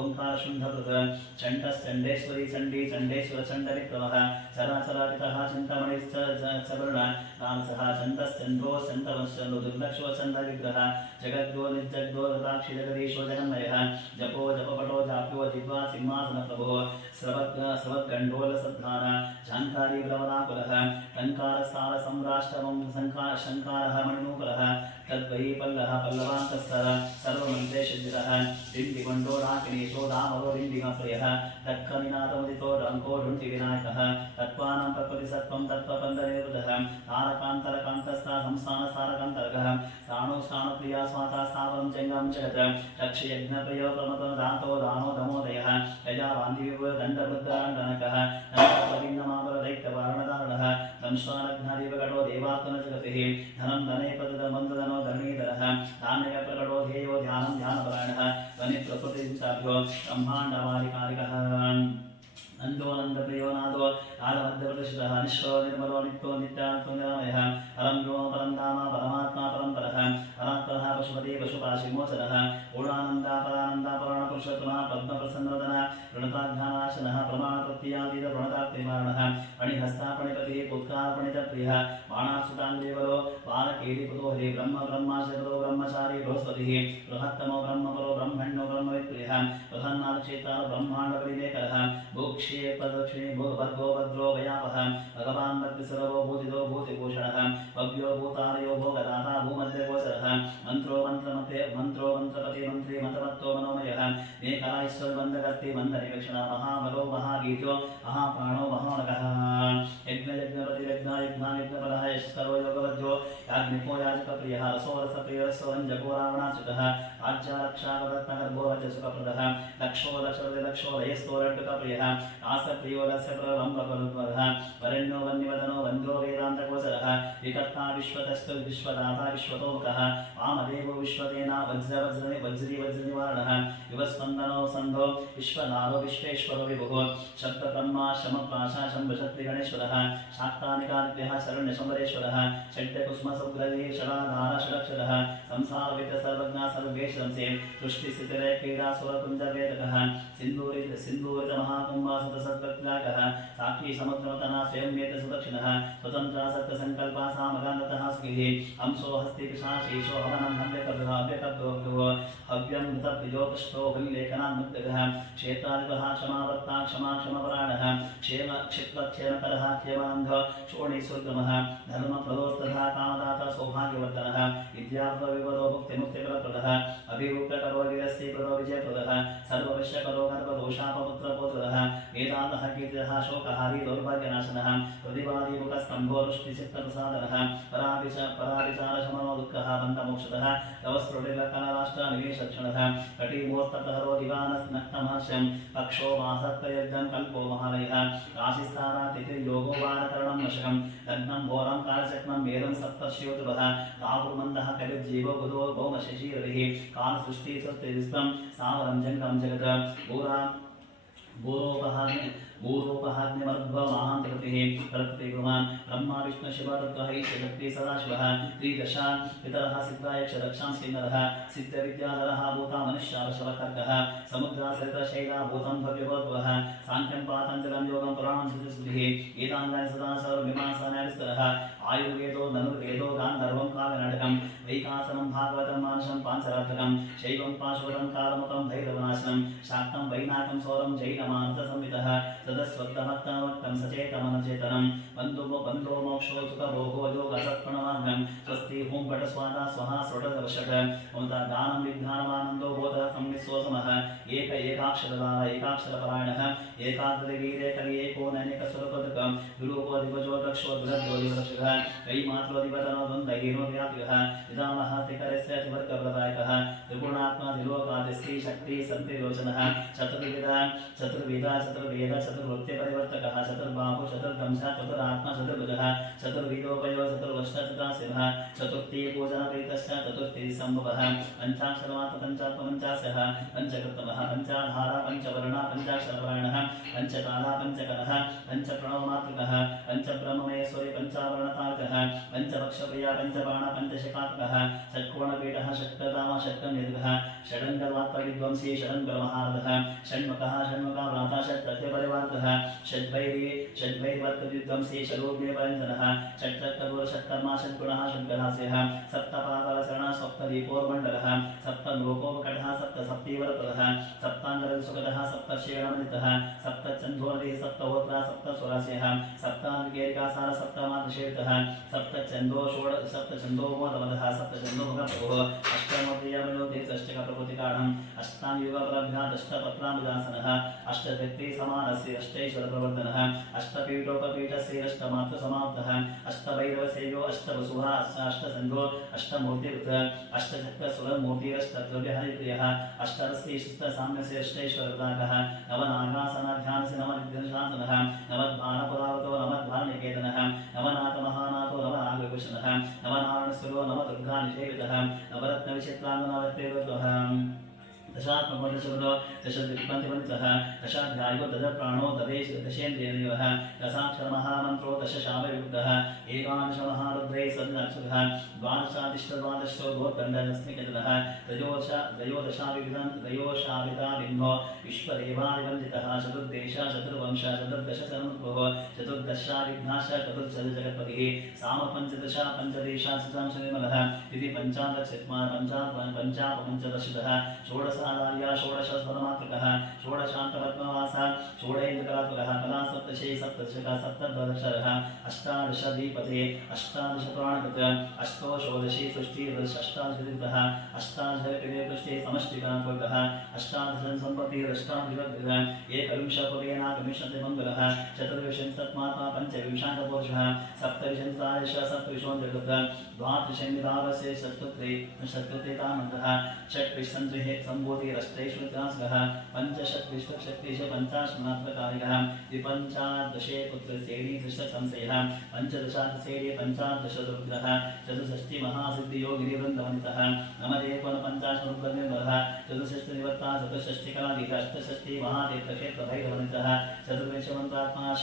ओङ्कारशुण्ढकृतः चण्डश्चण्डेश्वरी चण्डी चण्डेश्वर चण्डविक्रमः चराचरापितः चिन्तामणिश्चवर्ण नामसः चन्दश्चन्द्रो चन्दवश्चन्दो दुर्लक्षो चन्दविग्रहः जगद्गो निर्जग्गो रताक्षि जगदीशो जगन्मयः जपो जपपटो जाप्यो जिह्वा सिंहासनप्रभुः स्रवद्गण्डोलसद्धान झाङ्कारी ब्रवनाकुलः टङ्कारसारसम्राष्टमं शङ्कारः मणिनूपुरः तद्वै पल्लः पल्लवान्तस्तः सर्वमन्त्रेषजितः दिण्डिमण्डोराकिनीशो दामरो दिण्डिमप्रियः दक्खनिनाथमुदितो रङ्को ढुण्टिविनायकः तत्त्वानां तत्त्वतिसत्त्वं तत्त्वपन्दनिरुद्धः तारकान्तरकान्तस्था संस्थानसारकान्तर्गः स्थाणुप्रिया स्वाता स्थावरं जङ्गं जगत् चक्षयज्ञप्रियो प्रमतो दातो दानो दमोदयः यजावान्दिविभो दण्डवृद्धदण्डनकः नमपदिन्नमावरदैत्यवारणधारणः दंश्वानघ्नादिवगडो देवात्मनजगतिः धनं धनेपदमन्दधनो धरणीधरः धान्यप्रकटो ध्येयो ध्यानं ध्यानपरायणः ध्वनिप्रकृतिसाभ्यो ब्रह्माण्डमादिकारिकः नन्दोनन्दप्रियो नादो नादमध्यप्रतिष्ठितः निश्चलो निर्मलो नित्यो नित्यात्मनिरामयः परं व्योम परं धाम परमात्मा परम्परः परात्परः पशुपति पशुपाशिमोचनः ऊढानन्दापरानन्दापराणपुरुषोत्तमः पद्मप्रसन्नवदनः ऋणताध्यानाशनः प्रमाणप्रत्ययातीत ऋणताप्तिमारणः पणिहस्तापणिपतिः पुत्कारपणितप्रियः बाणासुताङ्गेवरो बालकेलिपुतो हरि ब्रह्मशरो ब्रह्मचारी बृहस्पतिः बृहत्तमो ब्रह्मपरो ब्रह्मण्यो ब्रह्मवित्प्रियः बृहन्नाथक्षेत्रार ब्रह्माण्डपरिलेकरः भूक्षे प्रदक्षिणे भर्गो भद्रो भयापः भगवान् भक्तिसुरभो भूतितो भूतिभूषणः भव्यो भूतारयो भोगदाता भूमध्यगोचरः मन्त्रो मन्त्रपति मन्त्री मतमत्तो मनोमयः नेकाईश्वरबन्धकर्ति बन्धनिवेक्षणः महाबलो महागीत्यो महाप्राणो महानगः यज्ञपति यज्ञायज्ञायज्ञपरः यशकरो योगवध्यो याज्ञिको याजकप्रियः रसोरसप्रियः रसोरञ्जको रावणाच्युतः राज्यारक्षावदत्तगर्भो रजसुखप्रदः लक्षो लक्षो लयस्तोरड्डुकप्रियः आसप्रियो लस्यप्रलम्बकरुद्वरः वरेण्यो वन्यवदनो वन्द्यो वेदान्तगोचरः विकर्ता विश्वतस्तु विश्वदाता विश्वतोमुखः वामदेवो विश्वतेना वज्रीनिवारणः युवस्पन्दनो सन्धो विश्वनाथो विश्वेश्वरो विभुः शब्दब्रह्मा शमप्राशा शम्भशक्तिगणेश्वरः शाक्तानिकाद्यः शरण्यशम्बरेश्वरः षड्कुसुमसुग्रहे षडाधार षडक्षरः संसारविद सर्वज्ञा सर्वेशंसे सृष्टिस्थितिरे क्रीडासुरकुञ्जवेदकः सिन्दूरितमहाकुम्भासतसत्प्रत्यागः साक्षी समुद्रवतना स्वयं सुदक्षिणः स्वतन्त्रः सत्यसङ्कल्पः सामगान्ततः सुखिः हंसो हस्तिपिशाचेशो हवनं हव्यकब्दो हव्यं मृतप्रियोकृष्टो हुल्लेखनान्मुक्तः क्षेत्रादिपः क्षमावर्ता क्षमापरायणः क्षिप्रक्षेमकरः क्षेमान्धः क्षोणीस्वर्गमः धर्मप्रदोस्तथा कामदाता सौभाग्यवर्धनः विद्यार्थविवरो भुक्ते मुक्तिप्रदः अभिमुक्तकरोगिरस्ति प्रदो विजयप्रदः सर्वविश्वकरो गर्भदोषापपुत्रपोत्रः वेदान्तः कीर्तितः शोकहारी दौर्भाग्यनाशनः प्रतिवादिमुखस्तम्भोरुष्टिचित्तप्रसादनः पराविचारशमनो दुःखः बन्धमोक्षतः तवस्फुटिलकलराष्ट्रनिवेशक्षणः कटिमोस्ततहरो दिवानस्नक्तमहर्षं पक्षो मासत्तयज्ञं कल्पो महालयः राशिस्थानातिथिर्योगो वारकरणं वशकं लग्नं घोरं कालचक्नं वेदं सप्तर्षियोतुभः राहुर्मन्दः कविर्जीवो बुधो भौमशशिरविः कालसृष्टिस्वस्तिस्तं स्थावरं जङ्गं जगत् भूरोपहाग्निमर्भवमाहान्तकृतिः प्रकृतिगुमान् ब्रह्मा विष्णु शिव रुद्रः ईशशक्ति सदाशिवः त्रिदशा पितरः सिद्धायक्षरक्षां स्किन्नरः सिद्धविद्याधरः भूता मनुष्यावशवकर्गः समुद्रासरितशैला भूतं भव्यभोद्भवः साङ्ख्यं पातञ्जलं योगं पुराणं सिद्धिः एताङ्गानि सदा सर्वमीमांसान्यादिस्तरः आयुर्वेदो धनुर्वेदो गान्धर्वं काव्यनाटकं वैकासनं भागवतं मानसं पाञ्चरात्रकं शैवं पाशुवटं कालमुखं भैरवनाशनं शाक्तं वैनाकं सौरं जैनमानसंहितः तदस्वत्तमत्तमत्तं सचेतमनचेतनं बन्धो मोक्षो सुखभोगो योगसत्प्रणवाङ्गं स्वस्ति हुं पट स्वाहा स्वहा षोडशवर्षट ममता दानं विज्ञानमानन्दो बोधः संविश्वसमः एक एकाक्षरदाः एकाक्षरपरायणः एकाग्रवीरे कवि एको नैनिकस्वरपदकं विरूपो दिवजो दक्षो दुरद्यो दिवदक्षः कैमात्रो दिवदनो द्वन्द्वहीनो व्याप्यः पितामहः त्रिकरस्य त्रिवर्गप्रदायकः त्रिगुणात्मा त्रिलोकादिस्त्री शक्ति सन्त्रिलोचनः चतुर्वेद चतुर्वृत्तिपरिवर्तकः चतुर्बाहु चतुर्दंशः चतुरात्मा चतुर्भुजः चतुर्विदोपयो चतुर्वष्ट चतुरासिंहः चतुर्थी पूजनप्रीतश्च चतुर्थी सम्भवः पञ्चाक्षरमात्मपञ्चात्मपञ्चाशः पञ्चकृतमः पञ्चाधारा पञ्चवर्णा पञ्चाक्षरपरायणः पञ्चकाला पञ्चकरः पञ्चप्रणवमातृकः पञ्चब्रह्ममहेश्वरी पञ्चावरणतारकः पञ्चभक्षप्रिया पञ्चबाण पञ्चशकात्मकः षट्कोणपीठः षट्कदामा षट्कन्यर्गः षडङ्गमात्रविद्वंसी षडङ्गमहारथः षण्मुखः षण्मुखाव्राता षट्प्रत्यपरिवार्तः षड्वैर्वर्तविद्वंसी षडोग्निपरञ्जनः षट्चक्रदूर षट्कर्मा षड्गुणः षड्गलास्यः सप्तपातालचरणः सप्तदीपोर्मण्डलः सप्तलोकोपकटः सप्तसप्तीवरप्रदः सप्ताङ्गरसुखदः सप्तशीलमनितः सप्तचन्दोनदिः सप्तहोत्रा सप्तस्वरास्यः सप्ताङ्गेरिकासार सप्तमादृशेतः सप्तचन्दोमोदवदः सप्तचन्दोमुखप्रभुः अष्टमोदयमयोदेशष्टकप्रभृतिकारणम् अष्टाङ्गयुगप्रभ्यादष्टपत्रामुदासनः अष्टशक्ति समानस्य अष्टैश्वरप्रवर्धनः अष्टपीठोपपीठस्य अष्टमात्रसमाप्तः अष्टभैरवसेयो अष्टवसुः अष्टसन्धो अष्टमूर्तिवृतः अष्टचक्रसुरमूर्तिरष्टद्रव्यहरिप्रियः अष्टरस्यैष्टसाम्यस्य अष्टैश्वरदाकः नवनागासनाध्यानस्य नवनिग्रहशासनः नवद्भानपुरावतो नवद्भानिकेतनः नवनाथमहानाथो नवनागविभूषणः नवनारायणस्वरो नवदुर्गानिषेवितः नवरत्नविचित्राङ्गो नवत्रेवत्वः दशात्मकोटशब्दो दशदिक्पन्थिपञ्चः दशाध्यायो दशप्राणो दशेन्द्रियदेवः दशाक्षरमहामन्त्रो दशशावयुक्तः एकादशमहारुद्रै सदनक्षरः द्वादशादिष्टद्वादशो गोत्कण्डस्मिकजलः त्रयोदशाविधा बिम्बो विश्वदेवादिवन्दितः चतुर्देश चतुर्वंश चतुर्दशचरमुद्भवो चतुर्दशाविघ्नाश चतुर्दशजगत्पतिः सामपञ्चदश पञ्चदेशा चित्रांशनिर्मलः इति पञ्चापञ्चदशतः षोडशालार्या षोडशस्वरमातृकः षोडशान्तपद्मवासः षोडेन्द्रकलात्मकः कला सप्तशे सप्तदशकः सप्तद्वादशरः अष्टादशदीपते अष्टादशपुराणकृत अष्टो षोडशी सृष्टिरष्टादशतीर्थः अष्टादशकृष्टे समष्टिकणात्मकः अष्टादशसम्पत्तिरष्टादशविग्रहः एकविंशपुरेणाकविंशतिमङ्गलः चतुर्विंशत्मात्मा पञ्चविंशान्तपुरुषः सप्तविंशतादश सप्तविंशोऽन्तर्गतः द्वादशमिदावस्य शत्रुत्रेतानन्दः षट्विंशतिः सम्भूतिरष्टैश्वर्यास्कः पञ्चषट्विंशतिः पञ्चाशन्नात्मकारिकः द्विपञ्चादशे पुत्रस्येणी संशयः पञ्चदशादशेणी पञ्चादशदुर्गः चतुष्षष्टि महासिद्धियोगिनिवृन्दवनितः नमदेकोनपञ्चाशनुर्गनिर्मलः चतुष्षष्टिनिवृत्ता चतुष्षष्टिकलाधिकः अष्टषष्टि महातीर्थक्षेत्रभैरवनितः चतुर्विंशमन्त्रात्मा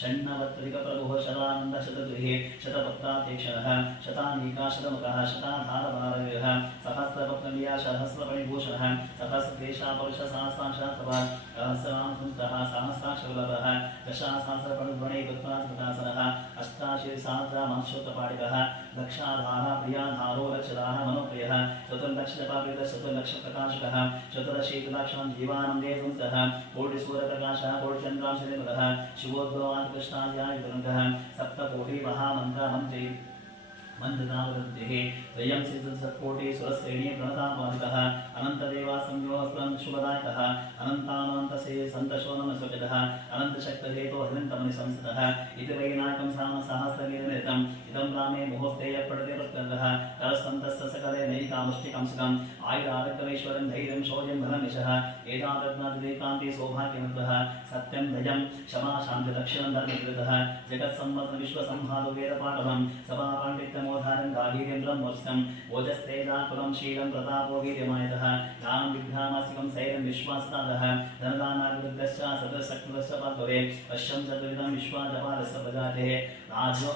षण्णवत्यधिकप्रभुः शतानन्दः शतद्विः शतपत्राध्यक्षः शतानीका शतमुखः शताधारभारविः सहस्रपत्नीया सहस्रपणिभूषणः सहस्रदेशापरुषसहस्रांशः सहस्रांशः सहस्राक्षरवरः दशासहस्रपणिपृत्वासनः अष्टाशीतिसहस्रमंशोत्तपाटिकः लक्षाधारः प्रियाधारो लक्षधारः मनोप्रियः चतुर्लक्षजपाप्रीतः चतुर्लक्षप्रकाशकः चतुरशीतिलक्षं जीवानन्दे संस्थः कोटिसूर्यप्रकाशः कोटिचन्द्रांशनिर्मलः शिवोद्भवान् कृष्णाध्यायुतरङ्गः सप्तकोटिमहामन्त्रमन्त्री मन्त्रदावदन्तिः त्रयं सिद्धसत्कोटि सुरश्रेणी प्रणतापादितः अनन्तदेवा संयोगस्त्रं शुभदायकः अनन्तानन्तसे सन्तशो नमस्वचतः अनन्तशक्तहेतो हरिन्तमनिसंस्ततः इति वैनाकं सहस्रगिरिनिरतम् इदं रामे मुहूर्ते यत्पठते प्रत्यर्थः करस्तन्तस्य सकले नैकामुष्टिकं सुखम् आयुरारोग्यमैश्वर्यं धैर्यं शौर्यं धनमिषः एतावद्नादिकान्ति सौभाग्यमृतः सत्यं धैर्यं क्षमा शान्तिरक्षणं धर्मकृतः जगत्सम्मतं विश्वसंहारो वेदपाठवं सभापाण्डित्यमोधारं गाढीर्यं ब्रह्मोष्टम् ओजस्तेजाकुलं शीलं प्रतापो वीर्यमायतः दानं विघ्नामासिकं शैलं विश्वासतादः धनदानाभिवृद्धश्च सदशक्तिश्च पद्भवे पश्यं चतुर्विधं विश्वाजपालस्य प्रजातेः राज्ञो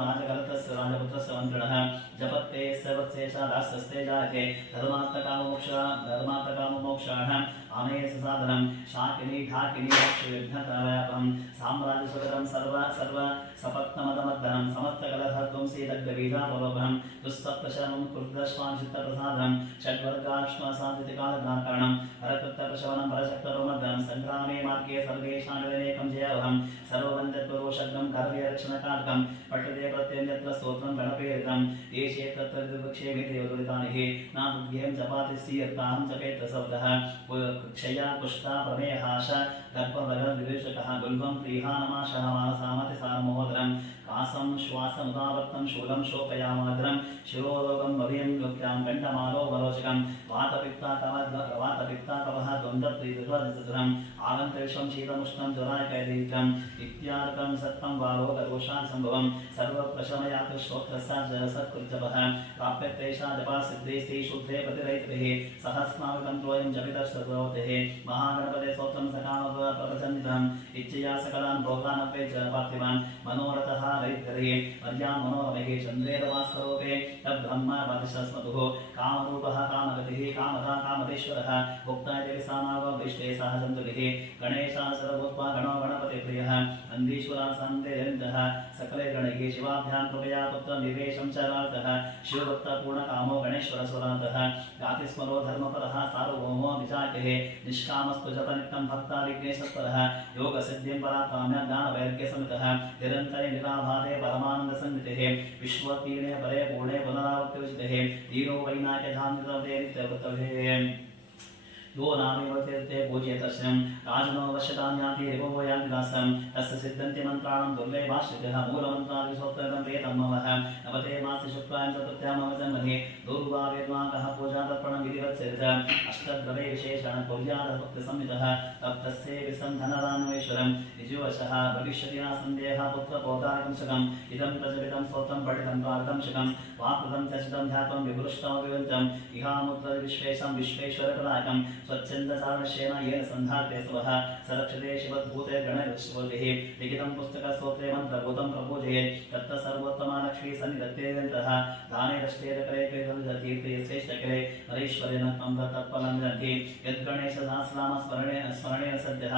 राजकलतस्य राजपुत्रस्य मन्त्रिणः जपत्ते सर्वस्तेषा दासस्ते जायते धर्मार्थकाममोक्षाः आमेय साधनं शाकिनी ढाकिनी मोक्षविघ्नकरव्यापहं साम्राज्यसुगतं सर्व सपत्नमदमर्दनं समस्तकलहर्ध्वंसी दग्धबीजापलोभनं दुःसप्तशरणं क्रुद्धश्वांशित्तप्रसादनं षड्वर्गाश्मसाधितिकालकारणं हरकृत्तप्रशवनं परशक्तरोमर्दनं सङ्ग्रामे मार्गे सर्वेषां जयावहं सर्वबन्धत्वरोषग्नं गर्भ्यरक्षणकार्कं पठ्यते प्रत्ययं यत्र स्तोत्रं गणपेरितं ये क्षेत्रत्र विवक्षे विदेवदुरितानिः नाबुद्ध्यं जपाति स्त्रीयर्ताहं जपेत्रसवतः क्षया कुष्ठा प्रमेहाश गर्भवगर्विवेशकः गुल्भं प्रीहा नमाशः मानसामति सारमहोदरं कासं श्वासमुदावर्तं शूलं शोकयामादरं शिरोरोगं भव्यं लोक्यां कण्ठमालो वरोचकं वातपित्ताकवः द्वन्द्वप्रीतिर्वचतुरम् आगन्तविश्वं शीतमुष्णं ज्वरायकैरीत्रम् इत्यार्कं सत्तं वारोगदोषान् सम्भवं सर्वप्रशमयातु श्रोत्रसत्कृत्यपः प्राप्यतेषा जपा सिद्धेस्ते शुद्धे प्रतिरैतिभिः सहस्राविकन्त्रोऽयं जपितश्चतुर्वतिः महागणपते स्तोत्रं सकामप्रवचन्निधम् इच्छया सकलान् भोगानपे च पार्थिवान् मनोरथः रैतरिः मर्यां मनोरमैः चन्द्रेदवास्करोपे तद्ब्रह्म वदिशस्मतुः कामरूपः कामगतिः कामदा कामदेश्वरः भोक्ताय सामावविष्टे सह चन्द्रिः गणेशः सर्वभूत्वा गणो गणपतिप्रियः नन्दीश्वरः सन्देन्द्रः सकले गणैः शिवाभ्यां कृपया पुत्रनिवेशं च रातः शिवभक्तपूर्णकामो गणेश्वरस्वरातः गातिस्मरो धर्मपरः सार्वभौमो निजायते निष्कामस्तु जपनित्यं भक्ता विघ्नेश्वरः योगसिद्धिं पराकाम्य ज्ञानवैराग्यसमितः निरन्तरे निराभाते परमानन्दसंवितिः विश्वतीर्णे परे पूर्णे पुनरावृत्तिविजितः दीनो वैनायकधान्वितवते नित्यवृत्तभे यो नामेवतीर्थे पूज्यतस्यं राजनो वश्यतान्याति रिपवो यान्ति दास्तं तस्य सिद्धन्ति मन्त्राणां दुर्लभाश्रितः मूलमन्त्रादिसोत्तरं प्रेतं ममः नवते मासि शुक्लायां चतुर्थ्यां मम जन्मनि दूर्वा वेद्वाकः पूजातर्पणं विधिवत्सेत अष्टद्रवे विशेषण कुर्यादभक्तिसंयुतः तप्तस्ये विसन्धनरान्वेश्वरं निजुवशः भविष्यति न सन्देहः पुत्रपौदारकं सुखम् इदं प्रचलितं स्तोत्रं पठितं प्रार्थं सुखं वाकृतं च चितं ध्यात्वं विभृष्टमभिवन्तं इहामुत्र विश्वेशं विश्वेश्वरकलायकं स्वच्छन्दचारणशेन येन सन्धाते स्वः सरक्षते शिवद्भूते गणविश्वतिः लिखितं पुस्तकस्तोत्रे मन्त्रभूतं प्रपूजये तत्र सर्वोत्तमा लक्ष्मी सन्निधत्तेन्द्रः दाने दष्टेरकरे तीर्थे श्रेष्ठकरे हरीश्वरेण त्वं तत्फलं जन्ति यद्गणेशसहस्रनाम स्मरणेन सद्यः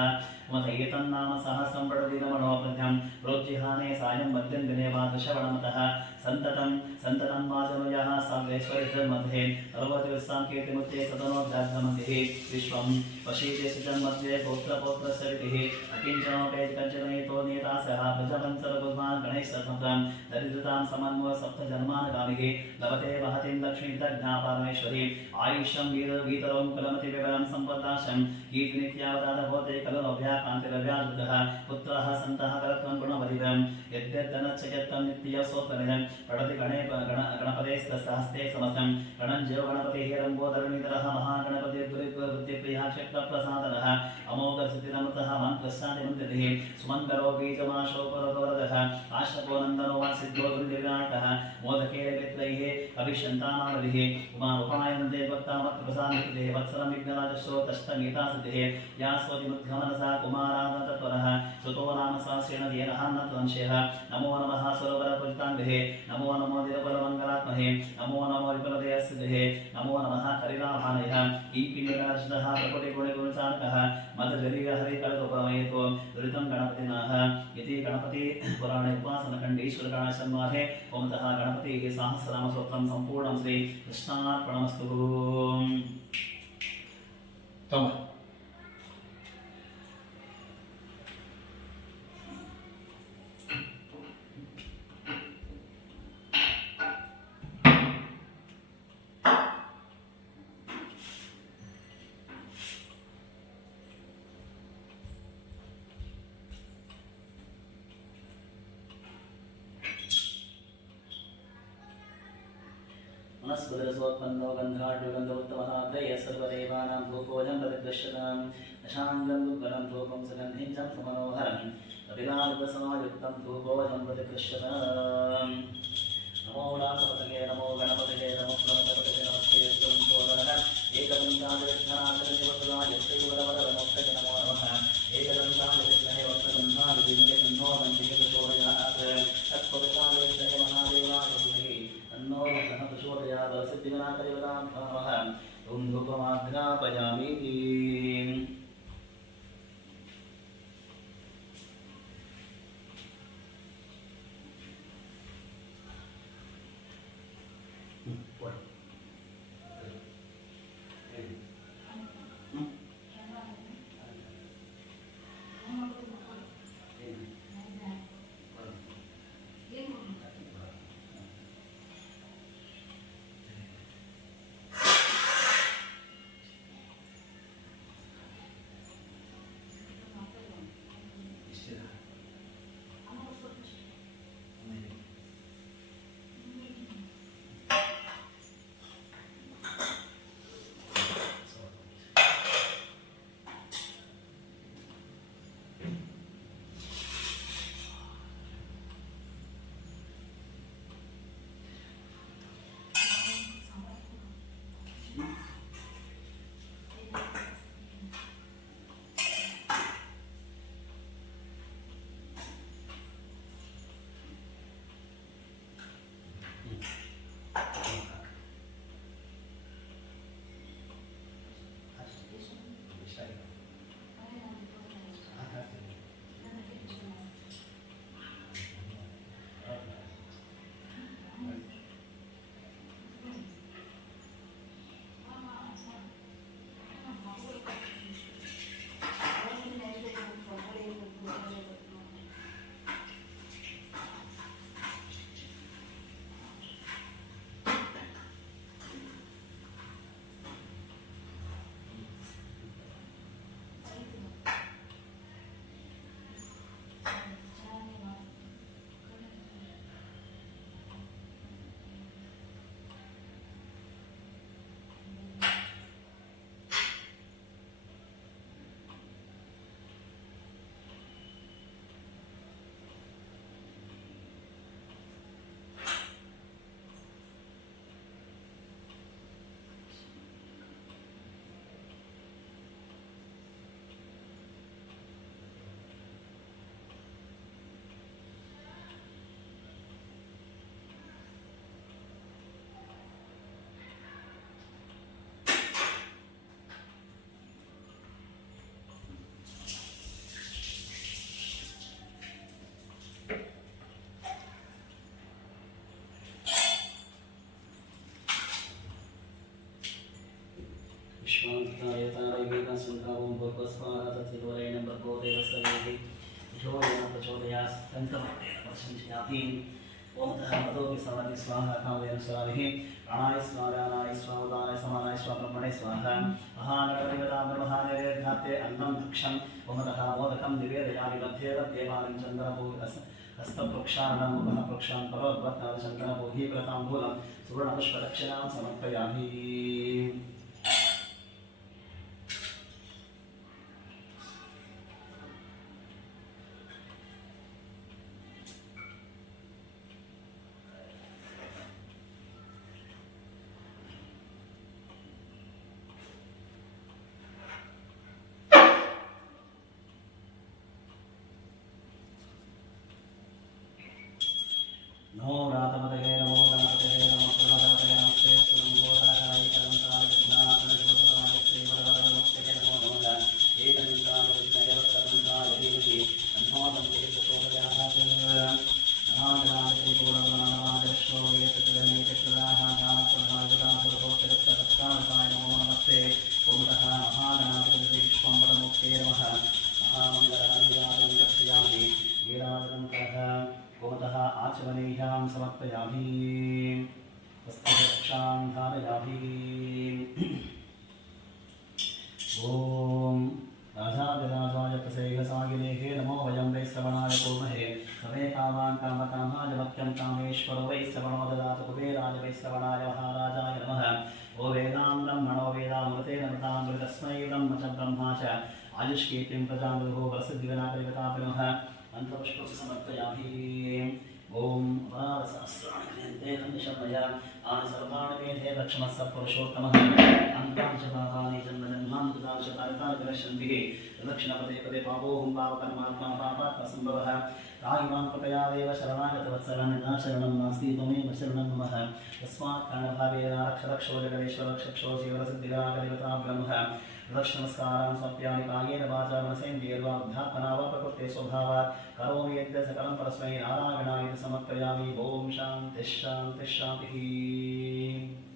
मधैतन्नाम सहस्रं पठतिनमनोप्रज्ञं प्रोज्जिहाने सायं मध्यं दिने वा दशवणमतः सन्ततं वाचमयः सर्वेश्वरिधर्मध्ये सर्वदिवसां कीर्तिमुच्चे सतनोद्धारमध्ये विश्वं वशीते सिद्धन्मध्ये पौत्रपौत्रसरितिः अकिञ्चनोपे कञ्चनयितो नीतासः प्रजपञ्चरभुज्मान् गणेशसंतं दरिद्रतां समन्वय सप्तजन्मानगामिः लभते वहतिं लक्ष्मीदग्ना परमेश्वरी आयुष्यं वीतरं कुलमतिविवरं सम्पदाशं कीर्तिनित्यावतारभूते कलनोभ्याकान्तिरव्याजृतः पुत्रः सन्तः करत्वं गुणवदिवं यद्यद्धनच्चयत्तं नित्यसोत्तमिदं पठति गणपतेस्तहस्ते समस्तं गणञ्जयो गणपतिः रङ्गोदरणिधरः महागणपतिर्बुद्धिप्रियः क्षत्रप्रसादनः अमोघसिद्धिरमृतः मन्त्रस्यादिमन्त्रिः सुमङ्गलो बीजमाशोपरवरदः आश्रपो नन्दनो वा सिद्धो दुर्दिव्याकः मोदकेन मित्रैः अभिषन्तानामदिः उपायनन्दे भक्तामत्रप्रसादिः वत्सरं विघ्नराजस्यो तष्टगीतासिद्धिः या स्वतिमुद्गमनसा कुमारावतत्वरः सुतो नाम सहस्रेण येनः नत्वंशयः नमो नमः सुरवरपुरिताङ्गहे नमो नमो निरबलमङ्गलात्महे नमो नमो विफलदेयसिद्धे नमो नमः करिलाभानयः ईकिनिराजितः प्रकुटिगुणगुणचालकः मदगरीरहरिकल्पप्रमयतो दुरितं गणपतिनाः इति गणपति पुराणे उपासनखण्डीश्वरगणसंवादे ओमतः गणपतिः सहस्रनामस्तोत्रं सम्पूर्णं श्री कृष्णार्पणमस्तु। ब्रह्मस्पतिरसोत्पन्नो गन्धाढ्युगन्धोत्तमः त्रयः सर्वदेवानां धूपोऽयं प्रतिगृह्यतां दशाङ्गं दुर्बलं धूपं सुगन्धिं च सुमनोहरं कपिलामृतसमायुक्तं धूपोऽयं प्रतिगृह्यताम् नमो रासपतये नमो गणपतये नमो प्रमथपतये नमस्ते स्वयंसोदरः एकदन्तादिविघ्नाशनिवसुराय श्रीवरवरनमोक्तये नमो नमः एकदन्तादिविघ्नहे वक्रगन्धादिविघ्ने तन्नो दन्तिकेतुशोभयात् तत्पवित्राय विद्महे महादेवाय धीमहि तन्नो रुद्रः प्रचोदयात् सिद्धिविनायकदेवतां नमः ॐ धूपमाघ्रापयामि विश्वान्तायतारैवेदसन्धावं भूर्भस्वाहा तत्विद्वरेण्यं भर्गो देवस्तवेति धियो येन प्रचोदयात् तन्तमट्टेन प्रशंसयामि ॐ मदोऽपि सवति स्वाहा कामेन स्वामिः प्राणाय स्वादानाय स्वादानाय समानाय स्वाब्रह्मणे स्वाहा महागणपतिगदाब्रह्मानिर्घाते अन्नं भक्षं ओमतः मोदकं निवेदयामि मध्ये तद्देवानं चन्दनपूर्णस् हस्तप्रक्षालनम् उपः प्रक्षान् परोद्वत्ताचन्दनपूर्णीकृताम्बूलं सुवर्णपुष्पदक्षिणां समर्पयामि नमो रातमतये नमो गणपतये नमो प्रभवतये नमस्ते सुरंगोदराय कलंकाय विघ्नापनजोतराय श्रीवरवरमुक्तये नमो नमः एतन्तां विघ्नयवत्तन्ताय धीमहि तन्नोदन्ते प्रचोदयात् नमामिनामित्रिपूर्णगुणनमादिश्वो येतजलने चक्रदाः ध्यानप्रभावितां पुरुषोत्तरत्तत्कालकाय नमो नमस्ते ओमतः महागणाधिपति विश्वम्बरमुक्ते नमः महामङ्गलहरिराजं दर्शयामि वीराजनं करः ओमतः आचमनीयां समर्पयामि हस्तरक्षां धारयामि ॐ राजाधिराजाय प्रसेहसागिनेः नमो वयं वै श्रवणाय कुर्महे समे कामान् कामकामाय मह्यं कामेश्वरो वै श्रवणो ददातु कुबेराय वै श्रवणाय महाराजाय नमः। ओ वेदां ब्रह्मणो वेदामृतेन मृतामृतस्मै ब्रह्म च ब्रह्मा च आयुष्कीर्तिं प्रजामृहो वरसिद्धिविनाकरिवतापि नमः। मन्त्रपुष्पं समर्पयामि। ओम सहस्राणि निशमय आनि सर्वाणि मेधे लक्ष्मः पुरुषोत्तमः अन्तानि च पापानि जन्मजन्मान्तराणि च तारकाणि विनश्यन्ति दक्षिणपदे पदे पापोऽहं पापकर्मात्मा पापात्मसम्भवः तायिमां कृपया देव शरणागतवत्सलं न शरणं नास्ति त्वमेव शरणं मम तस्मात् कारणभावेन रक्षरक्षो जगदेश्वर रक्षक्षो जीवरसिद्धिविनाकरिवताभ्यो नमः। नमस्कारान् समर्पयामि कायेन वाचा मनसेन्द्रियैर्वा बुद्ध्यात्मना वा प्रकृते स्वभावात् करोमि यद् सकलं परस्मै नारायणाय समर्पयामि। ओम शान्तिः शान्तिः शान्तिः।